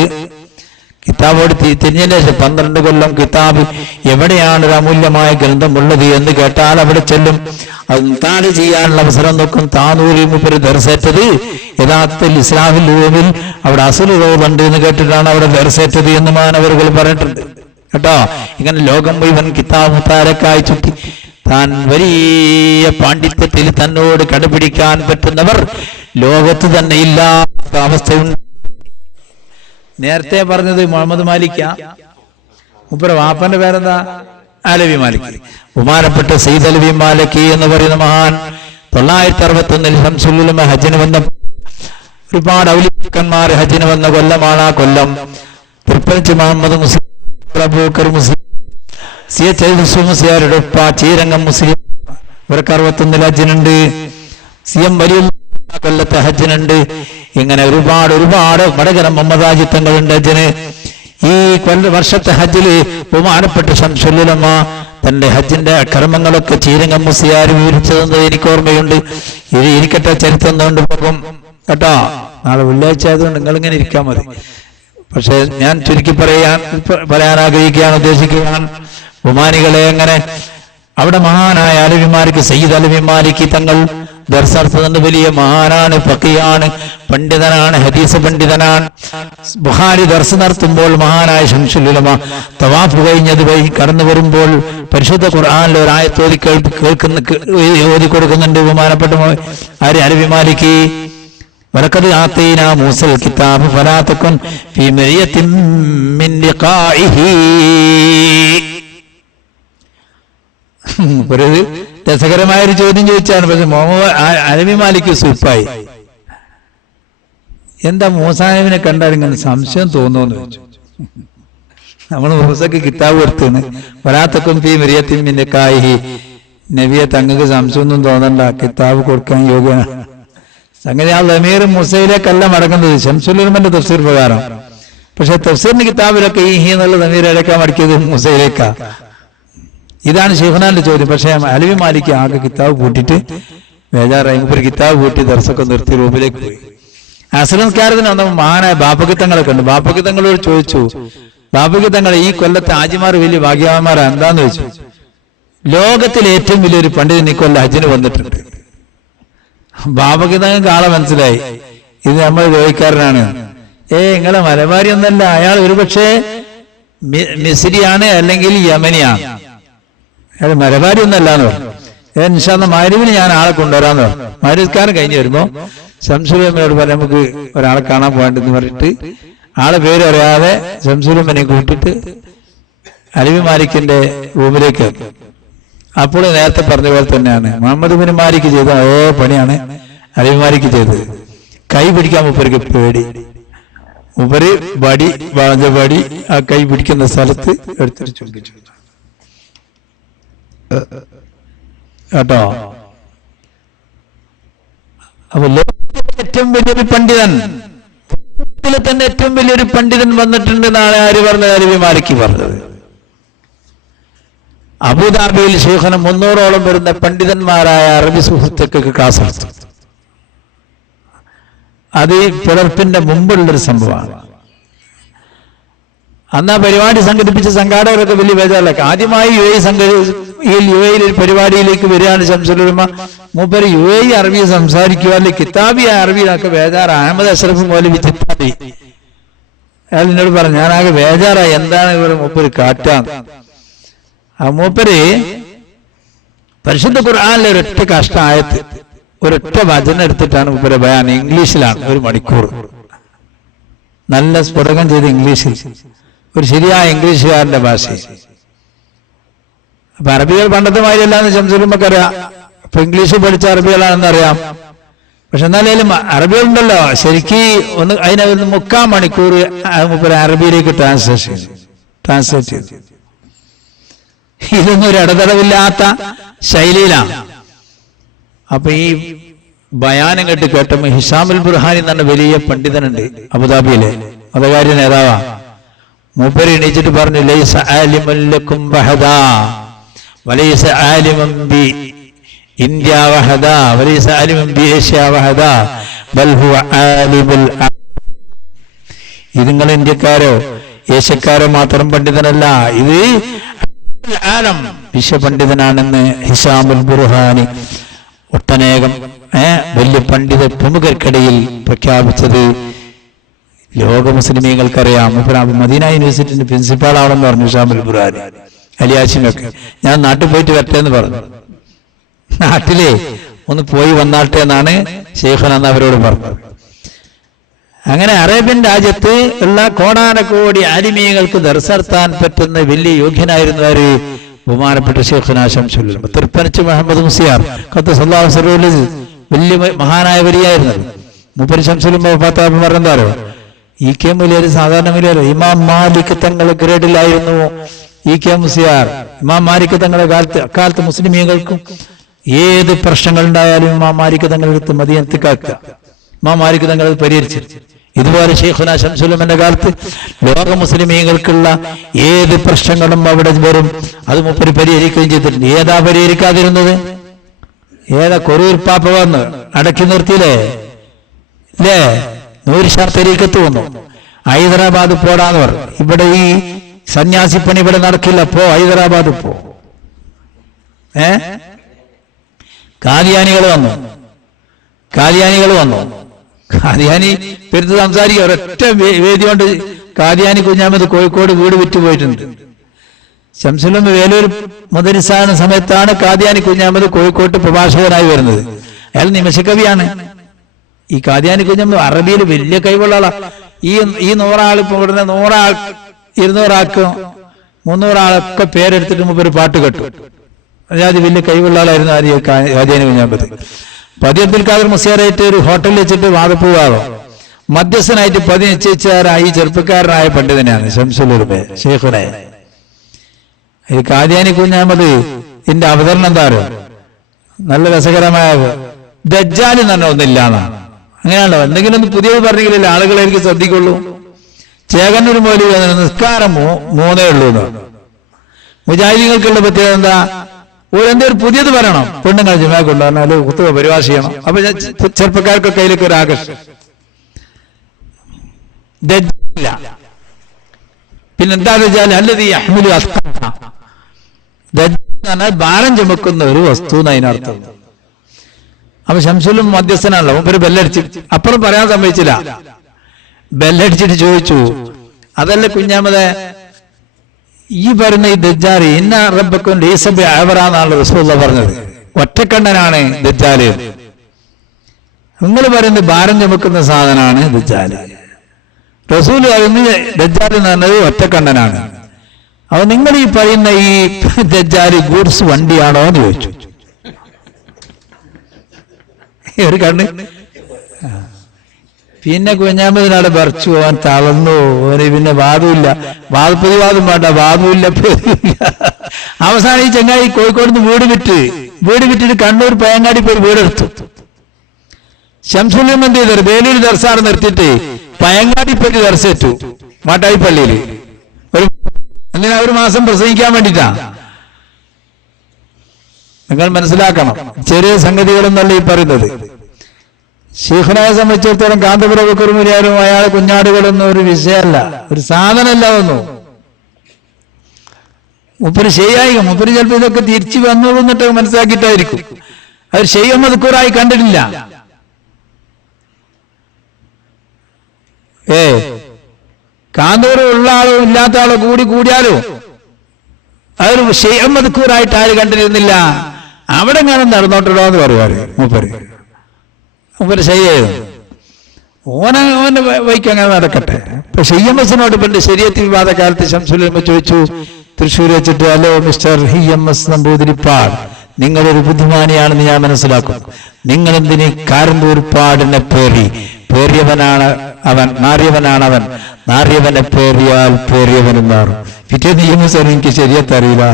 കിതാബോട് തിരിഞ്ഞതിന് ശേഷം 12 കൊല്ലം കിതാബ് എവിടെയാണ് ഒരു അമൂല്യമായ ഗ്രന്ഥമുള്ളത് എന്ന് കേട്ടാൽ അവിടെ ചെല്ലും. അത് മുത്താല ചെയ്യാനുള്ള അവസരം നോക്കും. താനൂരിൽ മുപ്പര് ദർശേറ്റത് യഥാർത്ഥത്തിൽ ഇസ്ലാമിൽ റൂമിൽ അവിടെ അസുലുണ്ട് എന്ന് കേട്ടിട്ടാണ് അവിടെ ദർശേറ്റത് എന്ന് മാനവരുകൾ പറഞ്ഞിട്ടുണ്ട് കേട്ടോ. ഇങ്ങനെ ലോകം മുഴുവൻ കിതാബ് മുത്താലക്കായി ചുറ്റി താൻ വലിയ പാണ്ഡിത്യത്തിൽ തന്നോട് കടുപിടിക്കാൻ പറ്റുന്നവർ ലോകത്ത് തന്നെ ഇല്ലാത്ത അവസ്ഥയുണ്ട്. നേരത്തെ പറഞ്ഞത് മുഹമ്മദ് മാലിക്ക, മുപ്പര വാപ്പന്റെ പേരെന്താ? അലവി മാലിക്. ബഹുമാനപ്പെട്ട സയ്യിദ് അലവി മാലിക് എന്ന് പറയുന്ന മഹാൻ 961 ശംസുലുലമ ഹജ്ജിന് വന്ന, ഒരുപാട് ഔലിയക്കന്മാർ ഹജ്ജിന് വന്ന കൊല്ലമാണ് ആ കൊല്ലം. തിരുപ്പനച്ചി മുഹമ്മദ് മുസ്ലിം, അബൂബക്കർ മുസ്ലിം, മുസ്ലിയാരുടെ ഉപ്പ ചീരംഗം മുസ്ലിം, ഇവർക്ക് 61 ഹജ്ജിനുണ്ട്. സിഎം വലിയ കൊല്ലത്തെ ഹജ്ജിനുണ്ട്. ഇങ്ങനെ ഒരുപാട് ഒരുപാട് വടകര മമ്മദാജിത്തങ്ങളുണ്ട് ഹജ്ജിന്. ഈ വർഷത്തെ ഹജ്ജില് ബഹുമാനപ്പെട്ട ശംസുലുലമ തന്റെ ഹജ്ജിന്റെ കർമ്മങ്ങളൊക്കെ ചീരംഗം മുസ്ലിയാർ വിവരിച്ചതെന്ന് എനിക്ക് ഓർമ്മയുണ്ട്. ഇത് ഇരിക്കട്ടെ, ചരിത്രം കൊണ്ട് പോകും കേട്ടോ. നാളെ വെള്ളിയാഴ്ച ആയതുകൊണ്ട് നിങ്ങളിങ്ങനെ ഇരിക്കാൻ മതി. പക്ഷെ ഞാൻ ചുരുക്കി പറയാൻ ആഗ്രഹിക്കുകയാണ്, ഉദ്ദേശിക്കുകയാണ്. ബഹുമാനികളെ, അങ്ങനെ അവിടെ മഹാനായ അലവി മാലിക്, സയ്യിദ് അലവി മാലിക് തങ്ങൾ ദർശനത്തിന് വലിയ മഹാനാണ്, ഫഖീഹാണ്, പണ്ഡിതനാണ്, ഹദീസ് പണ്ഡിതനാണ്. ബുഖാരി ദർസ് നടത്തുമ്പോൾ മഹാനായ ശംസുലുലമ തവാഫ് കഴിഞ്ഞത് വഴി കടന്നു വരുമ്പോൾ പരിശുദ്ധ ഖുർആനിലെ ഒരു ആയത്ത് ഓതി കൊടുക്കുന്നുണ്ട്. ബഹുമാനപ്പെട്ട ആര്? അലവി മാലിക് വലഖദ് ആതൈനാ മൂസൽ കിതാബ ഫലാ തകുൻ ഫീ മരിയത്തിൻ മിൻ ലിഖാഇഹി. ഒരു രസകരമായൊരു ചോദ്യം ചോദിച്ചാണ്. പക്ഷെ മുഹമ്മദ് അലവി മാലിക് സൂപ്പായി. എന്താ മൂസാ നബിനെ കണ്ടാൽ ഇങ്ങനെ സംശയം തോന്നുമെന്ന് ചോദിച്ചു. നമ്മൾ മൂസക്ക് കിതാബ് കൊടുത്തിന് വലാത്തക്കും ഫീ മരിയത്തിൻ മിൻ ലിഖാഇഹി. നബിയെ തങ്ങൾക്ക് സംശയമൊന്നും തോന്നണ്ട, കിതാബ് കൊടുക്കാൻ യോഗ്യനാണ്. സംഗതി ആ ലമീർ മൂസയിലേക്കല്ല മടങ്ങുന്നത് ശംസുലുലമന്റെ തഫ്സീർ പ്രകാരം. പക്ഷെ തഫ്സീറിന്റെ കിതാബിലൊക്കെ ഈ എന്നുള്ള ലമീർ ഇടയ്ക്കാൻ മടക്കിയത് മൂസയിലേക്കാ. ഇതാണ് ഷെയ്ഖുനാന്റെ ചോദ്യം. പക്ഷെ അലവി മാലിക്ക് ആകെ കിതാബ് പൂട്ടിയിട്ട് ബേജാറായി. ഒരു കിതാബ് പൂട്ടി ദർശൊക്കെ നിർത്തി റൂമിലേക്ക് പോയി. അസ്ലംസ്കാരത്തിന് വന്നപ്പോൾ മഹാനായ ബാപ്പകിത്തങ്ങളൊക്കെ ഉണ്ട്. ബാപ്പകിത്തങ്ങളോട് ചോദിച്ചു, ബാപ്പകിത്തങ്ങളെ ഈ കൊല്ലത്തെ ആജിമാർ വലിയ ഭാഗ്യവാന്മാരാ എന്താന്ന് ചോദിച്ചു. ലോകത്തിലെ ഏറ്റവും വലിയൊരു പണ്ഡിതൻ ഈ കൊല്ലം ഹജ്ജിന് വന്നിട്ടുണ്ട്. ബാപ്പകിത്തങ്ങൾക്ക് ആളെ മനസ്സിലായി, ഇത് നമ്മൾ രോഹിക്കാരനാണ്. നിങ്ങളെ മലബാരി ഒന്നല്ല, അയാൾ ഒരുപക്ഷെ മിസ്രിയാണ് അല്ലെങ്കിൽ യമനിയാണ്, അയാൾ മലബാരി ഒന്നല്ലാന്ന് പറഞ്ഞു. ഇൻഷാല്ലാ മഗ്‌രിബിന് ഞാൻ ആളെ കൊണ്ടുവരാന്ന് പറഞ്ഞു. മഗ്‌രിബ്കാരൻ കഴിഞ്ഞ് വരുമ്പോ ശംസുലമ്മയോട് പറയാം നമുക്ക് ഒരാളെ കാണാൻ പോകണ്ടെന്ന് പറഞ്ഞിട്ട് ആളെ പേര് അറിയാതെ ശംസുലമ്മനെ കൂട്ടിട്ട് അലവി മാലിക്കിന്റെ റൂമിലേക്ക്. അപ്പോൾ നേരത്തെ പറഞ്ഞ പോലെ തന്നെയാണ് മുഹമ്മദ് ബിൻ മാലിക് ചെയ്ത അതേ പണിയാണ് അലവി മാലിക് ചെയ്തത്. കൈ പിടിക്കാൻ മൂപ്പർക്ക് പേടി. മൂപ്പര് വടി വളഞ്ഞ വടി ആ കൈ പിടിക്കുന്ന സ്ഥലത്ത് എടുത്തിട്ട് ചുംബിച്ചു കേട്ടോ. അപ്പൊ ലോകത്തിലെ ഏറ്റവും വലിയൊരു പണ്ഡിതൻ, തന്നെ ഏറ്റവും വലിയൊരു പണ്ഡിതൻ വന്നിട്ടുണ്ട് നാളെ ആര് പറഞ്ഞത്? അലവി മാലിക് പറഞ്ഞത്. അബുദാബിയിൽ ശൈഖുന 300ഓളം വരുന്ന പണ്ഡിതന്മാരായ അറബി സുഹൃത്തുക്കൾക്ക് ക്ലാസ് എടുത്തു. അത് പിളർപ്പിന്റെ മുമ്പുള്ളൊരു സംഭവമാണ്. അന്ന് ആ പരിപാടി സംഘടിപ്പിച്ച സംഘാടകരൊക്കെ വലിയ ബേജാറിലൊക്കെ. ആദ്യമായി യു എയിൽ ഒരു പരിപാടിയിലേക്ക് വരികയാണ് ശംസുലുലമ. മൂപ്പര് യു എ അറബി സംസാരിക്കുക, അല്ലെങ്കിൽ കിതാബിയ അറബിയിലൊക്കെ ബേജാറ്. അഹമ്മദ് അഷ്റഫ് മൗലവി ചിത്താബി അയാൾ എന്നോട് പറഞ്ഞു, ഞാനാകെ ബേജാറായി, എന്താണ് ഇവർ മൂപ്പര് കാട്ടാന്ന്. ആ മൂപ്പര് പരിശുദ്ധ ഖുർആനിലെ ഒരൊറ്റ കഷ്ടായത്ത് ഒരൊറ്റ വചനം എടുത്തിട്ടാണ് മൂപ്പര് ബയാൻ. ഇംഗ്ലീഷിലാണ്, 1 മണിക്കൂർ നല്ല സ്ഫുടകം ചെയ്ത് ഇംഗ്ലീഷിൽ, ഒരു ശരിയായ ഇംഗ്ലീഷുകാരന്റെ ഭാഷയിൽ. അപ്പൊ അറബികൾ പണ്ടത്തെ മാതിരിയല്ലാന്ന് ശംസുലുമ്മക്ക് അറിയാം. ഇപ്പൊ ഇംഗ്ലീഷ് പഠിച്ച അറബികളാണെന്ന് അറിയാം. പക്ഷെ എന്നാലും അറബികളുണ്ടല്ലോ ശരിക്ക് അതിനെ 3/4 മണിക്കൂർ മൂപ്പര് അറബിയിലേക്ക് ട്രാൻസ്ലേറ്റ് ചെയ്തു. ഇതൊന്നും ഒരു ഇടതടവില്ലാത്ത ശൈലിയിലാണ്. അപ്പൊ ഈ ബയാനം കേട്ടപ്പോ ഹിഷാമുൽ ബുർഹാനി എന്ന് പറഞ്ഞ വലിയ പണ്ഡിതനുണ്ട് അബുദാബിയിലെ, മതകാര്യ നേതാവാ. മൂപ്പര് എണീച്ചിട്ട് പറഞ്ഞു, ലൈസ ആലിമുൻ ലക്കും വഹദാ വലൈസ ആലിമുൻ ബി ഇന്ത്യ വഹദാ വലൈസ ആലിമുൻ ബി ഏഷ്യ വഹദാ ബൽ ഹുവ ആലിമുൽ. ഇത് നിങ്ങൾ ഇന്ത്യക്കാരോ ഏഷ്യക്കാരോ മാത്രം പണ്ഡിതനല്ല, ഇത് ആലം വിശ്വപണ്ഡിതനാണെന്ന് ഹിഷാമുൽ ബുർഹാനി ഒട്ടനേകം വലിയ പണ്ഡിത പ്രമുഖർക്കിടയിൽ പ്രഖ്യാപിച്ചത് ലോക മുസ്ലിമീങ്ങൾക്കറിയാം. മദീന യൂണിവേഴ്സിറ്റിന്റെ പ്രിൻസിപ്പാളാണെന്ന് പറഞ്ഞു ഹിഷാമുൽ ബുർഹാനി. അലിയാസിനൊക്കെ ഞാൻ നാട്ടിൽ പോയിട്ട് വരട്ടെ എന്ന് പറഞ്ഞു. നാട്ടിലെ ഒന്ന് പോയി വന്നാട്ടെ എന്നാണ് ശൈഖുന അവരോട് പറഞ്ഞത്. അങ്ങനെ അറേബ്യൻ രാജ്യത്ത് ഉള്ള കോടാനക്കോടി ആലിമീങ്ങൾക്ക് ദർസ് നടത്താൻ പറ്റുന്ന വലിയ യോഗ്യനായിരുന്നു ആര്? ബഹുമാനപ്പെട്ട ശൈഖുനാ ശംസുലുലമ. തൃപ്പനച്ച് മുഹമ്മദ് മുസ്ലിയാർ ഖദ്ദസല്ലാഹു സിറഹുൽ വലിയ മഹാനായ വരിയായിരുന്നു. മൂപ്പര് ശംസുലുലമ വഫാത്തായപ്പോൾ പറഞ്ഞെന്താരോ, ഇ കെ മുസ്ലിയാർ സാധാരണ മുസ്ലിയാർ, ഇമാം മാലിക് തങ്ങളുടെ ഗ്രേഡിലായിരുന്നു ഇ കെ മുസ്ലിയാർ. ഇമാം മാലിക് തങ്ങളുടെ അക്കാലത്ത് മുസ്ലിമീങ്ങൾക്കും ഏത് പ്രശ്നങ്ങൾ ഉണ്ടായാലും ഇമാം മാലിക് തങ്ങളെടുത്ത് മദീനത്തേക്കാക്കുക. ഇമാം മാലിക് തങ്ങൾ പരിഹരിച്ചു. ഇതുപോലെ ശൈഖുനാ ശംസുലുലമന്റെ കാലത്ത് ലോക മുസ്ലിമീങ്ങൾക്കുള്ള ഏത് പ്രശ്നങ്ങളും അവിടെ വരും, അത് മൂപ്പര് പരിഹരിക്കുകയും ചെയ്തിട്ടുണ്ട്. ഏതാ പരിഹരിക്കാതിരുന്നത്? ഏതാ കൊറൂർ പാപ്പ വന്ന് അടക്കി നിർത്തിയില്ലേ? ഇല്ലേ? നൂർഷാ തരീഖത്ത് വന്നു, ഹൈദരാബാദ് പോടാന്ന് പറഞ്ഞു. ഇവിടെ ഈ സന്യാസിപ്പണി ഇവിടെ നടക്കില്ല, പോ ഹൈദരാബാദ് പോ. കാദിയാനികൾ വന്നു. കാദിയാനി പെരുത്ത് സംസാരിക്കുക. ഒരൊറ്റ വേദി കൊണ്ട് കാദിയാനി കുഞ്ഞാമത് കോഴിക്കോട് വീട് വിറ്റ് പോയിട്ടുണ്ട്. ശംസുലുലമ വേലൂർ മുദരിസാകുന്ന സമയത്താണ് കാദിയാനി കുഞ്ഞാമത് കോഴിക്കോട്ട് പ്രഭാഷകനായി വരുന്നത്. അയാൾ നിമിഷകവിയാണ്. ഈ കാദ്യാനി കുഞ്ഞമ്മ അറബിയിൽ വലിയ കഴിവുള്ള ആളാ. ഈ 100 ആൾ ഇപ്പൊ ഇവിടുന്ന് 100 ആൾ 200 ആൾക്കും 300 ആളൊക്കെ പേരെടുത്തിട്ട് മുമ്പ് ഒരു പാട്ട് കേട്ടു. അതായത് വലിയ കഴിവുള്ള ആളായിരുന്നു ആദ്യം കാദ്യാനി കുഞ്ഞാമ്പത്. പതി അബ്ദുൽ ഖാദർ മുസ്ലിയാരായിട്ട് ഒരു ഹോട്ടലിൽ വെച്ചിട്ട് വാദപ്പൂവാറോ മധ്യസ്ഥനായിട്ട് പതി നിശ്ചയിച്ചാരായി ചെറുപ്പക്കാരനായ പണ്ഡിതനാണ് ശംസുൽ ഉലമ ശൈഖുനെ. ഈ കാദ്യാനി കുഞ്ഞാമ്പത് ഇതിന്റെ അവതരണം എന്താരോ നല്ല രസകരമായ ദജ്ജാൽ എന്ന് പറഞ്ഞ ഒന്നില്ല എന്നാണ്. അങ്ങനെയാണല്ലോ, എന്തെങ്കിലും ഒന്ന് പുതിയത് പറഞ്ഞെങ്കിലല്ലേ ആളുകളായിരിക്കും ശ്രദ്ധിക്കുള്ളൂ. ചേകന്നൂർ മൗലവി നിസ്കാരം 3 ഉള്ളൂ എന്നാണ്. മുജാഹിദീങ്ങൾക്കുള്ള പ്രത്യേകത എന്താ? എന്തൊരു പുതിയത് പറയണം. പെണ്ണുങ്ങൾ ജുമാ കൊണ്ടുവന്നാല് കുത്തുവ പരിഭാഷ ചെയ്യണം. അപ്പൊ ചെറുപ്പക്കാർക്കൊക്കെ അതിലേക്ക് ഒരു ആകർഷണം. ദജ്ജാലില്ല. പിന്നെന്താ ദജ്ജാൽ? അല്ലദീ യഹ്മിലു അസ്ഖാല. ദജ്ജാൽ എന്ന് പറഞ്ഞാൽ ഭാരം ചുമക്കുന്ന ഒരു വസ്തു എന്നതിനർത്ഥം. അപ്പൊ ശംസുലും മധ്യസ്ഥനാണല്ലോ, ഒരു ബെല്ലടിച്ച് അപ്പുറം പറയാൻ സമ്മതിച്ചില്ല. ബെല്ലടിച്ചിട്ട് ചോദിച്ചു, അതല്ല കുഞ്ഞാമതെ ഈ പറയുന്ന ഈ ദജ്ജാല് ഇന്ന റബ്ബക്കും ലീസബി ആവറാന്നാണ് റസൂലുള്ളാഹി പറഞ്ഞത്. ഒറ്റക്കണ്ണനാണ് ദജ്ജാല്. നിങ്ങൾ പറയുന്നത് ഭാരം ചുമക്കുന്ന സാധനമാണ് ദജ്ജാല്. റസൂൽ പറയുന്നത് ദജ്ജാൽ എന്ന് പറഞ്ഞത് ഒറ്റക്കണ്ണനാണ്. അപ്പൊ നിങ്ങൾ ഈ പറയുന്ന ഈ ദജ്ജാല് ഗൂഡ്സ് വണ്ടിയാണോ എന്ന് ചോദിച്ചു. ഒരു കണ്ണ്. പിന്നെ കുഞ്ഞാമ്പതിനാടെ പറിച്ചു പോവാൻ തളർന്നു. ഓന് പിന്നെ വാദമില്ല, പ്രതിവാദം വേണ്ട, വാദമില്ല, പ്രതിയില്ല. അവസാനം ഈ ചങ്ങായി കോഴിക്കോട് നിന്ന് വീട് വിറ്റിട്ട് കണ്ണൂർ പയങ്ങാടി പോയി വീടെടുത്തു. ശംസുലും എന്ത് ചെയ്തു? വേലൂർ ദർസാണ് നിർത്തിയിട്ട് പയങ്ങാടി പോയി ദർശിച്ചു മാട്ടായി പള്ളിയിൽ. എന്തിനാ? 1 മാസം പ്രസംഗിക്കാൻ വേണ്ടിട്ടാ. നിങ്ങൾ മനസ്സിലാക്കണം, ചെറിയ സംഗതികളെന്നല്ല ഈ പറയുന്നത്. ശൈഖുനായെ സംബന്ധിച്ചിടത്തോളം കാന്തപുര ബക്കറുമുരിയാരും അയാളെ കുഞ്ഞാടുകളൊന്നും ഒരു വിഷയമല്ല, ഒരു സാധനമല്ല ഒന്നും. മുപ്പര് ശരിയായി, മുപ്പര് ചിലപ്പോൾ ഇതൊക്കെ തിരിച്ചു വന്നോളൂ എന്നിട്ട് മനസ്സിലാക്കിയിട്ടായിരിക്കും. അവർ ശൈഖ് മദ്കൂറായി കണ്ടിട്ടില്ല. കാന്തപുര ഉള്ള ആളോ ഇല്ലാത്ത ആളോ കൂടിയാലോ അതൊരു ശൈഖ് മദ്കൂറായിട്ട് ആര് കണ്ടിരുന്നില്ല. അവിടെ എങ്ങാനും നടന്നോട്ടോ എന്ന് പറയുവാറ് മൂപ്പര് ശൈഖ്. ഓന്റെ വൈക്ക് അങ്ങനെ നടക്കട്ടെ. ഇപ്പൊ HMS-നോട് ഇവന്റെ ശരീഅത്ത് വിവാദ കാലത്ത് ശംസുൽ ഉലമ ചോദിച്ചു തൃശ്ശൂർ വെച്ചിട്ട്, ഹലോ മിസ്റ്റർ HMS നമ്പൂതിരിപ്പാട്, നിങ്ങളൊരു ബുദ്ധിമാനിയാണെന്ന് ഞാൻ മനസ്സിലാക്കും. നിങ്ങൾ എന്തിന് കാരന്തൂരിപ്പാടിനെ പേറിയവനാണ് അവൻ, നാറിയവനെ പേറിയാൽ പേറിയവനും മാറും. പിറ്റേന്ന് HMS എനിക്ക് ശരിയത്ത് അറിയില്ല.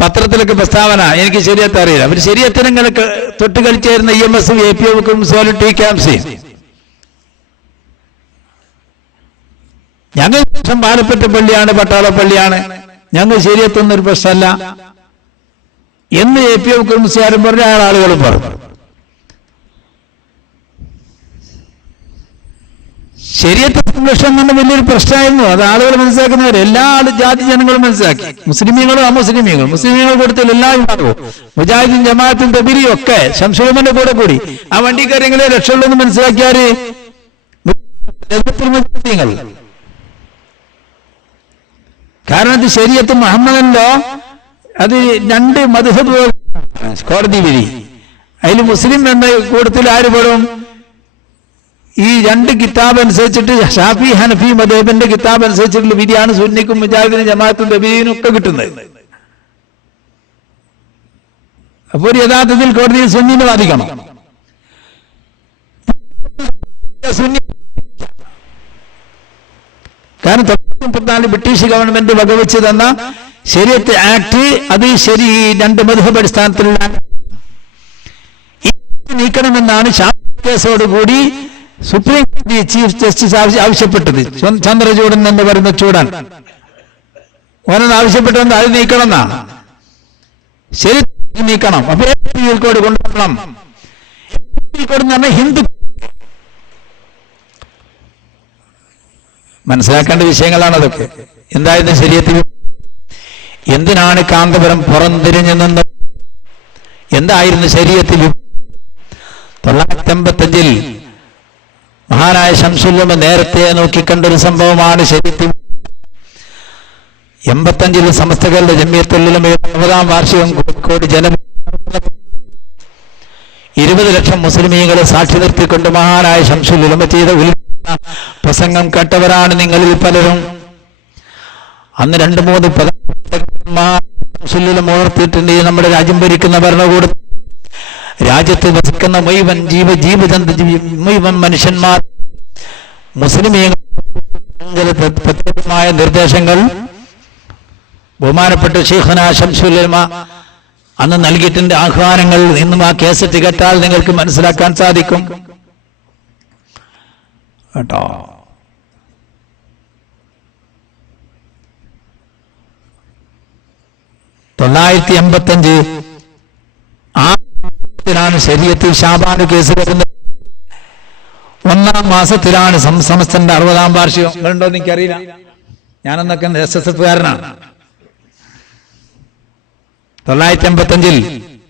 പത്രത്തിലൊക്കെ പ്രസ്താവന എനിക്ക് ശരിയത്ത് അറിയില്ല. അവർ ശരിയത്തിനങ്ങൾക്ക് തൊട്ട് കളിച്ചായിരുന്ന EMS-ഉം APO-ക്കും TKMC. ഞങ്ങൾ പാലപ്പെട്ട പള്ളിയാണ്, പട്ടാള പള്ളിയാണ്, ഞങ്ങൾ ശരിയത്തൊന്നും ഒരു പ്രശ്നമല്ല എന്ന് APO-ക്കും മുസ്ലിയാരും പറഞ്ഞ ആളുകളും പറഞ്ഞു. ശരീഅത്ത് സംരക്ഷണം തന്നെ വലിയൊരു പ്രശ്നമായിരുന്നു. അത് ആളുകൾ മനസ്സിലാക്കുന്നവർ, എല്ലാ ജാതി ജനങ്ങളും മനസ്സിലാക്കി. മുസ്ലിമീങ്ങളും അമുസ്ലിമീങ്ങളും, മുസ്ലിമീങ്ങൾ കൊടുത്തിൽ എല്ലാ വിഭാഗവും, മുജാഹിദും ജമാഅത്തും തബീരിയും ഒക്കെ ശംസുൽ ഉലമയുടെ കൂടെ കൂടി ആ വണ്ടിക്കാരെങ്കിലേ രക്ഷയുള്ളൂ എന്ന് മനസ്സിലാക്കിയാര് മുസ്ലിങ്ങൾ. കാരണം ഇത് ശരീഅത്ത് മുഹമ്മദല്ലോ, അത് 2 മദ്ഹബ് കോടതി വിധി. അതിൽ മുസ്ലിം എന്ന കൂട്ടത്തിൽ ആര് പെടും? ഈ 2 കിതാബ് അനുസരിച്ചിട്ട് ഷാഫി ഹനഫി മദ്ഹബിന്റെ കിതാബ് അനുസരിച്ചിട്ടുള്ള വിധിയാണ് സുന്നിക്കും മുജാഹിദിനും ജമാഅത്തും തബീനും ഒക്കെ കിട്ടുന്നത്. അപ്പോൾ യഥാർത്ഥത്തിൽ കോടതിയിൽ സുന്നിനെ വാദിക്കണം. കാരണം 1934 ബ്രിട്ടീഷ് ഗവൺമെന്റ് വകവെച്ച് തന്ന ശരീഅത്ത് ആക്ട്, അത് ശരി 2 മദ്ഹബ് അടിസ്ഥാനത്തിലുള്ള നീക്കണമെന്നാണ് ഷാഫി കേസോടുകൂടി സുപ്രീം കോടതി ചീഫ് ജസ്റ്റിസ് ആവശ്യപ്പെട്ടത്. ചന്ദ്രചൂഡൻ എന്ന് പറയുന്ന ചൂടൻ ഓനത് ആവശ്യപ്പെട്ടത് അത് നീക്കണമെന്നാ. ശരി, നീക്കണം. അപ്പൊ കോഡ് കൊണ്ടുവരണം. കോഡ് എന്ന് പറഞ്ഞാൽ ഹിന്ദു മനസ്സിലാക്കേണ്ട വിഷയങ്ങളാണ് അതൊക്കെ. എന്തായിരുന്നു ശരീഅത്തിൽ? എന്തിനാണ് കാന്തപുരം പുറംതിരിഞ്ഞു നിന്ന്? എന്തായിരുന്നു ശരീഅത്തിൽ? 1985-ൽ മഹാനായ ശംസുൽ ഉലമ നേരത്തെ നോക്കിക്കണ്ടൊരു സംഭവമാണ് ശരീഅത്തിൽ. 85 സമസ്ത കേരള ജമിയത്തുൽ ഉലമയുടെ 60-ാം വാർഷികം കോഴിക്കോട് 20 ലക്ഷം മുസ്ലിമീങ്ങളെ സാക്ഷി നിർത്തിക്കൊണ്ട് മഹാനായ ശംസുൽ ഉലമ ചെയ്ത പ്രസംഗം കേട്ടവരാണ് നിങ്ങളിൽ പലരും. അന്ന് 2-3 ഉണർത്തിയിട്ടുണ്ട്. നമ്മുടെ രാജ്യം ഭരിക്കുന്ന ഭരണകൂടം രാജ്യത്ത് വസിക്കുന്ന മുഴുവൻ മനുഷ്യന്മാർ മുസ്ലിമീങ്ങൾ പ്രത്യേകമായ നിർദ്ദേശങ്ങൾ ബഹുമാനപ്പെട്ട ശൈഖുനാ ശംസുൽ ഉലമ അന്ന് നൽകിയിട്ടുണ്ട്. ആഹ്വാനങ്ങൾ ഇന്നും ആ കേസറ്റ് കേട്ടാൽ നിങ്ങൾക്ക് മനസ്സിലാക്കാൻ സാധിക്കും കേട്ടോ. ാണ് ശരീഅത്തിൽ ശാബാന് കേസ് വരുന്നത്. 1-ാം മാസത്തിലാണ് സമസ്തന്റെ 60-ാം വാർഷികം. ഉണ്ടോ എന്ന് എനിക്കറിയില്ല. ഞാനെന്നൊക്കെ SSF-കാരനാണ്. 985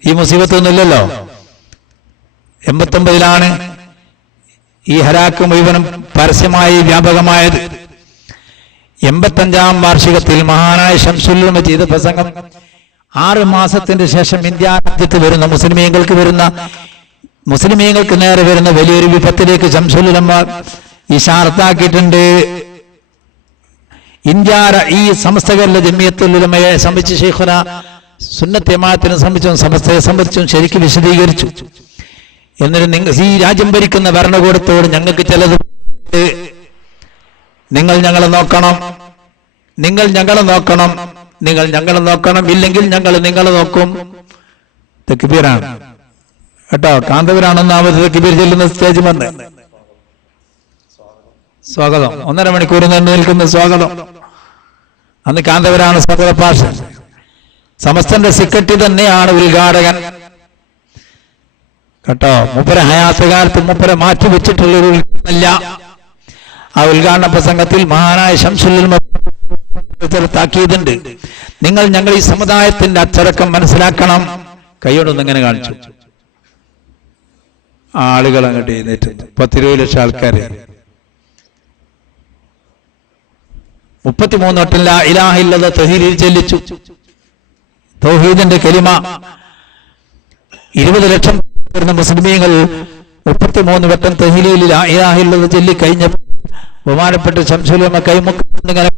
ഈ മുസീബത്തൊന്നുമില്ലല്ലോ. 89 ഈ ഹരാക്ക് മുഴുവനും പരസ്യമായി വ്യാപകമായത്. 85-ാം വാർഷികത്തിൽ മഹാനായ ശംസുൽ ഉലമ ചെയ്ത പ്രസംഗം 6 മാസത്തിന്റെ ശേഷം ഇന്ത്യ രാജ്യത്ത് വരുന്ന മുസ്ലിമീങ്ങൾക്ക് നേരെ വരുന്ന വലിയൊരു വിപത്തിലേക്ക് ശംസുൽ ഉലമ ഇശാറത്താക്കിയിട്ടുണ്ട്. ഈ സമസ്ത കേരള ജമിയത്തുൽ ഉലമയെ സംബന്ധിച്ച് ശൈഖുനാ സുന്നത്ത് ജമാഅത്തിനെ സംബന്ധിച്ചും സമസ്തയെ സംബന്ധിച്ചും ശരിക്കും വിശദീകരിച്ചു. എന്നിട്ട് ഈ രാജ്യം ഭരിക്കുന്ന ഭരണകൂടത്തോട് ഞങ്ങൾക്ക് ചിലത് നിങ്ങൾ ഞങ്ങളെ നോക്കണം, ഇല്ലെങ്കിൽ ഞങ്ങൾ നിങ്ങളെ നോക്കും. തക്ബീറാണ് കേട്ടോ. കാന്തപുരാണെന്നാമത് തക്ബീർ ചെല്ലുന്ന സ്റ്റേജ് വന്ന് സ്വാഗതം 1.5 മണിക്കൂർ നിന്ന് നിൽക്കുന്ന സ്വാഗതം. അന്ന് കാന്തപുരാണ് സ്വാഗത ഭാഷ. സമസ്തന്റെ സെക്രട്ടറി തന്നെയാണ് ഉദ്ഘാടകൻ കേട്ടോ. മൂപ്പര ഹയാത്തുകാലത്ത് മൂപ്പര മാറ്റി വെച്ചിട്ടുള്ളൊരു ഉദ്ഘാടനമല്ല. ആ ഉദ്ഘാടന പ്രസംഗത്തിൽ മഹാനായ ശംസുൽ ഉലമ താക്കീതുണ്ട്. നിങ്ങൾ ഞങ്ങൾ ഈ സമുദായത്തിന്റെ അച്ചടക്കം മനസ്സിലാക്കണം. കൈയോടൊന്നും ഇങ്ങനെ കാണിച്ചു. ആളുകൾ അങ്ങോട്ട് എഴുന്നേറ്റ് 10-20 ലക്ഷം ആൾക്കാർ 33 വട്ടം ലാ ഇലാഹ ഇല്ലല്ലാഹ് തഹ്ലീൽ ചെല്ലിച്ചു. തൗഹീദിന്റെ കലിമ 20 ലക്ഷം വരുന്ന മുസ്ലിമീങ്ങൾ 33 വട്ടം തഹ്ലീൽ ലാ ഇലാഹ ഇല്ലല്ലാഹ് ചൊല്ലി കഴിഞ്ഞ ബഹുമാനപ്പെട്ട ശംസുൽ ഉലമ കൈമുക്കിങ്ങനെ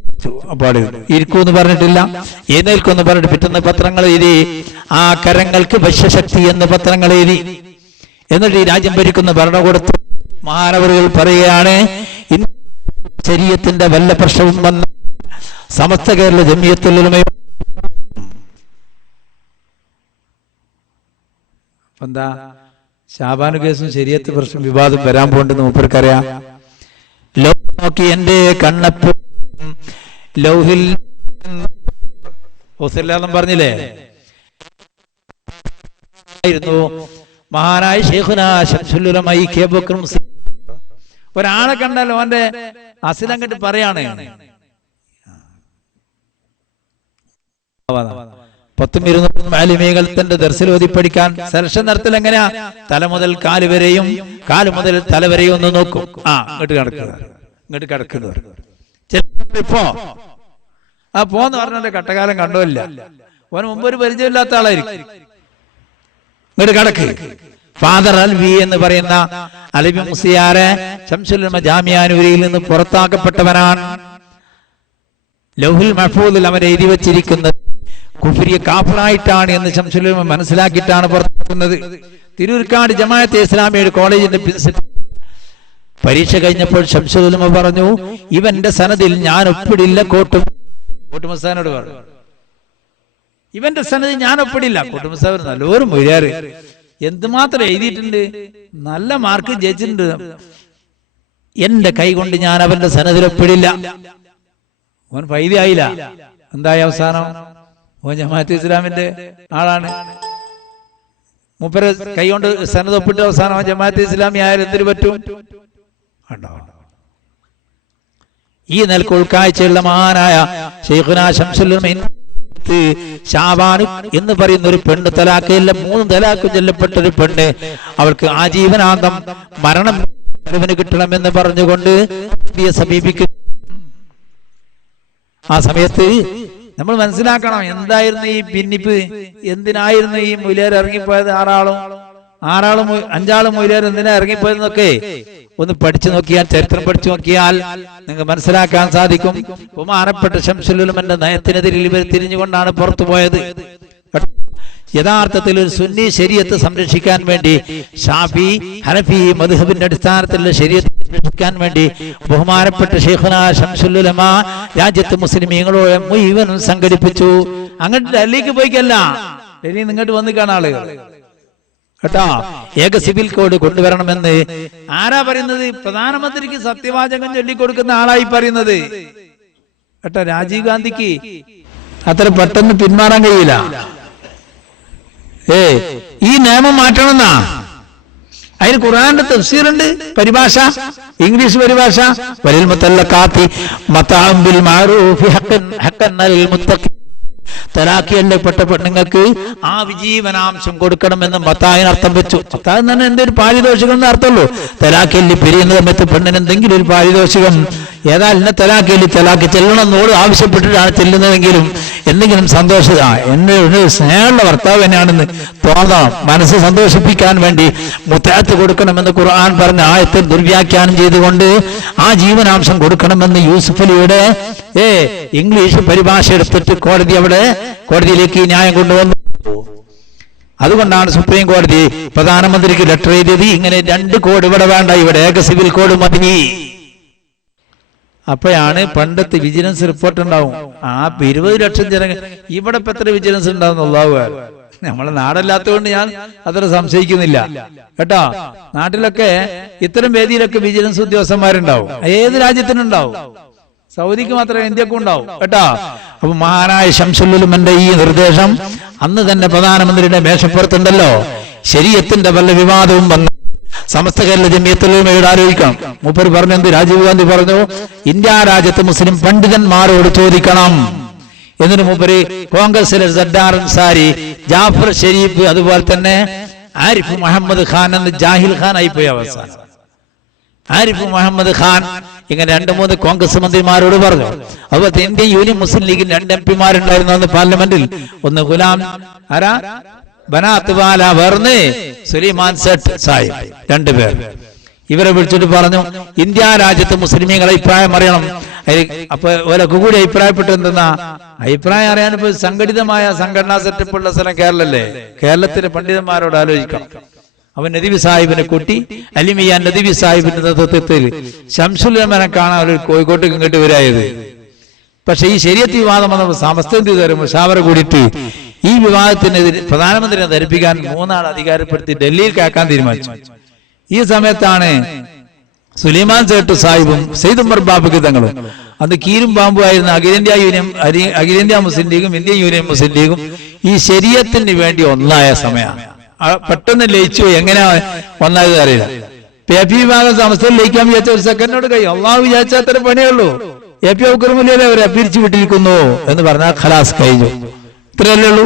അപ്പാട് ഇരിക്കൂന്ന് പറഞ്ഞിട്ടില്ല, എഴുന്നേൽക്കുമെന്ന് പറഞ്ഞിട്ട് പിറ്റുന്ന പത്രങ്ങൾ എഴുതി. ആ കരങ്ങൾക്ക് ഭക്ഷ്യശക്തി എന്ന് പത്രങ്ങൾ എഴുതി. എന്നിട്ട് ഈ രാജ്യം ഭരിക്കുന്ന ഭരണകൂടത്തിൽ മഹാനവറുകൾ പറയുകയാണ്, ശരീഅത്തിന്റെ വല്ല പ്രശ്നവും വന്ന സമസ്ത കേരള ജമിയത്തുൽ ഉലമ എന്താ ശാബാനു കേസും ശരീഅത്ത് പ്രശ്നം വിവാദം വരാൻ പോകണ്ടെന്ന് മൂപ്പർക്കറിയാം. നോക്കി എന്റെ കണ്ണപ്പ് ലൗഹിൽ പറഞ്ഞില്ലേ മഹാനായ ശൈഖുനാ ശംസുൽ ഉലമ ഒരാളെ കണ്ടാൽ അവന്റെ അസിലം കണ്ട് പറയാണ് 10-20 ആലിമീകൾ തന്റെ ദർസിൽ ഓതി പഠിക്കാൻ സെലക്ഷൻ നടത്തൽ എങ്ങനെയാ? തല മുതൽ കാല് വരെയും കാല് മുതൽ തല വരെയും ഒന്ന് നോക്കും. ഇങ്ങോട്ട് കിടക്കുന്നവർ ഇപ്പോ പോന്ന് പറഞ്ഞ കട്ടകാലം കണ്ടുമില്ല. അവന് മുമ്പ് ഒരു പരിചയമില്ലാത്ത ആളായിരിക്കും. ഇങ്ങോട്ട് കിടക്ക്. ഫാദർ അൽവി എന്ന് പറയുന്ന അലവി മുസ്ലിയാരെ ശംസുൽ ഉലമ ജാമിഅ നൂരിയിൽ നിന്ന് പുറത്താക്കപ്പെട്ടവനാണ്. ലൗഹുൽ മഹ്ഫൂദിൽ അവൻ എഴുതി വെച്ചിരിക്കുന്നത് കുഫ്രിയ കാഫിറായിട്ടാണ് എന്ന് ശംസുൽ ഉലമ മനസ്സിലാക്കിയിട്ടാണ് പുറത്താക്കുന്നത്. തിരൂർക്കാട് ജമാഅത്തെ ഇസ്ലാമിയുടെ കോളേജിന്റെ പ്രിൻസിപ്പൽ പരീക്ഷ കഴിഞ്ഞപ്പോൾ ശംസുൽ ഉലമ പറഞ്ഞു, ഇവന്റെ സനദിൽ ഞാൻ ഒപ്പിടില്ല. കോട്ടുമസ്താനോട് പറഞ്ഞു, ഇവന്റെ സനദിൽ ഞാൻ ഒപ്പിടില്ല. കോട്ടുമസ്താൻ നല്ലോരും മൊഴിയാറ് എന്തുമാത്രം എഴുതിയിട്ടുണ്ട്, നല്ല മാർക്ക് ജയിച്ചിട്ടുണ്ട്. എന്റെ കൈ കൊണ്ട് ഞാൻ അവന്റെ സനദിൽ ഒപ്പിടില്ല. ഓൻ ഫൈദി ആയില്ല. എന്തായ അവസാനം? ഓൻ ജമാഅത്തെ ഇസ്ലാമിന്റെ ആളാണ്. മൂപ്പര കൈ കൊണ്ട് സനദ് ഒപ്പിട്ട് അവസാനം ജമാഅത്തെ ഇസ്ലാമി ആയാലും എന്തിനു പറ്റും? ഈ നിലക്ക് ഉൾക്കാഴ്ചയുള്ള മഹാനായ ശൈഖുനാ ശംസുൽ ഉലമ ഷാബാൻ എന്ന് പറയുന്ന ഒരു പെണ്ണ്, തലാഖില്ല 3 തലാഖ് ചൊല്ലപ്പെട്ട ഒരു പെണ്ണ്, അവൾക്ക് ആജീവനാന്തം മരണം കിട്ടണമെന്ന് പറഞ്ഞുകൊണ്ട് സമീപിക്കും. ആ സമയത്ത് നമ്മൾ മനസ്സിലാക്കണം എന്തായിരുന്നു ഈ ഭിന്നിപ്പ്, എന്തിനായിരുന്നു ഈ മൊയിലേർ ഇറങ്ങിപ്പോയത്, അഞ്ചാളും മൊയിലേർ എന്തിനാ ഇറങ്ങിപ്പോയതെന്നൊക്കെ ഒന്ന് പഠിച്ചു നോക്കിയാൽ, ചരിത്രം പഠിച്ചു നോക്കിയാൽ നിങ്ങൾക്ക് മനസ്സിലാക്കാൻ സാധിക്കും. ബഹുമാനപ്പെട്ട ശംസുൽ ഉലമയുടെ നയത്തിനെതിരിൽ ഇവർ തിരിഞ്ഞുകൊണ്ടാണ് പുറത്തു പോയത്. യഥാർത്ഥത്തിൽ ഒരു സുന്നി ശരീഅത്ത് സംരക്ഷിക്കാൻ വേണ്ടി, ഷാഫി ഹനഫി മദ്ഹബിന്റെ അടിസ്ഥാനത്തിലുള്ള ശരീഅത്ത് സംരക്ഷിക്കാൻ വേണ്ടി ബഹുമാനപ്പെട്ട ശൈഖുനാ ശംസുൽ ഉലമ രാജ്യത്ത് മുസ്ലിമീങ്ങളോട് മുഴുവനും സംഘടിപ്പിച്ചു. അങ്ങോട്ട് ഡൽഹിക്ക് പോയിക്കല്ല, ഡൽഹി ഇങ്ങോട്ട് വന്ന് കാണാൻ ആളുകൾ കേട്ടോ. ഏക സിവിൽ കോഡ് കൊണ്ടുവരണമെന്ന് ആരാ പറയുന്നത്? പ്രധാനമന്ത്രിക്ക് സത്യവാചകം ചൊല്ലിക്കൊടുക്കുന്ന ആളായി പറയുന്നത് കേട്ടോ. രാജീവ് ഗാന്ധിക്ക് അത്ര പെട്ടെന്ന് പിന്മാറാൻ കഴിയില്ല. ഈ നിയമം മാറ്റണമെന്നാ. അതിന് ഖുർആന്റെ തഫ്സീറുണ്ട്, പരിഭാഷ, ഇംഗ്ലീഷ് പരിഭാഷ. വലിൽ മുത്തല്ലഖാത്തി മതഅം ബിൽ മഅറൂഫി ഹഖൻ അലൽ മുത്തഖി. തലാഖിയല്ലപ്പെട്ട പെണ്ണുങ്ങൾക്ക് ആ വിജീവനാംശം കൊടുക്കണമെന്ന് മത്തായിന് അർത്ഥം വെച്ചു. മത്താൻ തന്നെ എന്തൊരു പാരിതോഷികം എന്ന് അർത്ഥമുള്ളൂ. തലാഖിയല്ലി പിരിയുന്ന സമയത്ത് പെണ്ണിന് എന്തെങ്കിലും ഒരു പാരിതോഷികം, ഏതായാലും തലാഖിയല്ലി തലാഖ് ചെല്ലണമെന്നോട് ആവശ്യപ്പെട്ടിട്ടാണ് ചെല്ലുന്നതെങ്കിലും എന്തെങ്കിലും സന്തോഷ എന്നെ ഒരു സ്നേഹമുള്ള ഭർത്താവ് തന്നെയാണെന്ന് തോന്നണം, മനസ്സ് സന്തോഷിപ്പിക്കാൻ വേണ്ടി മുത്തഅത്ത് കൊടുക്കണമെന്ന് ഖുർആൻ പറഞ്ഞ ആയത്തിൽ ദുർവ്യാഖ്യാനം ചെയ്തുകൊണ്ട് ആ ജീവനാംശം കൊടുക്കണമെന്ന് യൂസുഫ് അലിയുടെ ഇംഗ്ലീഷ് പരിഭാഷ എടുത്തിട്ട് കോടതിയിലേക്ക് ഈ ന്യായം കൊണ്ടുവന്നു. അതുകൊണ്ടാണ് സുപ്രീം കോടതി പ്രധാനമന്ത്രിക്ക് ലെറ്റർ എഴുതിയത്, ഇങ്ങനെ 2 കോഡ് ഇവിടെ വേണ്ട, ഇവിടെ ഏക സിവിൽ കോഡ് മതി. അപ്പോഴാണ് പണ്ടത്തെ വിജിലൻസ് റിപ്പോർട്ട് ഉണ്ടാവും. ആ 20 ലക്ഷം ജനങ്ങൾ ഇവിടെ ഇപ്പൊ എത്ര വിജിലൻസ് ഉണ്ടാവും എന്നുള്ളാവുക. നമ്മളെ നാടല്ലാത്തതുകൊണ്ട് ഞാൻ അത്ര സംശയിക്കുന്നില്ല കേട്ടോ. നാട്ടിലൊക്കെ ഇത്തരം വേദിയിലൊക്കെ വിജിലൻസ് ഉദ്യോഗസ്ഥന്മാരുണ്ടാവും, ഏത് രാജ്യത്തിനുണ്ടാവും, സൗദിക്ക് മാത്രമേ, ഇന്ത്യക്കും ഉണ്ടാവും കേട്ടോ. അപ്പൊ മഹാനായ ശംസുൽ ഉലമയുടെ ഈ നിർദ്ദേശം അന്ന് തന്നെ പ്രധാനമന്ത്രിയുടെ മേശപ്പുറത്തുണ്ടല്ലോ. ശരീഅത്തിന്റെ വല്ല വിവാദവും വന്നു സമസ്ത കേരള ജമിയത്തുൽ ഉലമയോട് ആലോചിക്കണം. മൂപ്പർ പറഞ്ഞു, എന്ത്? രാജീവ് ഗാന്ധി പറഞ്ഞു, ഇന്ത്യ രാജ്യത്ത് മുസ്ലിം പണ്ഡിതന്മാരോട് ചോദിക്കണം. എന്നിട്ട് മൂപ്പര് കോൺഗ്രസിലെ സദ്ദാർ അൻസാരി, ജാഫർ ഷരീഫ്, അതുപോലെ തന്നെ ആരിഫ് മുഹമ്മദ് ഖാൻ എന്ന് ജാഹിൽ ഖാൻ ആയിപ്പോയി അവസാനം. ആരിഫ് മുഹമ്മദ് ഖാൻ ഇങ്ങനെ 2-3 കോൺഗ്രസ് മന്ത്രിമാരോട് പറഞ്ഞു. അതുപോലെ ഇന്ത്യൻ യൂണിയൻ മുസ്ലിം ലീഗിൽ 2 എംപിമാരുണ്ടായിരുന്നു അന്ന് പാർലമെന്റിൽ. ഒന്ന് ഗുലാം ബനാത്ത് വാല, വേർന്ന് സുലൈമാൻ സെട്ട് സാഹിബ്, 2 പേർ. ഇവരെ വിളിച്ചിട്ട് പറഞ്ഞു, ഇന്ത്യ രാജ്യത്ത് മുസ്ലിമീങ്ങളെ അഭിപ്രായം അറിയണം. അപ്പൊ ഓരൊക്കെ കൂടി അഭിപ്രായപ്പെട്ടു. എന്തെന്നാ അഭിപ്രായം അറിയാനിപ്പോ സംഘടിതമായ സംഘടനാ സെറ്റപ്പുള്ള സ്ഥലം കേരളല്ലേ. കേരളത്തിലെ പണ്ഡിതന്മാരോട് ആലോചിക്കണം. അവൻ നദീവി സാഹിബിനെ കൂട്ടി, അലിമിയാൻ നദീവി സാഹിബിന്റെ നേതൃത്വത്തിൽ ശംസുൽ ഉലമനെ കാണാൻ ഒരു കോഴിക്കോട്ടേക്ക് ഇങ്ങോട്ട് വരായത്. പക്ഷെ ഈ ശരീഅത്ത് വിവാദം വന്നപ്പോൾ സമസ്ത മുഷാവറ കൂടിയിട്ട് ഈ വിവാദത്തിനെതിരെ പ്രധാനമന്ത്രിയെ ധരിപ്പിക്കാൻ 3 ആൾ അധികാരപ്പെടുത്തി ഡൽഹിയിൽ കേൾക്കാൻ തീരുമാനിച്ചു. ഈ സമയത്താണ് സുലൈമാൻ സേട്ട് സാഹിബും സെയ്ദ് ഉമർ ബാബുക്ക് തങ്ങളും, അന്ന് കീരും പാമ്പുമായിരുന്ന അഖിലേന്ത്യാ മുസ്ലിം ലീഗും ഇന്ത്യൻ യൂണിയൻ മുസ്ലിം ലീഗും ഈ ശരീഅത്തിന് വേണ്ടി ഒന്നായ സമയമാണ്. പെട്ടെന്ന് ലയിച്ചു. എങ്ങനെയാ ഒന്നായത് അറിയില്ല. പി വിഭാഗം സമസ്തയിൽ ലയിക്കാൻ വിചാരിച്ച 1 സെക്കൻഡോട് കഴിയും. അള്ളാഹു വിചാരിച്ചാൽ അത്ര പണിയുള്ളൂ. AP ഔക്കർമുല്ലിയെ അവരെ പിരിച്ചു വിട്ടിരിക്കുന്നു എന്ന് പറഞ്ഞാൽ ഖലാസ് കഴിഞ്ഞു. ഇത്രയല്ലേ ഉള്ളൂ.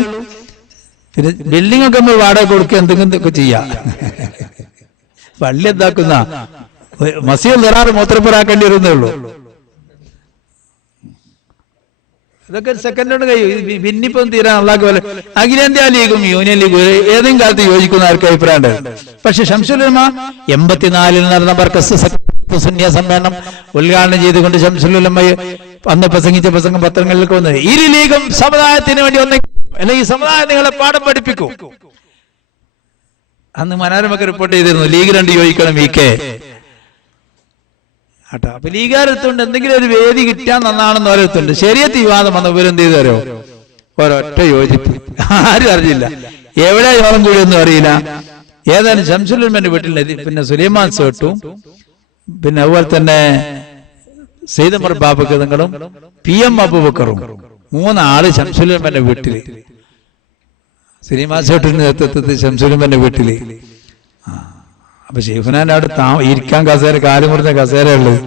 പിന്നെ ബിൽഡിംഗ് ഒക്കെ നമ്മൾ വാടക കൊടുക്കുക, എന്തെങ്കിലും ചെയ്യാം. പള്ളി എന്താക്കുന്ന മസീദ് ദറാറ് മൂത്രപ്പുറാക്കേണ്ടി വരുന്നേ ഉള്ളൂ. ഇതൊക്കെ 1 സെക്കൻഡോട് കഴിയും. ഭിന്നിപ്പം തീരാൻ അള്ളാഹ് പോലെ. അഖിലേന്ത്യാ ലീഗും യൂണിയൻ ലീഗും ഏതെങ്കിലും കാലത്ത് യോജിക്കുന്ന ആർക്ക് അഭിപ്രായമുണ്ട്. പക്ഷെ ശംസുൽ ഉലമ 84-ൽ നടന്ന മർകസ് സുന്നിയ സമ്മേളനം ഉദ്ഘാടനം ചെയ്തുകൊണ്ട് ശംസുൽ ഉലമ അന്ന് പ്രസംഗിച്ച പ്രസംഗം പത്രങ്ങളിലേക്ക് വന്നത്, ഇരു ലീഗും സമുദായത്തിന് വേണ്ടി അല്ലെങ്കിൽ സമുദായം നിങ്ങളെ പാഠം പഠിപ്പിക്കും. അന്ന് മനോരമയ്ക്ക് റിപ്പോർട്ട് ചെയ്തിരുന്നു, ലീഗ് 2 യോജിക്കണം VK. അപ്പൊ ലീഗാരെടുത്തുണ്ട് എന്തെങ്കിലും ഒരു വേദി കിട്ടാൻ നന്നാണെന്ന് ഓരോരുത്തുണ്ട്. ശരീഅത്ത് വിവാദം വന്ന ഇവരെന്ത് ചെയ്തു തരോ? ഒരൊറ്റ യോജിപ്പ്. ആരും അറിയില്ല, എവിടെ യോഗം കൂടിയൊന്നും അറിയില്ല. ഏതായാലും ശംസുൽ ഉലമയുടെ വീട്ടിൽ പിന്നെ സുലൈമാൻ സേട്ടും പിന്നെ അതുപോലെ തന്നെ സെയ്ദ് ഉമർ ബാബുക്ക് തങ്ങളും PM അബൂബക്കറും 3 ആള് ശംസുൽ ഉലമയുടെ വീട്ടില്, സുലൈമാൻ സേട്ടിന്റെ നേതൃത്വത്തിൽ ശംസുൽ ഉലമയുടെ വീട്ടില്. അപ്പൊ ഷെയ്ഖുനാന്റെ അവിടെ ഇരിക്കാൻ കസേര, കാല് മുറിഞ്ഞ കസേര ഉള്ളത്.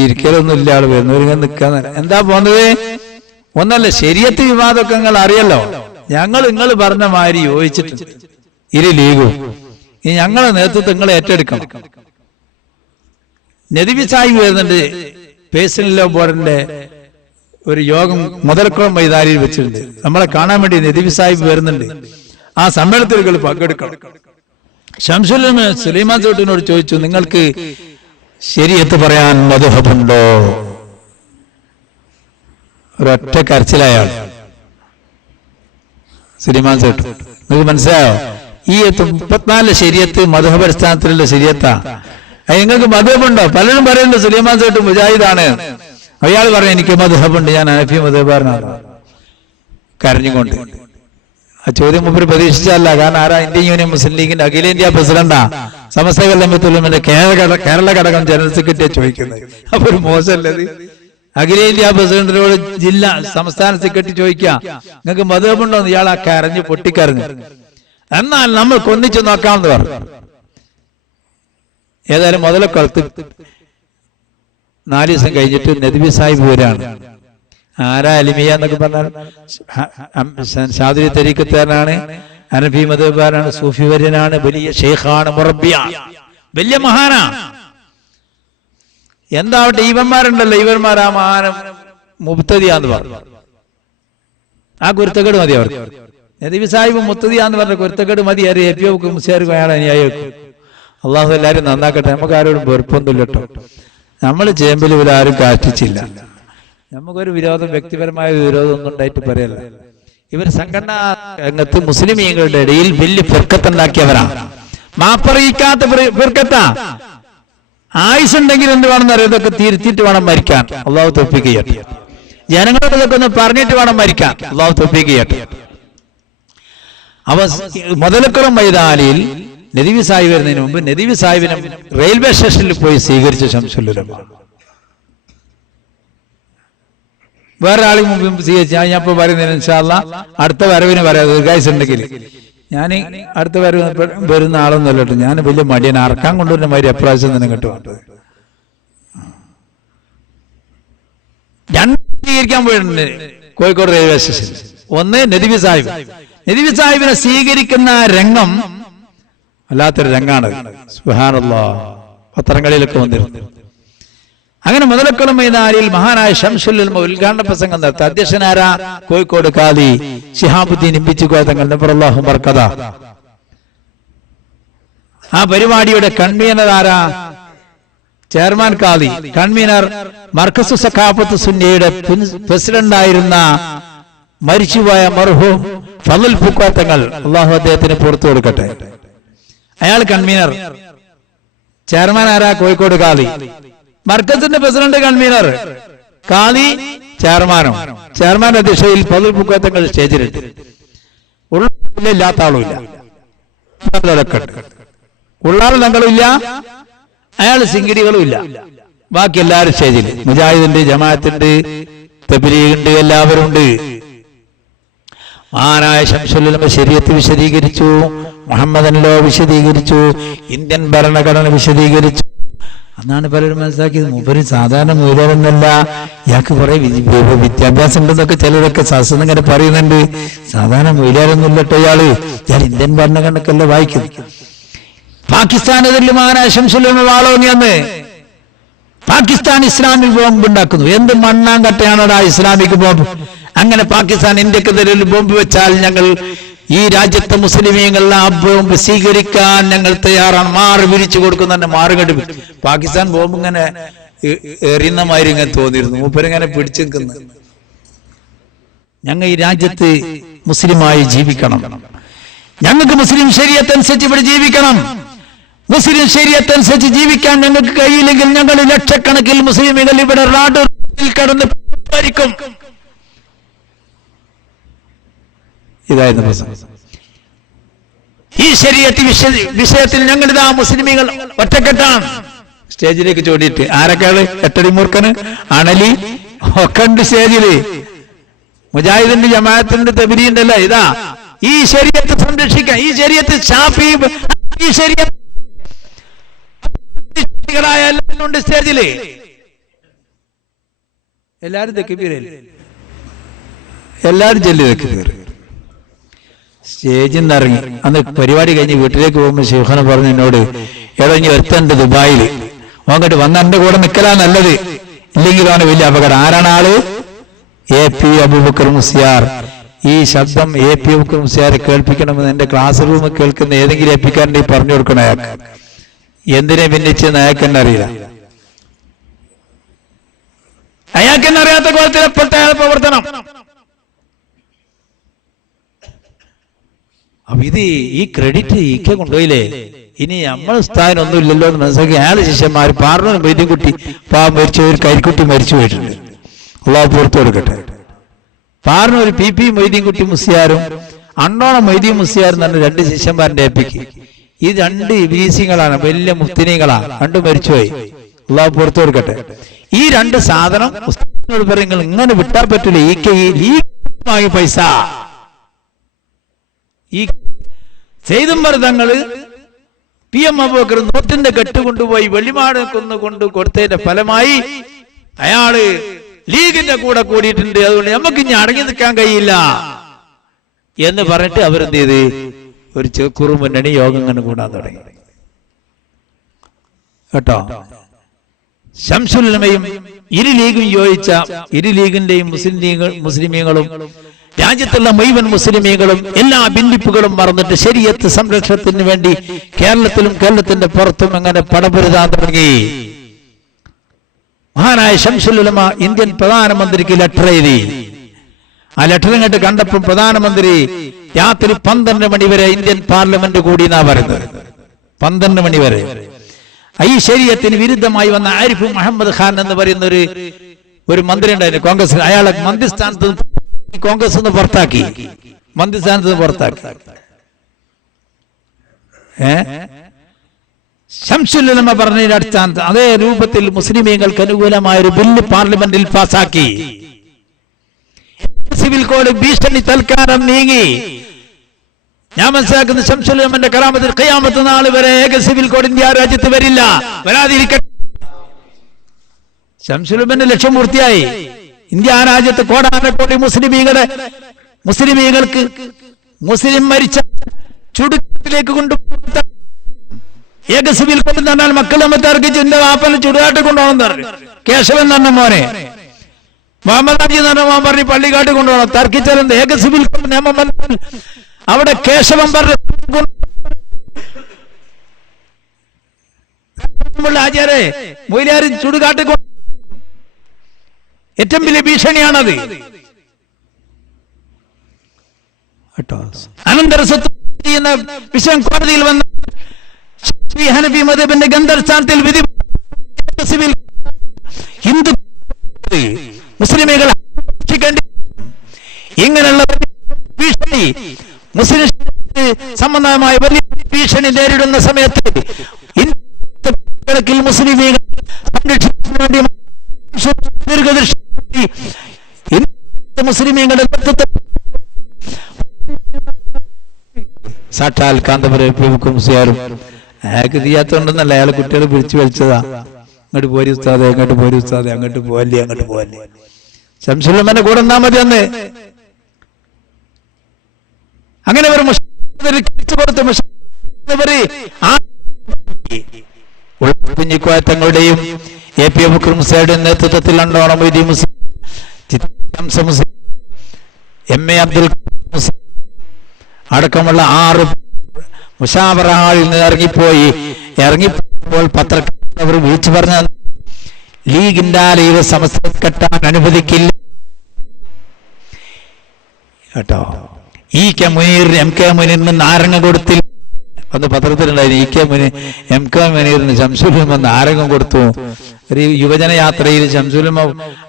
ഇരിക്കലൊന്നും ഇല്ല, ആള് വരുന്നവരിങ്ങനെ നിൽക്കാൻ. എന്താ പോകുന്നത്? ഒന്നല്ല, ശരീഅത്ത് വിവാദമൊക്കെ നിങ്ങൾ അറിയല്ലോ. നിങ്ങൾ പറഞ്ഞ മാതിരി യോജിച്ചിട്ടുണ്ട് ഇരു ലീഗും. ഇനി ഞങ്ങളെ നേതൃത്വം നിങ്ങൾ ഏറ്റെടുക്കണം. നദീവി സാഹിബ് വരുന്നുണ്ട്, പേഴ്സണൽ ലോ ബോർഡിന്റെ ഒരു യോഗം മുതലക്കുളം മൈതാനിയിൽ വെച്ചിട്ടുണ്ട്. നമ്മളെ കാണാൻ വേണ്ടി നദീബ് സാഹിബ് വരുന്നുണ്ട്. ആ സമ്മേളനത്തിൽ പങ്കെടുക്കണം. ശംസുൽ ഉലമ സുലൈമാൻ സോട്ടിനോട് ചോദിച്ചു, നിങ്ങൾക്ക് ശരീഅത്ത് പറയാൻ മദ്ഹബുണ്ടോ? ഒരൊറ്റ കരച്ചിലയാൾ. സുലൈമാൻ സോട്ട്, നിങ്ങൾക്ക് മനസ്സിലായോ? ഈ 34 ശരീഅത്ത് മദ്ഹബ് അടിസ്ഥാനത്തിലുള്ള ശരീഅത്താ. നിങ്ങൾക്ക് മദ്ഹബുണ്ടോ? പലരും പറയുന്നുണ്ട് സുലൈമാൻ സോട്ട് മുജാഹിദാണ്. അയാൾ പറഞ്ഞു, എനിക്ക് മദ്ഹബുണ്ട്, ഞാൻ ഹനഫി മദ്ഹബാരനാണ്. കരഞ്ഞുകൊണ്ട്. ആ ചോദ്യം മുമ്പ് പ്രതീക്ഷിച്ചല്ല. കാരണം ആരാ? ഇന്ത്യൻ യൂണിയൻ മുസ്ലിം ലീഗിന്റെ അഖിലേന്ത്യാ പ്രസിഡന്റാ, സമസ്ത കേരളത്തിന്റെ കേരള ഘടകം ജനറൽ സെക്രട്ടറിയെ ചോദിക്കുന്നത്. അപ്പൊ ഒരു മോശമല്ലത്? അഖിലേന്ത്യാ പ്രസിഡന്റിനോട് ജില്ലാ സംസ്ഥാന സെക്രട്ടറി ചോദിക്കുക, നിങ്ങൾക്ക് മദ്ഹബുണ്ടോ? ഇയാൾ ആ കരഞ്ഞു പൊട്ടിക്കരഞ്ഞു. എന്നാൽ നമ്മൾക്ക് ഒന്നിച്ചു നോക്കാമെന്ന് പറഞ്ഞു. ഏതായാലും മുതലക്കുളത്ത് 4 ദിവസം കഴിഞ്ഞിട്ട് നദ്വി സാഹിബ് വരാണ്. ആരാ അലിമിയ എന്നൊക്കെ പറഞ്ഞാൽ ഷാദിലി തരീഖത്തുകാരനാണ്, ഹനഫി മദ്ഹബുകാരനാണ്, സൂഫി വര്യനാണ്, വലിയ ഷെയ്ഖാണ്, മുറബ്ബിയാണ്, വലിയ മഹാനാ. എന്താവട്ടെ, ഇവന്മാരുണ്ടല്ലോ, ഇവന്മാർ ആ മഹാനം മുബ്തദിയാന്ന് പറഞ്ഞു. ആ കുരുത്തക്കേട് മതി അവർക്ക്. നദ്വി സാഹിബ് മുബ്തദിയാന്ന് പറഞ്ഞ കുരുത്തക്കേട് മതി. എപ്പിയൊക്കെ മുസ്ലിയാർക്ക് അയാൾ അനുയായിക്കും. അള്ളാഹു എല്ലാവരും നന്നാക്കട്ടെ. നമുക്ക് ആരോടും വെറുപ്പൊന്നുമില്ല കേട്ടോ. നമ്മൾ ചേമ്പിൽ ഇവരാരും കാറ്റിച്ചില്ല. നമുക്കൊരു വിരോധം, വ്യക്തിപരമായ വിരോധം ഒന്നും ഉണ്ടായിട്ട് പറയല്ല. ഇവർ സംഘടനാ രംഗത്ത് മുസ്ലിമീങ്ങളുടെ ഇടയിൽ വലിയ ഫിർക്കത്തുണ്ടാക്കിയവരാണ്. മാപ്പറിയിക്കാത്ത ഫിർക്കത്താ. ആയുസുണ്ടെങ്കിൽ എന്ത് വേണമെന്ന് അറിയാം, ഇതൊക്കെ തിരുത്തിയിട്ട് വേണം മരിക്കാൻ. അള്ളാഹു തൗഫീഖ് ചെയ്യട്ടെ. ജനങ്ങളോട് ഇതൊക്കെ ഒന്ന് പറഞ്ഞിട്ട് വേണം മരിക്കാൻ. അള്ളാഹു തൗഫീഖ് ചെയ്യട്ടെ. അവ മുതലക്കുളം മൈതാനിയിൽ നദ്വി സാഹിബ് വരുന്നതിന് മുമ്പ് നദ്വി സാഹിബിനെ റെയിൽവേ സ്റ്റേഷനിൽ പോയി സ്വീകരിച്ച ശംസുൽ ഉലമ. വേറൊരാളെ മുമ്പ് സ്വീകരിച്ചു. ഞാൻ ഇപ്പോൾ പറയുന്നതിന് ഇൻഷാ അല്ലാഹ് അടുത്ത വരവിന് പറയാം, ദീർഘായുസുണ്ടെങ്കിൽ. ഞാൻ അടുത്ത വരവ് വരുന്ന ആളൊന്നുമല്ല കേട്ടോ. ഞാൻ വലിയ മടിയൻ, അറക്കാൻ കൊണ്ടുവരുന്ന മാതിരി എപ്രാവശ്യം തന്നെ കേട്ടോ. 2 സ്വീകരിക്കാൻ പോയിട്ടുണ്ട് കോഴിക്കോട് റെയിൽവേ സ്റ്റേഷനിൽ. ഒന്ന് നദ്വി സാഹിബ്. നദ്വി സാഹിബിനെ സ്വീകരിക്കുന്ന രംഗം വല്ലാത്തൊരു രംഗാണ്. സുബ്ഹാനല്ലാഹ്, പത്രങ്ങളിലൊക്കെ വന്നിരുന്നു. അങ്ങനെ മുതലക്കുളം മൈതാനിയിൽ മഹാനായ ശംസുൽ ഉലമ ഉദ്ഘാടന പ്രസംഗം നടത്തി. അധ്യക്ഷനാരാ? കോഴിക്കോട് ഖാദി ശിഹാബുദ്ദീൻ ഇമ്പിച്ചിക്കോയ തങ്ങൾ നബറല്ലാഹു ബർക്കത. ആ പരിപാടിയുടെ കൺവീനർ ആരാ? ചെയർമാൻ ഖാദി. കൺവീനർ മർക്കസു സഖാഫത്ത് സുന്നിയുടെ പ്രസിഡന്റായിരുന്ന മരിച്ചുപോയ മർഹൂം ഫളൽ പൂക്കോയ തങ്ങൾ. അള്ളാഹു അദ്ദേഹത്തിന് പുറത്തു കൊടുക്കട്ടെ. അയാൾ കൺവീനർ. ചെയർമാൻ ആരാ? കോഴിക്കോട് ഖാദി. മർക്കസിന്റെ പ്രസിഡന്റ് കൺവീനർ, ഖാദി ചെയർമാനും. ചെയർമാന്റെ അധ്യക്ഷതയിൽ ഫളൽ പൂക്കോയ തങ്ങൾ സ്റ്റേജിലുണ്ട്. ഇല്ലാത്ത ആളുമില്ല, ഉള്ളാളും തങ്ങളും ഇല്ല, അയാൾ സിംഗിടികളും ഇല്ല. ബാക്കി എല്ലാവരും സ്റ്റേജിൽ. മുജാഹിദുണ്ട്, ജമാഅത്തുണ്ട്, തബ്ലീഗുണ്ട്, എല്ലാവരും ഉണ്ട്. മഹാനായ ശംസുൽ ഉലമ ശരീഅത്ത് വിശദീകരിച്ചു, മുഹമ്മദൻ ലോ വിശദീകരിച്ചു, ഇന്ത്യൻ ഭരണഘടന വിശദീകരിച്ചു. അന്നാണ് പലരും മനസ്സിലാക്കിയത് മൂപ്പര് സാധാരണ മൂലമൊന്നല്ല, ഇയാൾക്ക് കുറെ വിദ്യാഭ്യാസം ഉണ്ടെന്നൊക്കെ ചിലരൊക്കെ സദസ്സെന്ന് ഇങ്ങനെ പറയുന്നുണ്ട്. സാധാരണ മൂലമൊന്നുമില്ല കേട്ടോ ഇയാള്. ഞാൻ ഇന്ത്യൻ ഭരണഘടനക്കല്ല വായിക്കുന്നു. പാകിസ്ഥാനെതിരിൽ മഹാനായ ശംസുൽ ഉലമ വാളോങ്ങിയെന്ന്. പാകിസ്ഥാൻ ഇസ്ലാമിക് ബോംബ് ഉണ്ടാക്കുന്നു. എന്ത് മണ്ണാങ്കട്ടയാണോടാ ഇസ്ലാമിക് ബോംബ്? അങ്ങനെ പാകിസ്ഥാൻ ഇന്ത്യക്കെതിരെ ബോംബ് വെച്ചാൽ ഞങ്ങൾ ഈ രാജ്യത്തെ മുസ്ലിമീങ്ങൾ ആ ബോംബ് സ്വീകരിക്കാൻ ഞങ്ങൾ തയ്യാറാണ്. മാറി വിരിച്ചു കൊടുക്കുന്ന മാറുകെട്ടി. പാകിസ്ഥാൻ ബോംബ് ഇങ്ങനെ എറിയുന്ന മാതിരി ഇങ്ങനെ തോന്നിയിരുന്നു. മൂപ്പരിങ്ങനെ പിടിച്ചു നിൽക്കുന്നു. ഞങ്ങൾ ഈ രാജ്യത്ത് മുസ്ലിമായി ജീവിക്കണം, ഞങ്ങൾക്ക് മുസ്ലിം ശരീഅത്ത് അനുസരിച്ച് ഇവിടെ ജീവിക്കണം. മുസ്ലിം ശരീഅത്ത് അനുസരിച്ച് ജീവിക്കാൻ ഞങ്ങൾക്ക് കഴിയില്ലെങ്കിൽ ഞങ്ങൾ ലക്ഷക്കണക്കിൽ മുസ്ലിമുകൾ ഇവിടെ റാഡിൽ കടന്ന് ഭരിക്കും. ഇതായിരുന്നു പ്രസംഗം. ഈ ശരീഅത്ത് വിഷയത്തിൽ ഞങ്ങളിതാ മുസ്ലിമീങ്ങൾ ഒറ്റക്കെട്ടാണ്. സ്റ്റേജിലേക്ക് ചോദിയിട്ട് ആരൊക്കെയാണ്? എട്ടടി മൂർഖന്, അണലി ഒക്കെ ഉണ്ട് സ്റ്റേജില്. മുജാഹിദിന്റെ, ജമാഅത്തിന്റെ, തബ്ലീഗിന്റെ ഇതാ ഈ ശരീഅത്ത് സംരക്ഷിക്കാൻ. ഈ ശരീഅത്ത് ഷാഫി, ഈ ശരീഅത്ത് എല്ലാവരും ഉണ്ട് സ്റ്റേജില്. എല്ലാരും തക്ബീർ, എല്ലാരും ചൊല്ലി തക്ബീർ. സ്റ്റേജിൽ നിന്ന് ഇറങ്ങി. അന്ന് പരിപാടി കഴിഞ്ഞ് വീട്ടിലേക്ക് പോകുമ്പോൾ ശിവഖാന പറഞ്ഞു എന്നോട്, എടോ ഇനി ഒരുത്തണ്ട് ദുബായിൽ, അങ്ങോട്ട് വന്ന എന്റെ കൂടെ നിൽക്കലാ നല്ലത്, ഇല്ലെങ്കിൽ അവന് വലിയ അപകടം. ആരാണ് ആള്? AP അബൂബക്കർ മുസ്ലിയാർ. ഈ ശബ്ദം AP അബൂബക്കർ മുസ്ലിയാരെ കേൾപ്പിക്കണമെന്ന് എന്റെ ക്ലാസ് റൂമിൽ കേൾക്കുന്ന ഏതെങ്കിലും എപ്പിക്കാരൻ്റെ പറഞ്ഞു കൊടുക്കണം. അയാൾക്ക് എന്തിനെ ഭിന്നിച്ചെന്ന് അയാൾക്ക് തന്നെ അറിയില്ല. അയാൾക്ക് തന്നെ അറിയാത്ത കോലത്തിൽ എപ്പോഴത്തെ അയാൾ പ്രവർത്തനം. അപ്പൊ ഇത് ഈ ക്രെഡിറ്റ് ഈക്കെ കൊണ്ടുപോയില്ലേ. ഇനി നമ്മൾ സ്ഥാനമൊന്നും ഇല്ലല്ലോ എന്ന് മനസ്സിലാക്കി അയാൾ ശിഷ്യന്മാർ പാർണ മൊയ്തീൻകുട്ടി പാവം മരിച്ചു, ഒരു കരിക്കുട്ടി മരിച്ചു പോയിട്ടുണ്ട്. അള്ളാഹു പുറത്തു കൊടുക്കട്ടെ. പാർണ ഒരു PP മൊയ്തീൻകുട്ടി മുസ്ലിയാരും അണ്ണോണം മൊയ്തീൻ മുസ്ലിയാരും തന്നെ 2 ശിഷ്യന്മാരുടെ ഏപ്പിക്ക്. ഈ 2 ഇബ്ലീസികളാണ്, വലിയ മുഫ്തിനീകളാണ്, 2 മരിച്ചുപോയി. അള്ളാഹു പുറത്തു കൊടുക്കട്ടെ. ഈ 2 സാധനം ഉസ്താദിനോട് പറയും, നിങ്ങൾ ഇങ്ങനെ വിട്ടാൻ പറ്റില്ല. ഈ വാങ്ങി പൈസ ഈ സെയ്ദുംബർ തങ്ങള് PM അബൂബക്കർ നോട്ടിന്റെ കെട്ട് കൊണ്ടുപോയി വെള്ളിമാട് കൊണ്ട് കൊടുത്തതിന്റെ ഫലമായി അയാള് ലീഗിന്റെ കൂടെ കൂടിയിട്ടുണ്ട്. അതുകൊണ്ട് നമുക്ക് ഇനി അടങ്ങി നിൽക്കാൻ കഴിയില്ല എന്ന് പറഞ്ഞിട്ട് അവരെന്ത് ചെയ്ത് ഒരു ചെക്കുറു മുന്നണി യോഗം ഇങ്ങനെ കൂടാൻ തുടങ്ങി കേട്ടോ. ശംസുൽ ഉലമയും ഇരു ലീഗും യോജിച്ച ഇരു ലീഗിന്റെയും മുസ്ലിമീങ്ങളും രാജ്യത്തുള്ള മുഴുവൻ മുസ്ലിമീങ്ങളും എല്ലാ ഭിന്നിപ്പുകളും മറന്നിട്ട് ശരീഅത്ത് സംരക്ഷണത്തിന് വേണ്ടി കേരളത്തിലും കേരളത്തിന്റെ പുറത്തും അങ്ങനെ പടപൊരുതാൻ തുടങ്ങി. മഹാനായ ശംസുൽ ഉലമ ഇന്ത്യൻ പ്രധാനമന്ത്രിക്ക് ലെറ്റർ എഴുതി. ആ ലെറ്റർ ഇങ്ങോട്ട് കണ്ടപ്പോൾ പ്രധാനമന്ത്രി രാത്രി 12 മണി വരെ ഇന്ത്യൻ പാർലമെന്റ് കൂടി എന്നാ പറയുന്നത്. 12 മണി വരെ. ഈ ശരീഅത്തിന് വിരുദ്ധമായി വന്ന ആരിഫ് മുഹമ്മദ് ഖാൻ എന്ന് പറയുന്ന ഒരു മന്ത്രി ഉണ്ടായിരുന്നു കോൺഗ്രസ്. അയാളെ മന്ത്രിസ്ഥാനത്ത് കോൺഗ്രസ് പുറത്താക്കി, മന്ത്രിസ്ഥാനത്ത് പുറത്താക്കി. ശംസുൽ ഉലമ പറഞ്ഞതിന്റെ അടിസ്ഥാനത്ത് അതേ രൂപത്തിൽ മുസ്ലിമീങ്ങൾക്ക് അനുകൂലമായ ഒരു ബില്ല് പാർലമെന്റിൽ പാസാക്കി. സിവിൽ കോഡ് ഭീഷണി തൽക്കാലം നീങ്ങി. ഞാൻ മനസ്സിലാക്കുന്ന ശംസുൽ ഉലമന്റെ കറാമത്തിൽ ഖിയാമത്ത് നാൾ വരെ ഏക സിവിൽ കോഡ് ഇന്ത്യ രാജ്യത്ത് വരില്ല, വരാതിരിക്കട്ടെ. ശംസുൽ ഉലമന്റെ ലക്ഷ്യം പൂർത്തിയായി. ഇന്ത്യ രാജ്യത്ത് കോടാനക്കോടി മുസ്ലിമീങ്ങൾക്ക് മുസ്ലിം മരിച്ച ചുടുകാട്ടിലേക്ക് കൊണ്ടുപോകുന്ന ഏക സിവിൽ കോഡ് എന്ന് പറഞ്ഞാൽ മക്കൾ നമ്മൾ തർക്കിച്ച് എന്റെ വാപ്പനെ ചുടുകാട്ടിൽ കൊണ്ടുപോകണം പറഞ്ഞു. കേശവൻ എന്ന് പറഞ്ഞ മോനെ മുഹമ്മദ് അബി എന്ന് പറഞ്ഞ മോൻ പറഞ്ഞ് പള്ളിക്കാട്ടിൽ കൊണ്ടുപോകണം. തർക്കിച്ചാൽ ഏക സിവിൽ കോഡ് നിയമം അവിടെ കേശവൻ പറഞ്ഞു ആചാരെ മൊയ്ലാരി ചുടുകാട്ടിൽ ഏറ്റവും വലിയ ഭീഷണിയാണത് കേട്ടോ. അനന്തര സ്വത്ത് എന്ന വിഷയം കോടതിയിൽ വന്ന ഹനഫി മദ്ഹബിന്റെ ഗന്ധർസ്ഥാനത്തിൽ വിധി സിവിൽ ഹിന്ദു മുസ്ലിമുകൾ ഇങ്ങനെയുള്ള ഭീഷണി മുസ്ലിം സംബന്ധമായ വലിയ ഭീഷണി നേരിടുന്ന സമയത്ത് ഇന്ത്യയിൽ മുസ്ലിമുകൾ സംരക്ഷിക്കാൻ വേണ്ടി മുസ്ലിമീങ്ങളുടെ സാക്ഷാൽ കാന്തപുരം മുസ്ലിയാരും അയാൾക്ക് ചെയ്യാത്തോണ്ടെന്നല്ല, അയാൾ കുട്ടികളെ പിടിച്ചു വലിച്ചതാ. അങ്ങോട്ട് പോരി ഉസ്താദെ, അങ്ങോട്ട് പോരി ഉസ്താദെ, അങ്ങോട്ട് പോവല്ലേ, അങ്ങോട്ട് പോവല്ലേ. ശംസുൽ ഉലമന്റെ കൂടെ നിന്നാ മതി അന്ന്. അങ്ങനെ ഒരു കുഞ്ഞിക്കോയത്തങ്ങളുടെയും AP അബൂബക്കർ മുസ്ലിയാരുടെ നേതൃത്വത്തിൽ അണ്ടോണം മൊയ്തീൻ മുസ്ലിം, MA അബ്ദുൽ അടക്കമുള്ള 6 മുശാവറ ഹാളിൽ നിന്ന് ഇറങ്ങിപ്പോയപ്പോൾ പത്രക്കാർ വിളിച്ചു പറഞ്ഞ ലീഗിന്റെ ആലയ സമസ്ത കെട്ടാൻ അനുവദിക്കില്ല കേട്ടോ. MK മുനീറിന് നാരങ്ങ കൊടുത്തില്ല. അന്ന് പത്രത്തിലുണ്ടായിരുന്നു MK മുനീറിന് ശംസുൽ ഉലമ നാരകം കൊടുത്തു. ഒരു യുവജന യാത്രയിൽ ശംസുൽ ഉലമ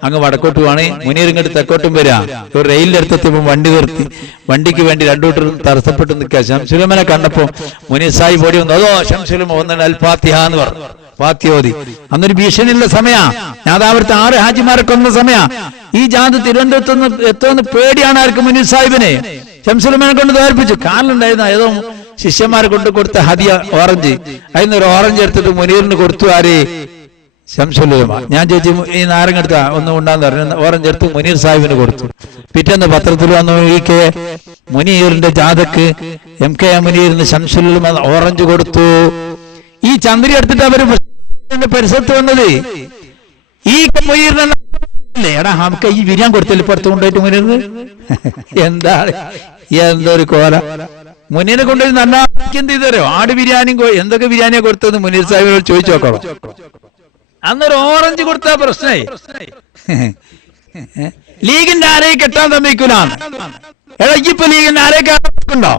അങ്ങ് വടക്കോട്ട് പോവാണ്, മുനീർ ഇങ്ങോട്ട് തെക്കോട്ടും വരാ. ഒരു റെയിലിന്റെ അടുത്തെത്തിയപ്പോൾ വണ്ടി നിർത്തി, വണ്ടിക്ക് വേണ്ടി 2 കൂട്ടരും തടസ്സപ്പെട്ട് നിൽക്കുക. ശംസുൽ ഉലമനെ കണ്ടപ്പോ മുനീർ സാഹിബ് ഓടി വന്നു. അതോ ശംസുൽ ഉലമ വന്നിട്ട് അൽ ഫാത്തിഹ എന്ന് പറഞ്ഞു, ഫാത്തിഹോദി. അന്നൊരു ഭീഷണിയുള്ള സമയ, നാദാപുരത്ത് 6 ഹാജിമാരെ കൊന്ന സമയ. ഈ ജാഥ തിരുവനന്തപുരത്ത് എത്തുമെന്ന് പേടിയാണ് ആർക്ക് മുനീർ സാഹിബിനെ. ശംസുൽ ഉലമനെ കൊണ്ട് തോൽപ്പിച്ചു. കാറിലുണ്ടായിരുന്ന ഏതോ ശിഷ്യന്മാരെ കൊണ്ട് കൊടുത്ത ഹദിയ ഓറഞ്ച്, അതിനൊരു ഓറഞ്ച് എടുത്തിട്ട് മുനീറിന് കൊടുത്തു. ആര്? ശംസുൽ ഉലമ. ഞാൻ ചോദിച്ചു ഈ നാരങ്ങ എടുത്താ ഒന്നും ഉണ്ടാന്ന് പറഞ്ഞു. ഓറഞ്ച് എടുത്ത് മുനീർ സാഹിബിന് കൊടുത്തു. പിറ്റേന്ന് പത്രത്തിൽ വന്നു മുനീറിന്റെ ജാഥക്ക് MK മുനീറിന് ശംസുൽ ഉലമ ഓറഞ്ച് കൊടുത്തു. ഈ ചന്ദ്രി എടുത്തിട്ട് അവര് പരിസരത്ത് വന്നത് ഈ മുനീറിനെ അല്ലേ എടാ നമുക്ക് ഈ ബിരിയാണി കൊടുത്തില്ല പുറത്ത് കൊണ്ടുപോയിട്ട് മുന്നിൽ എന്താണ് എന്തൊരു കോല മുന്നീനെ കൊണ്ടുപോയി നല്ല എന്ത് ചെയ്തരോ ആട് ബിരിയാണിയും എന്തൊക്കെ ബിരിയാണിയാ കൊടുത്തത് മുനീർ സാഹിബിനോട് ചോദിച്ചു നോക്കണം. അന്നൊരു ഓറഞ്ച് കൊടുത്ത പ്രശ്നമായി. ലീഗിന്റെ ആരെയും കെട്ടാൻ സമ്മതിക്കൂലാന്ന്. എടാ ഇപ്പൊ ലീഗിന്റെ ആരെയൊക്കെണ്ടോ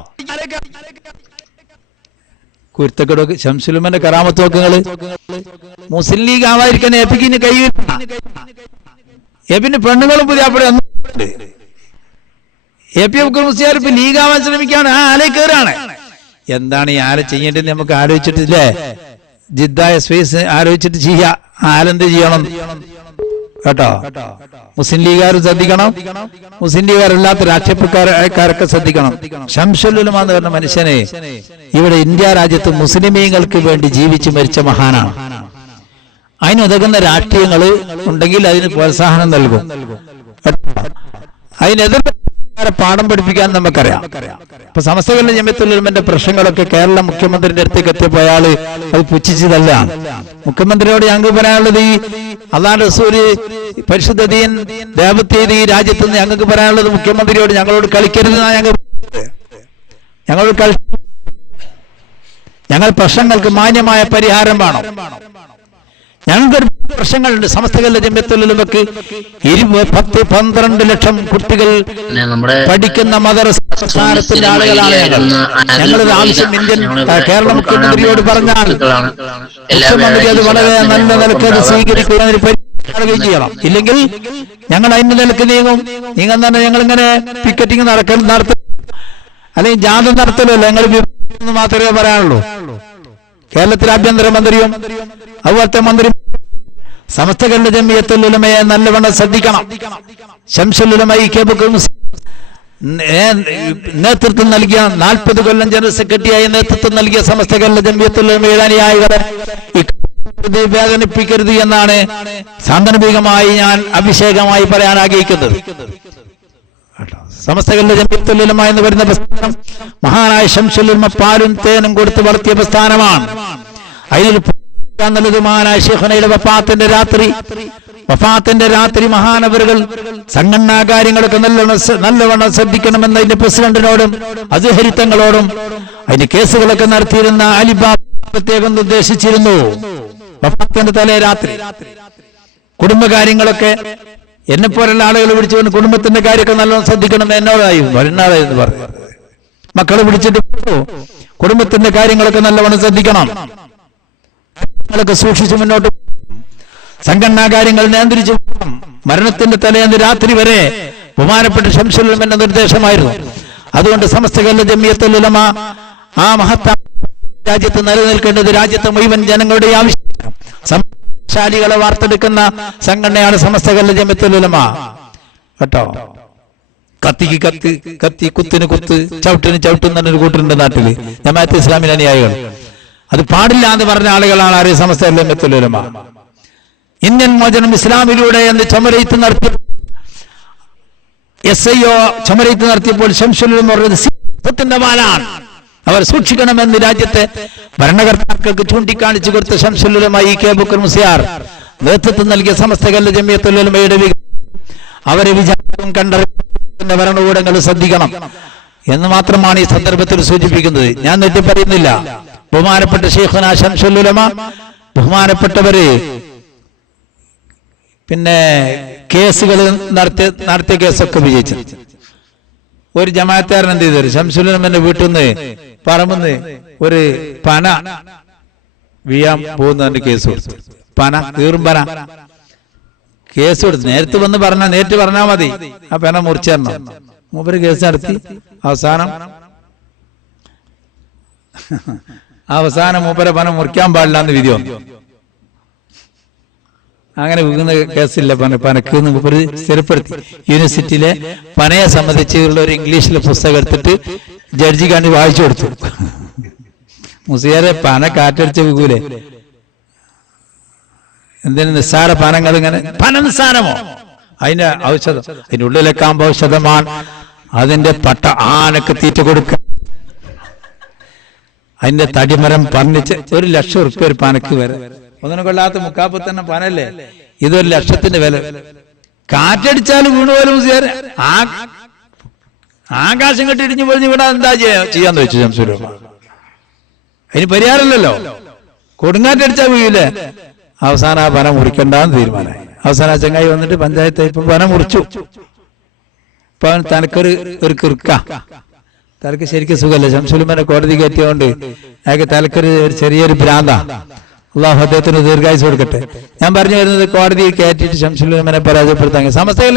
കുരുത്തക്കടൊക്കെ ശംസുലുമന്റെ കറാമത്ത് നോക്കങ്ങള്. മുസ്ലിം ലീഗ് ആവാതിരിക്കാൻ എപ്പിക്കിന് കഴിയില്ല. എപ്പിന് പെണ്ണുങ്ങളും പുതിയ അവിടെ എപി അബ്ദുൽ മുസ്ലിയാർ ഇപ്പൊ ലീഗ് ആവാൻ ശ്രമിക്കാണ്. ആ ആലെ കയറാണ്. എന്താണ് ഈ ആലെ ചെയ്യേണ്ടത് നമുക്ക് ആലോചിച്ചിട്ടില്ലേ? ജിദ്ദായ സ്പേസ് ആലോചിച്ചിട്ട് ചെയ്യാ. ആലെന്ത് ചെയ്യണം കേട്ടോ? മുസ്ലിം ലീഗുകാർ ശ്രദ്ധിക്കണം, മുസ്ലിം ലീഗുകാരല്ലാത്ത രാഷ്ട്രീയക്കാരൊക്കെ ശ്രദ്ധിക്കണം. ശംസുൽ ഉലമ എന്ന് പറഞ്ഞ മനുഷ്യനെ ഇവിടെ ഇന്ത്യ രാജ്യത്ത് മുസ്ലിമീങ്ങൾക്ക് വേണ്ടി ജീവിച്ചു മരിച്ച മഹാനാണ്. അതിനുതകുന്ന രാഷ്ട്രീയങ്ങൾ ഉണ്ടെങ്കിൽ അതിന് പ്രോത്സാഹനം നൽകും. അതിനെതിരെ പാഠം പഠിപ്പിക്കാൻ നമുക്കറിയാം. ഇപ്പൊ സമസ്ത കേരള ജമിയത്തുൽ ഉലമയുടെ പ്രശ്നങ്ങളൊക്കെ കേരള മുഖ്യമന്ത്രിയുടെ അടുത്തേക്ക് എത്തിയപ്പോൾ അയാള് അത് പുച്ഛിച്ചതല്ല. മുഖ്യമന്ത്രിയോട് ഞങ്ങൾക്ക് പറയാനുള്ളത് ഈ അല്ലാഹ് റസൂല് പരിശുദ്ധ ദീൻ ദഅവത്ത് ചെയ്ത് ഈ രാജ്യത്ത് നിന്ന് ഞങ്ങൾക്ക് പറയാനുള്ളത് മുഖ്യമന്ത്രിയോട് ഞങ്ങളോട് കളിക്കരുതെന്നാണ് ഞങ്ങൾ പ്രശ്നങ്ങൾക്ക് മാന്യമായ പരിഹാരം വേണം. ഞങ്ങൾക്കൊരു പ്രശ്നങ്ങളുണ്ട്. സമസ്ത കേരള ജമിയത്തുൽ ഉലമക്ക് 10-12 ലക്ഷം കുട്ടികൾ പഠിക്കുന്ന മദ്രസത്തിന്റെ ആളുകളാണ് ഞങ്ങളൊരു ആവശ്യം ഇന്ത്യൻ കേരള മുഖ്യമന്ത്രിയോട് പറഞ്ഞാൽ മുഖ്യമന്ത്രി അത് വളരെ നല്ല നിലക്ക് അത് സ്വീകരിക്കുന്നതിന് പരിഹാരം ചെയ്യണം. ഇല്ലെങ്കിൽ ഞങ്ങൾ അതിന്റെ നിലക്ക് നീങ്ങാൻ തന്നെ ഞങ്ങളിങ്ങനെ പിക്കറ്റിംഗ് നടത്തും, അല്ലെങ്കിൽ ജാഥ നടത്തലല്ലോ. ഞങ്ങൾ മാത്രമേ പറയാനുള്ളൂ. കേരളത്തിലെ ആഭ്യന്തരമന്ത്രിയും അതുപോലത്തെ മന്ത്രി സമസ്ത കേരള ജമിയത്തുൽ ഉലമയെ നല്ലവണ്ണം ശ്രദ്ധിക്കണം. ശംസുൽ ഉലമ നേതൃത്വം നൽകിയ 40 കൊല്ലം ജനറൽ സെക്രട്ടറിയായി നേതൃത്വം നൽകിയ സമസ്ത കേരള ജമിയത്തുൽ ഉലമയുടെ അനുയായികളെ വേദനിപ്പിക്കരുത് എന്നാണ് സാന്ദർഭികമായി ഞാൻ അഭിഷേകമായി പറയാൻ ആഗ്രഹിക്കുന്നത്. സമസ്ത കേരള ജമിയത്തുൽ ഉലമ എന്ന് പറയുന്ന പ്രസ്ഥാനം മഹാനായ ശംസുൽ ഉലമ പാലും തേനും കൊടുത്ത് വളർത്തിയ പ്രസ്ഥാനമാണ്. അതിൽ നല്ലത് മഹാനായ ശൈഖുനയുടെ വഫാത്തിന്റെ രാത്രി മഹാനവറുകൾ സംഘടനാ കാര്യങ്ങളൊക്കെ നല്ലവണ്ണം ശ്രദ്ധിക്കണമെന്ന് അതിന്റെ പ്രസിഡന്റിനോടും അസ്ഹരിത്തങ്ങളോടും അതിന്റെ കേസുകളൊക്കെ നടത്തിയിരുന്ന അലിബാബ പ്രത്യേകം നിർദ്ദേശിച്ചിരുന്നു. വഫാത്തിന്റെ തലേ രാത്രി കുടുംബകാര്യങ്ങളൊക്കെ എന്നെപ്പോലുള്ള ആളുകൾ വിളിച്ചുകൊണ്ട് കുടുംബത്തിന്റെ കാര്യമൊക്കെ നല്ലോണം ശ്രദ്ധിക്കണം എന്നോടായിരുന്നു വരുന്നാളായിരുന്നു പറഞ്ഞു. മക്കളെ വിളിച്ചിട്ട് കുടുംബത്തിന്റെ കാര്യങ്ങളൊക്കെ നല്ലവണ്ണം ശ്രദ്ധിക്കണം, സൂക്ഷിച്ചു മുന്നോട്ട് സംഘടനാ കാര്യങ്ങൾ നിയന്ത്രിച്ചു. മരണത്തിന്റെ തലേന്ന് രാത്രി വരെ ബഹുമാനപ്പെട്ട ശംസുൽ ഉലമയുടെ നിർദ്ദേശമായിരുന്നു. അതുകൊണ്ട് സമസ്ത കേരള ജമിയത്തുൽ ഉലമ ആ മഹത്തായ രാജ്യത്ത് നിലനിൽക്കേണ്ടത് രാജ്യത്തെ മുഴുവൻ ജനങ്ങളുടെ ആവശ്യമാണ്. ശാലികളെ വാർത്തെടുക്കുന്ന സംഘടനയാണ് സമസ്ത കേരള ജമിയത്തുൽ ഉലമ കേട്ടോ. കത്തിക്ക് കത്തി, കുത്തിന് കുത്ത്, ചവിട്ടിന് ചവിട്ടും എന്നൊരു കൂട്ടരുണ്ട് നാട്ടില് ജമാഅത്തെ ഇസ്ലാമിലെ അനുയായികൾ. അത് പാടില്ല എന്ന് പറഞ്ഞ ആളുകളാണ് ആര്? സമസ്ത കേരള ജമിയത്തുൽ ഉലമ. ഇന്ത്യൻ മോചനം ഇസ്ലാമിലൂടെ എന്ന് ചുമരയത്ത് നടത്തിയ SIO ചുമരയത്ത് നടത്തിയപ്പോൾ ശംസുൽ ഉലമ പറഞ്ഞത് സിഫത്തിന്റെ വാലാണ്, അവർ സൂക്ഷിക്കണമെന്ന് രാജ്യത്തെ ഭരണകർത്താക്കൾക്ക് ചൂണ്ടിക്കാണിച്ചു കൊടുത്ത ശംസുൽ ഉലമ EK അബൂബക്കർ മുസ്ലിയാർ നേതൃത്വം നൽകിയ സമസ്ത കേരള ജമിയത്തുൽ ഉലമയുടെ അവരെ വിചാരം കണ്ടറിയുന്ന ഭരണകൂടങ്ങൾ ശ്രദ്ധിക്കണം എന്ന് മാത്രമാണ് ഈ സന്ദർഭത്തിൽ സൂചിപ്പിക്കുന്നത്. ഞാൻ നെറ്റി പറയുന്നില്ല. ബഹുമാനപ്പെട്ട ശൈഖുനാ ശംസുൽ ഉലമ ബഹുമാനപ്പെട്ടവര് പിന്നെ കേസുകൾ നടത്തിയ കേസൊക്കെ വിജയിച്ചു. ഒരു ജമാഅത്തുകാരൻ എന്ത് ചെയ്തു? ശംസുൽ ഉലമന്റെ വീട്ടിൽ നിന്ന് പറമ്പെന്ന് ഒരു പന വീഴാൻ പോകുന്നതിന്റെ കേസ് കൊടുത്തു. പന കീറുംപന കേസ് കൊടുത്തു. നേരത്തെ വന്ന് നേരിട്ട് പറഞ്ഞാൽ മതി, ആ പന മുറിച്ചേരണം. മൂപ്പര് കേസ് നടത്തി. അവസാനം മൂപ്പരെ പന മുറിക്കാൻ പാടില്ല എന്ന് വിധി വന്നു. അങ്ങനെ വീകുന്ന കേസില്ല. പനക്ക് മൂപ്പര് സ്ഥിരപ്പെടുത്തി. യൂണിവേഴ്സിറ്റിയിലെ പനയെ സംബന്ധിച്ചുള്ള ഒരു ഇംഗ്ലീഷിലെ പുസ്തകം എടുത്തിട്ട് ജഡ്ജി കണ്ടി വായിച്ചു കൊടുത്തു. മുസ്ലിയാരെ പന കാറ്റടിച്ച് വീകൂലേ? എന്തിനു നിസ്സാര പനങ്ങൾ ഇങ്ങനെ? പന നിസ്സാരമോ? അതിന്റെ ഔഷധം, അതിന്റെ ഉള്ളിലേക്കാകുമ്പോ ഔഷധമാണ്. അതിന്റെ പട്ട ആനക്ക് തീറ്റ കൊടുക്കുക. അതിന്റെ തടിമരം പറഞ്ഞിച്ച് 1 ലക്ഷം ഉറുപ്പ്യ ഒരു പനക്ക് വരെ. ഒന്നിനും കൊള്ളാത്ത മുക്കാപ്പത്തന്നെ പനല്ലേ? ഇതൊരു ലക്ഷത്തിന്റെ വില. കാറ്റടിച്ചാൽ വീണു പോലും ആകാശം കെട്ടി ഇടിഞ്ഞു പൊളിഞ്ഞ് വീണാ എന്താ ചെയ്യാന്ന് വെച്ചു ശംസുലമ. അതിന് പരിഹാരമല്ലല്ലോ. കൊടുങ്കാറ്റടിച്ചാൽ വീഴില്ലേ. അവസാനം ആ പന മുറിക്കണ്ടെന്ന് തീരുമാനമായി. അവസാനം ആ ചങ്ങായി വന്നിട്ട് പഞ്ചായത്ത് ഇപ്പൊ പന മുറിച്ചു. ഇപ്പൊ അവൻ തനക്കൊരു കിറുക്ക, തലക്ക് ശരിക്കും സുഖമല്ല. ശംസുലമനെ കോടതി കയറ്റിയോണ്ട് അയാൾക്ക് തലക്കൊരു ചെറിയൊരു ഭ്രാന്ത. അള്ളാഹു അദ്ദേഹത്തിന് ദീർഘായുസ് കൊടുക്കട്ടെ. ഞാൻ പറഞ്ഞു വരുന്നത്, കോടതിയിൽ കയറ്റിയിട്ട് ശംസുലമനെ പരാജയപ്പെടുത്താൻ സമസ്തയിൽ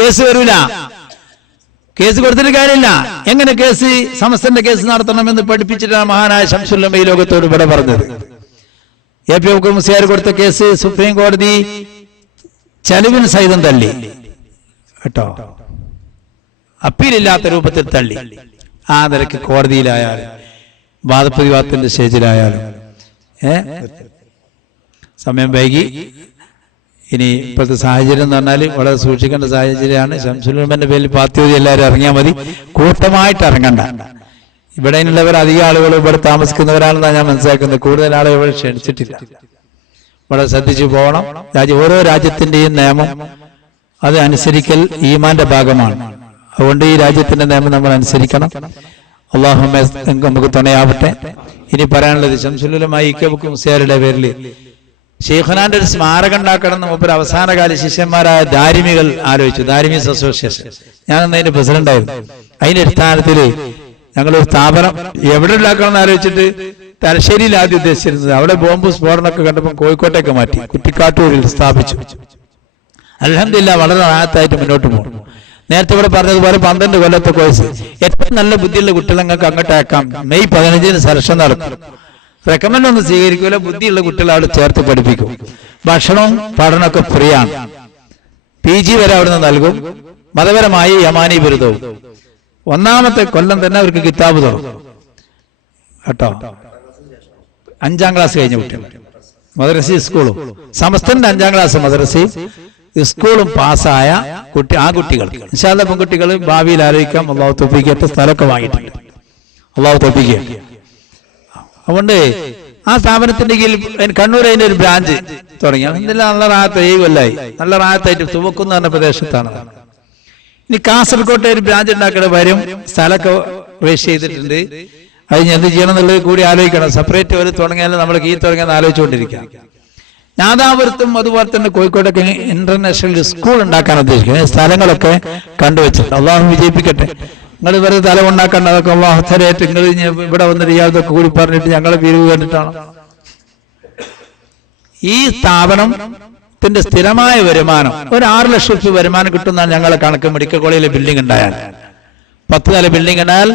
കേസ് വരൂല. കേസ് കൊടുത്തിട്ട് കാര്യമില്ല. എങ്ങനെ കേസ് സമസ്തന്റെ കേസ് നടത്തണമെന്ന് പഠിപ്പിച്ചിട്ടാണ് മഹാനായ ശംസുലമ ഈ ലോകത്തോട് ഇവിടെ പറഞ്ഞത്. APO മുസ്ലിയാർ കൊടുത്ത കേസ് സുപ്രീം കോടതി ചെലവിന് സഹിതം തള്ളി കേട്ടോ. അപ്പീലില്ലാത്ത രൂപത്തിൽ തള്ളി. ആ നിലയ്ക്ക് കോടതിയിലായാലും വാദപ്രതിവാദത്തിന്റെ സ്റ്റേജിലായാലും സമയം വൈകി. ഇനി ഇപ്പോഴത്തെ സാഹചര്യം എന്ന് പറഞ്ഞാൽ വളരെ സൂക്ഷിക്കേണ്ട സാഹചര്യമാണ്. ശംസുലമന്റെ പേരിൽ പാർട്ടി എല്ലാവരും ഇറങ്ങിയാൽ മതി, കൂട്ടമായിട്ട് ഇറങ്ങണ്ട. ഇവിടെ ഉള്ളവർ അധികം ആളുകൾ ഇവിടെ താമസിക്കുന്നവരാണെന്നാണ് ഞാൻ മനസ്സിലാക്കുന്നത്. കൂടുതൽ ആളുകൾ ഇവിടെ ക്ഷണിച്ചിട്ടില്ല. വളരെ ശ്രദ്ധിച്ചു പോകണം. ഓരോ രാജ്യത്തിന്റെയും നിയമം അത് അനുസരിക്കൽ ഈമാന്റെ ഭാഗമാണ്. അതുകൊണ്ട് ഈ രാജ്യത്തിന്റെ നിയമം നമ്മൾ അനുസരിക്കണം. അള്ളാഹു നമുക്ക് തുണയാവട്ടെ. ഇനി പറയാനുള്ളത്, ശംസുലമ ഇക്കബുക്ക് മുസ്ലിയാരുടെ പേരിൽ ഷെയ്ഖുനാന്റെ ഒരു സ്മാരകം ഉണ്ടാക്കണം എന്ന് മൂപ്പര് അവസാനകാല ശിഷ്യന്മാരായ ദാരിമികൾ ആലോചിച്ചു. ദാരിമീസ് അസോസിയേഷൻ, ഞാനന്ന് അതിന്റെ പ്രസിഡന്റായിരുന്നു. അതിന്റെ അടിസ്ഥാനത്തില് ഞങ്ങളൊരു സ്ഥാപനം എവിടെ ഉണ്ടാക്കണം എന്ന് ആലോചിച്ചിട്ട് തലശ്ശേരിയിൽ ആദ്യം ഉദ്ദേശിച്ചിരുന്നത്. അവിടെ ബോംബ് സ്ഫോടനമൊക്കെ കണ്ടപ്പോൾ കോഴിക്കോട്ടേക്ക് മാറ്റി, കുറ്റിക്കാട്ടൂരിൽ സ്ഥാപിച്ചു. അൽഹംദുലില്ലാഹ് വളരെ റാഹത്തായിട്ട് മുന്നോട്ട് പോകും. നേരത്തെ ഇവിടെ പറഞ്ഞതുപോലെ 12 കൊല്ലത്തെ കോഴ്സ്. ഏറ്റവും നല്ല ബുദ്ധിയുള്ള കുട്ടികൾ നിങ്ങൾക്ക് അങ്ങോട്ട് അയക്കാം. മെയ് 15 സെലക്ഷൻ നടത്തും. റെക്കമെൻഡ് ഒന്നും സ്വീകരിക്കൂല. ബുദ്ധിയുള്ള കുട്ടികളെ അവിടെ ചേർത്ത് പഠിപ്പിക്കും. ഭക്ഷണവും പഠനമൊക്കെ ഫ്രീ ആണ്. PG വരെ അവിടുന്ന് നൽകും. മതപരമായി യമാനി ബിരുദവും. 1ാമത്തെ കൊല്ലം തന്നെ അവർക്ക് കിതാബ് തുറക്കും കേട്ടോ. 5ാം ക്ലാസ് കഴിഞ്ഞ കുട്ടികൾ മദ്രസ സ്കൂളും സമസ്തന്റെ 5ാം ക്ലാസ് മദ്രസയും സ്കൂളും പാസ്സായ ആ കുട്ടികൾക്ക് ഇൻഷാ അല്ലാഹ് പെൺകുട്ടികൾ ഭാവിയിൽ ആലോചിക്കാം. അള്ളാഹു തൗഫീഖ് സ്ഥലമൊക്കെ വാങ്ങിയിട്ടുണ്ട്. അള്ളാഹു തൗഫീഖ്. അതുകൊണ്ട് ആ സ്ഥാപനത്തിന്റെ കീഴിൽ കണ്ണൂർ അതിന്റെ ഒരു ബ്രാഞ്ച് തുടങ്ങി. നല്ല റാഹത്ത് 7 കൊല്ലായി നല്ല റാഹത്തായിട്ട് തുവക്കുന്ന പറഞ്ഞ പ്രദേശത്താണ്. ഇനി കാസർകോട്ടെ ഒരു ബ്രാഞ്ച് ഉണ്ടാക്കേണ്ട കാര്യം സ്ഥലമൊക്കെ രജിസ്റ്റർ ചെയ്തിട്ടുണ്ട്. അതിന് എന്ത് ചെയ്യണം എന്നുള്ളത് കൂടി ആലോചിക്കണം. സെപ്പറേറ്റ് ഒരു തുടങ്ങിയാലും നമ്മൾ കീ തുടങ്ങിയാൽ ആലോചിച്ചുകൊണ്ടിരിക്കാം. നാദാപുരത്തും അതുപോലെ തന്നെ കോഴിക്കോട്ടൊക്കെ ഇന്റർനാഷണൽ സ്കൂൾ ഉണ്ടാക്കാൻ ഉദ്ദേശിക്കുന്നത്. സ്ഥലങ്ങളൊക്കെ കണ്ടുവച്ചിട്ട് അള്ളാഹു വിജയിപ്പിക്കട്ടെ. നിങ്ങൾ വെറുതെ തല ഉണ്ടാക്കേണ്ട, അതൊക്കെ അള്ളാഹു തരേറ്റ്. നിങ്ങൾ ഇവിടെ വന്നിട്ട് ഇയാളൊക്കെ കൂടി പറഞ്ഞിട്ട് ഞങ്ങളെ പിരിവ് കണ്ടിട്ടാണ്. ഈ സ്ഥാപനത്തിന്റെ സ്ഥിരമായ വരുമാനം ഒരു 6 ലക്ഷം രൂപ വരുമാനം കിട്ടുന്നതാണ് ഞങ്ങളെ കണക്ക്. മെഡിക്കൽ കോളേജിലെ ബിൽഡിംഗ് ഉണ്ടായാൽ 10 നില ബിൽഡിംഗ് ഉണ്ടായാൽ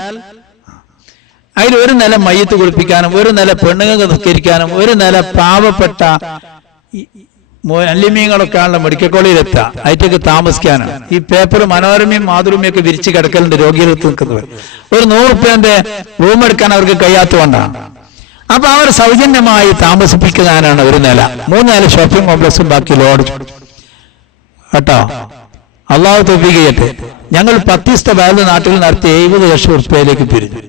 അതിൽ ഒരു നില മയ്യത്ത് കുളിപ്പിക്കാനും, ഒരു നില പെണ്ണുങ്ങൾക്ക് നിസ്കരിക്കാനും, ഒരു നില പാവപ്പെട്ട അല്ലിമീങ്ങളൊക്കെ ആണല്ലോ മെഡിക്കൽ കോളേജിൽ എത്തുക, അതിലേക്ക് താമസിക്കാനാണ്. ഈ പേപ്പർ മനോരമയും മാതൃഭൂമിയും ഒക്കെ വിരിച്ച് കിടക്കലുണ്ട് രോഗികൾക്ക് നിൽക്കുന്നവർ. ഒരു 100 റുപ്യന്റെ റൂം എടുക്കാൻ അവർക്ക് കഴിയാത്തതുകൊണ്ടാണ്. അപ്പൊ അവർ സൗജന്യമായി താമസിപ്പിക്കുന്നതിനാണ് ഒരു നില. 3 നില ഷോപ്പിംഗ് കോംപ്ലക്സും ബാക്കി ലോഡ്ജ് കേട്ടോ. അള്ളാഹു തൗഫീഖ് ചെയ്യട്ടെ. ഞങ്ങൾ 10 ബാങ്ക് നാട്ടിൽ നടത്തി 70 ലക്ഷം റുപ്യയിലേക്ക് പിരിഞ്ഞു.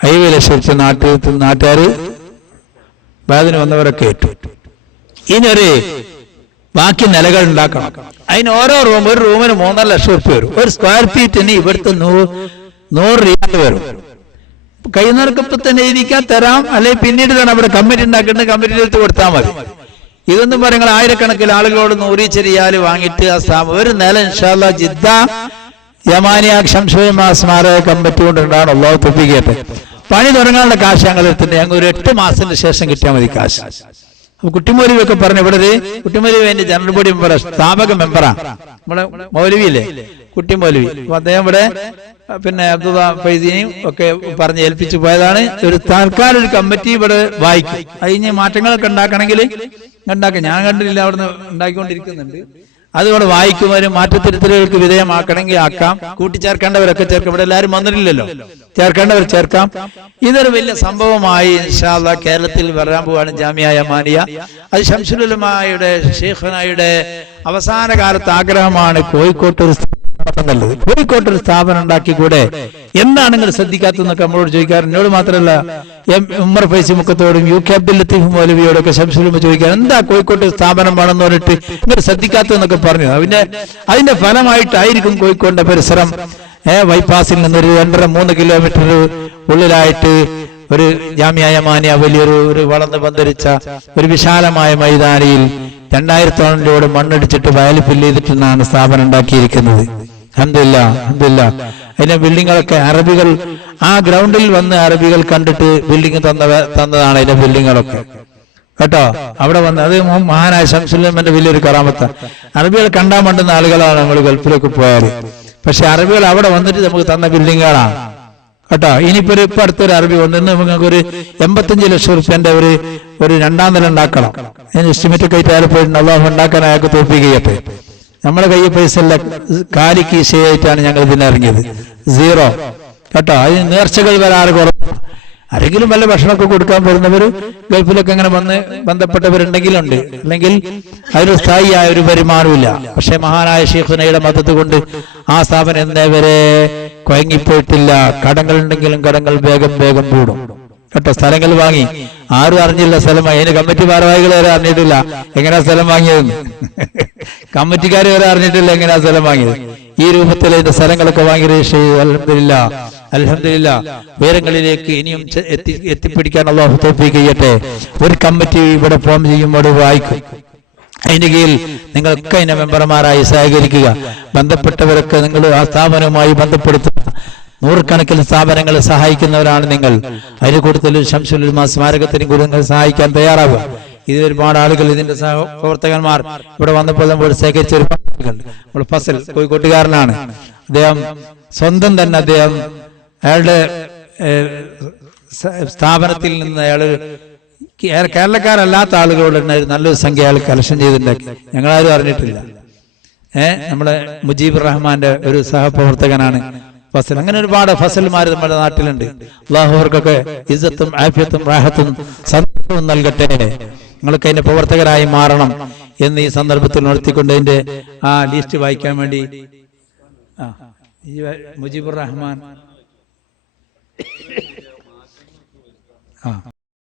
70 ലക്ഷം റുപ്യ നാട്ടുകാര് ബാങ്കിന് വന്നവരൊക്കെ ഏറ്റു. ഇനിയൊരു ബാക്കി നിലകൾ ഉണ്ടാക്കണം. അതിന് ഓരോ റൂം, ഒരു റൂമിന് 3.5 ലക്ഷം റുപ്യ വരും. ഒരു സ്ക്വയർ ഫീറ്റിന് ഇവിടുത്തെ 100 റിയാൽ വരും. കൈനീർക്കപ്പം തന്നെ ഇരിക്കാൻ തരാം, അല്ലെങ്കിൽ പിന്നീട് തന്നെ അവിടെ കമ്മിറ്റി ഉണ്ടാക്കേണ്ടത് കമ്മിറ്റിയിൽ എടുത്ത് കൊടുത്താൽ മതി. ഇതൊന്നും പറയുമ്പോൾ ആയിരക്കണക്കിന് ആളുകളോട് 100 റിയാൽ വാങ്ങിയിട്ട് ആ സ്ഥാപനം ഒരു നില ഇൻഷാ അല്ലാഹ് ജിദ്ദ യമാനിയ ശംസുലമ സ്മാരക കമ്മിറ്റി കൊണ്ടുണ്ടാണ്. അള്ളാഹു തൗഫീഖ് ചെയ്യട്ടെ. പണി തുടങ്ങാനുള്ള കാശ് ഞങ്ങൾ എടുത്തിട്ട് ഞങ്ങൾ ഒരു 8 മാസത്തിന് ശേഷം കിട്ടിയാൽ മതി കാശ്. അപ്പൊ കുട്ടിമൗലവിയൊക്കെ പറഞ്ഞു, ഇവിടെ ഒരു കുട്ടിമൗലവി എന്റെ ജനറൽ ബോഡി മെമ്പർ, സ്ഥാപക മെമ്പറാണ് നമ്മുടെ മൗലവിയില്ലേ കുട്ടിമൗലവി. അപ്പൊ അദ്ദേഹം ഇവിടെ പിന്നെ അബ്ദുള്ള ഫൈസിനെയും ഒക്കെ പറഞ്ഞ് ഏൽപ്പിച്ചു പോയതാണ്. ഒരു താൽക്കാലിക ഒരു കമ്മിറ്റി ഇവിടെ വായിക്കും. അതിന് മാറ്റങ്ങളൊക്കെ ഉണ്ടാക്കണമെങ്കിൽ ഉണ്ടാക്കാം. ഞാൻ കണ്ടില്ല, അവിടുന്ന് ഉണ്ടാക്കിക്കൊണ്ടിരിക്കുന്നുണ്ട്. അതുകൊണ്ട് വായിക്കുവാനും മാറ്റത്തിരുത്തലുകൾക്ക് വിധേയമാക്കണമെങ്കിൽ ആക്കാം. കൂട്ടിച്ചേർക്കേണ്ടവരൊക്കെ ചേർക്കാം. ഇവിടെ എല്ലാവരും വന്നിട്ടില്ലല്ലോ, ചേർക്കേണ്ടവർ ചേർക്കാം. ഇതൊരു വലിയ സംഭവമായി ഇൻഷാ അല്ലാഹ് കേരളത്തിൽ വരാൻ പോവാണ് ജാമിയ യമാനിയ. അത് ശംസുലുലമായുടെ ഷെയ്ഖുനായുടെ അവസാന കാലത്ത് ആഗ്രഹമാണ് കോഴിക്കോട്ട് ഒരു നല്ലത്. കോഴിക്കോട്ട് ഒരു സ്ഥാപനം ഉണ്ടാക്കിക്കൂടെ? എന്താണ് നിങ്ങൾ ശ്രദ്ധിക്കാത്തതെന്നൊക്കെ നമ്മളോട് ചോദിക്കാറ്. എന്നോട് മാത്രമല്ല, ഉമ്മർ ഫൈസി മുക്കത്തോടും UK അബ്ദുൽ ലത്തീഫ് മൗലവിയോടൊക്കെ ശംസുലുമ ചോദിക്കാൻ, എന്താ കോഴിക്കോട്ട് സ്ഥാപനം വേണമെന്ന് പറഞ്ഞിട്ട് നിങ്ങൾ ശ്രദ്ധിക്കാത്തതെന്നൊക്കെ പറഞ്ഞു. അതിന്റെ ഫലമായിട്ടായിരിക്കും കോഴിക്കോടിന്റെ പരിസരം ബൈപ്പാസിൽ നിന്നൊരു 2.5-3 കിലോമീറ്റർ ഉള്ളിലായിട്ട് ഒരു ജാമിയ യമാനിയ വലിയൊരു വളർന്ന് പന്തരിച്ച ഒരു വിശാലമായ മൈതാനിയിൽ 2000 രൂപ മണ്ണടിച്ചിട്ട് വയൽ ഫില്ല് ചെയ്തിട്ടാണ് സ്ഥാപനം ഉണ്ടാക്കിയിരിക്കുന്നത്. അൽഹംദുലില്ലാ. അതിന്റെ ബിൽഡിങ്ങുകളൊക്കെ അറബികൾ ആ ഗ്രൗണ്ടിൽ വന്ന് അറബികൾ കണ്ടിട്ട് ബിൽഡിംഗ് തന്നതാണ് അതിന്റെ ബിൽഡിങ്ങുകളൊക്കെ കേട്ടോ. അവിടെ വന്ന് അത് മഹാനായ ശംസുല്ലമന്റെ വലിയൊരു കറാമത്ത. അറബികൾ കണ്ടാൻ മണ്ടുന്ന ആളുകളാണ് നമ്മൾ ഗൾഫിലേക്ക് പോയാൽ. പക്ഷെ അറബികൾ അവിടെ വന്നിട്ട് നമുക്ക് തന്ന ബിൽഡിങ്ങുകളാണ് കേട്ടോ. ഇനിയിപ്പോ ഇപ്പൊ അടുത്തൊരു അറബി വന്നിട്ട് നമുക്ക് ഒരു 85 ലക്ഷം റുപ്യന്റെ ഒരു 2ാം നില ഉണ്ടാക്കണം. അതിന് എസ്റ്റിമേറ്റ് ഒക്കെ ആയിട്ട് പോയിട്ട് അള്ളാഹു ഉണ്ടാക്കാൻ അയാൾക്ക് തോൽപ്പിക്കുക ചെയ്യട്ടെ. നമ്മുടെ കയ്യിൽ പൈസ എല്ലാം കാലി കീശയായിട്ടാണ് ഞങ്ങൾ ഇതിനിറങ്ങിയത്. 0 കേട്ടോ. അതിന് നേർച്ചകൾ വരാറ് കുറവാണ്. ആരെങ്കിലും വല്ല ഭക്ഷണമൊക്കെ കൊടുക്കാൻ വരുന്നവർ ഗൾഫിലൊക്കെ അങ്ങനെ ബന്ധപ്പെട്ടവരുണ്ടെങ്കിലുണ്ട്. അല്ലെങ്കിൽ അതിന് സ്ഥായിയായ ഒരു വരുമാനമില്ല. പക്ഷെ മഹാനായ ശൈഖുനയുടെ മദത്ത് കൊണ്ട് ആ സ്ഥാപനം എന്നവരെ കുഴങ്ങിപ്പോയിട്ടില്ല. കടങ്ങൾ ഉണ്ടെങ്കിലും കടങ്ങൾ വേഗം കൂടും കേട്ടോ. സ്ഥലങ്ങൾ വാങ്ങി ആരും അറിഞ്ഞില്ല സ്ഥലം വാങ്ങി. അതിന് കമ്മിറ്റി ഭാരവാഹികൾ വരെ അറിഞ്ഞിട്ടില്ല എങ്ങനെയാ സ്ഥലം വാങ്ങിയതെന്ന്. കമ്മിറ്റിക്കാർ വരെ അറിഞ്ഞിട്ടില്ല എങ്ങനെയാ സ്ഥലം വാങ്ങിയത്. ഈ രൂപത്തിൽ അതിന്റെ സ്ഥലങ്ങളൊക്കെ വാങ്ങി രജിസ്റ്റർ ചെയ്തു. അൽഹംദുലില്ലാ. ഉയരങ്ങളിലേക്ക് ഇനിയും എത്തിപ്പിടിക്കാൻ അല്ലാഹു തൗഫീഖ് ചെയ്യട്ടെ. ഒരു കമ്മിറ്റി ഇവിടെ ഫോം ചെയ്യുമ്പോൾ വായിക്കും. അതിന്റെ കീഴിൽ നിങ്ങളൊക്കെ അതിന്റെ മെമ്പർമാരായി സഹകരിക്കുക. ബന്ധപ്പെട്ടവരൊക്കെ നിങ്ങൾ ആ സ്ഥാപനവുമായി ബന്ധപ്പെടുത്തുക. 100 കണക്കിന് സ്ഥാപനങ്ങളെ സഹായിക്കുന്നവരാണ് നിങ്ങൾ. അതിന് കൂടുതൽ ശംസുൽ ഉലമ സ്മാരകത്തിനും കൂടി നിങ്ങൾ സഹായിക്കാൻ തയ്യാറാവുക. ഇത് ഒരുപാട് ആളുകൾ ഇതിന്റെ പ്രവർത്തകന്മാർ ഇവിടെ വന്നപ്പോൾ നമ്മൾ ശേഖരിച്ച ഒരുപാട് ആളുകൾ. നമ്മൾ ഫസൽ കോഴിക്കോട്ടുകാരനാണ്. അദ്ദേഹം സ്വന്തം തന്നെ അയാളുടെ സ്ഥാപനത്തിൽ നിന്ന് അയാള് കേരളക്കാരല്ലാത്ത ആളുകളോട് നല്ലൊരു സംഖ്യ അയാൾ കളക്ഷൻ ചെയ്തിട്ടുണ്ടാക്കി. ഞങ്ങളാരും അറിഞ്ഞിട്ടില്ല. നമ്മുടെ മുജീബ് റഹ്മാന്റെ ഒരു സഹപ്രവർത്തകനാണ് ഫസൽ. അങ്ങനെ ഒരുപാട് ഫസൽമാർ നമ്മുടെ നാട്ടിലുണ്ട്. അല്ലാഹു അവർക്കൊക്കെ ഇസ്സത്തും ആഫിയത്തും റാഹത്തും സന്തോഷവും നൽകട്ടെ. നിങ്ങൾക്ക് അതിന്റെ പ്രവർത്തകരായി മാറണം എന്ന് ഈ സന്ദർഭത്തിൽ ഉണർത്തിക്കൊണ്ട് അതിന്റെ ആ ലിസ്റ്റ് വായിക്കാൻ വേണ്ടി മുജീബുർ റഹ്മാൻ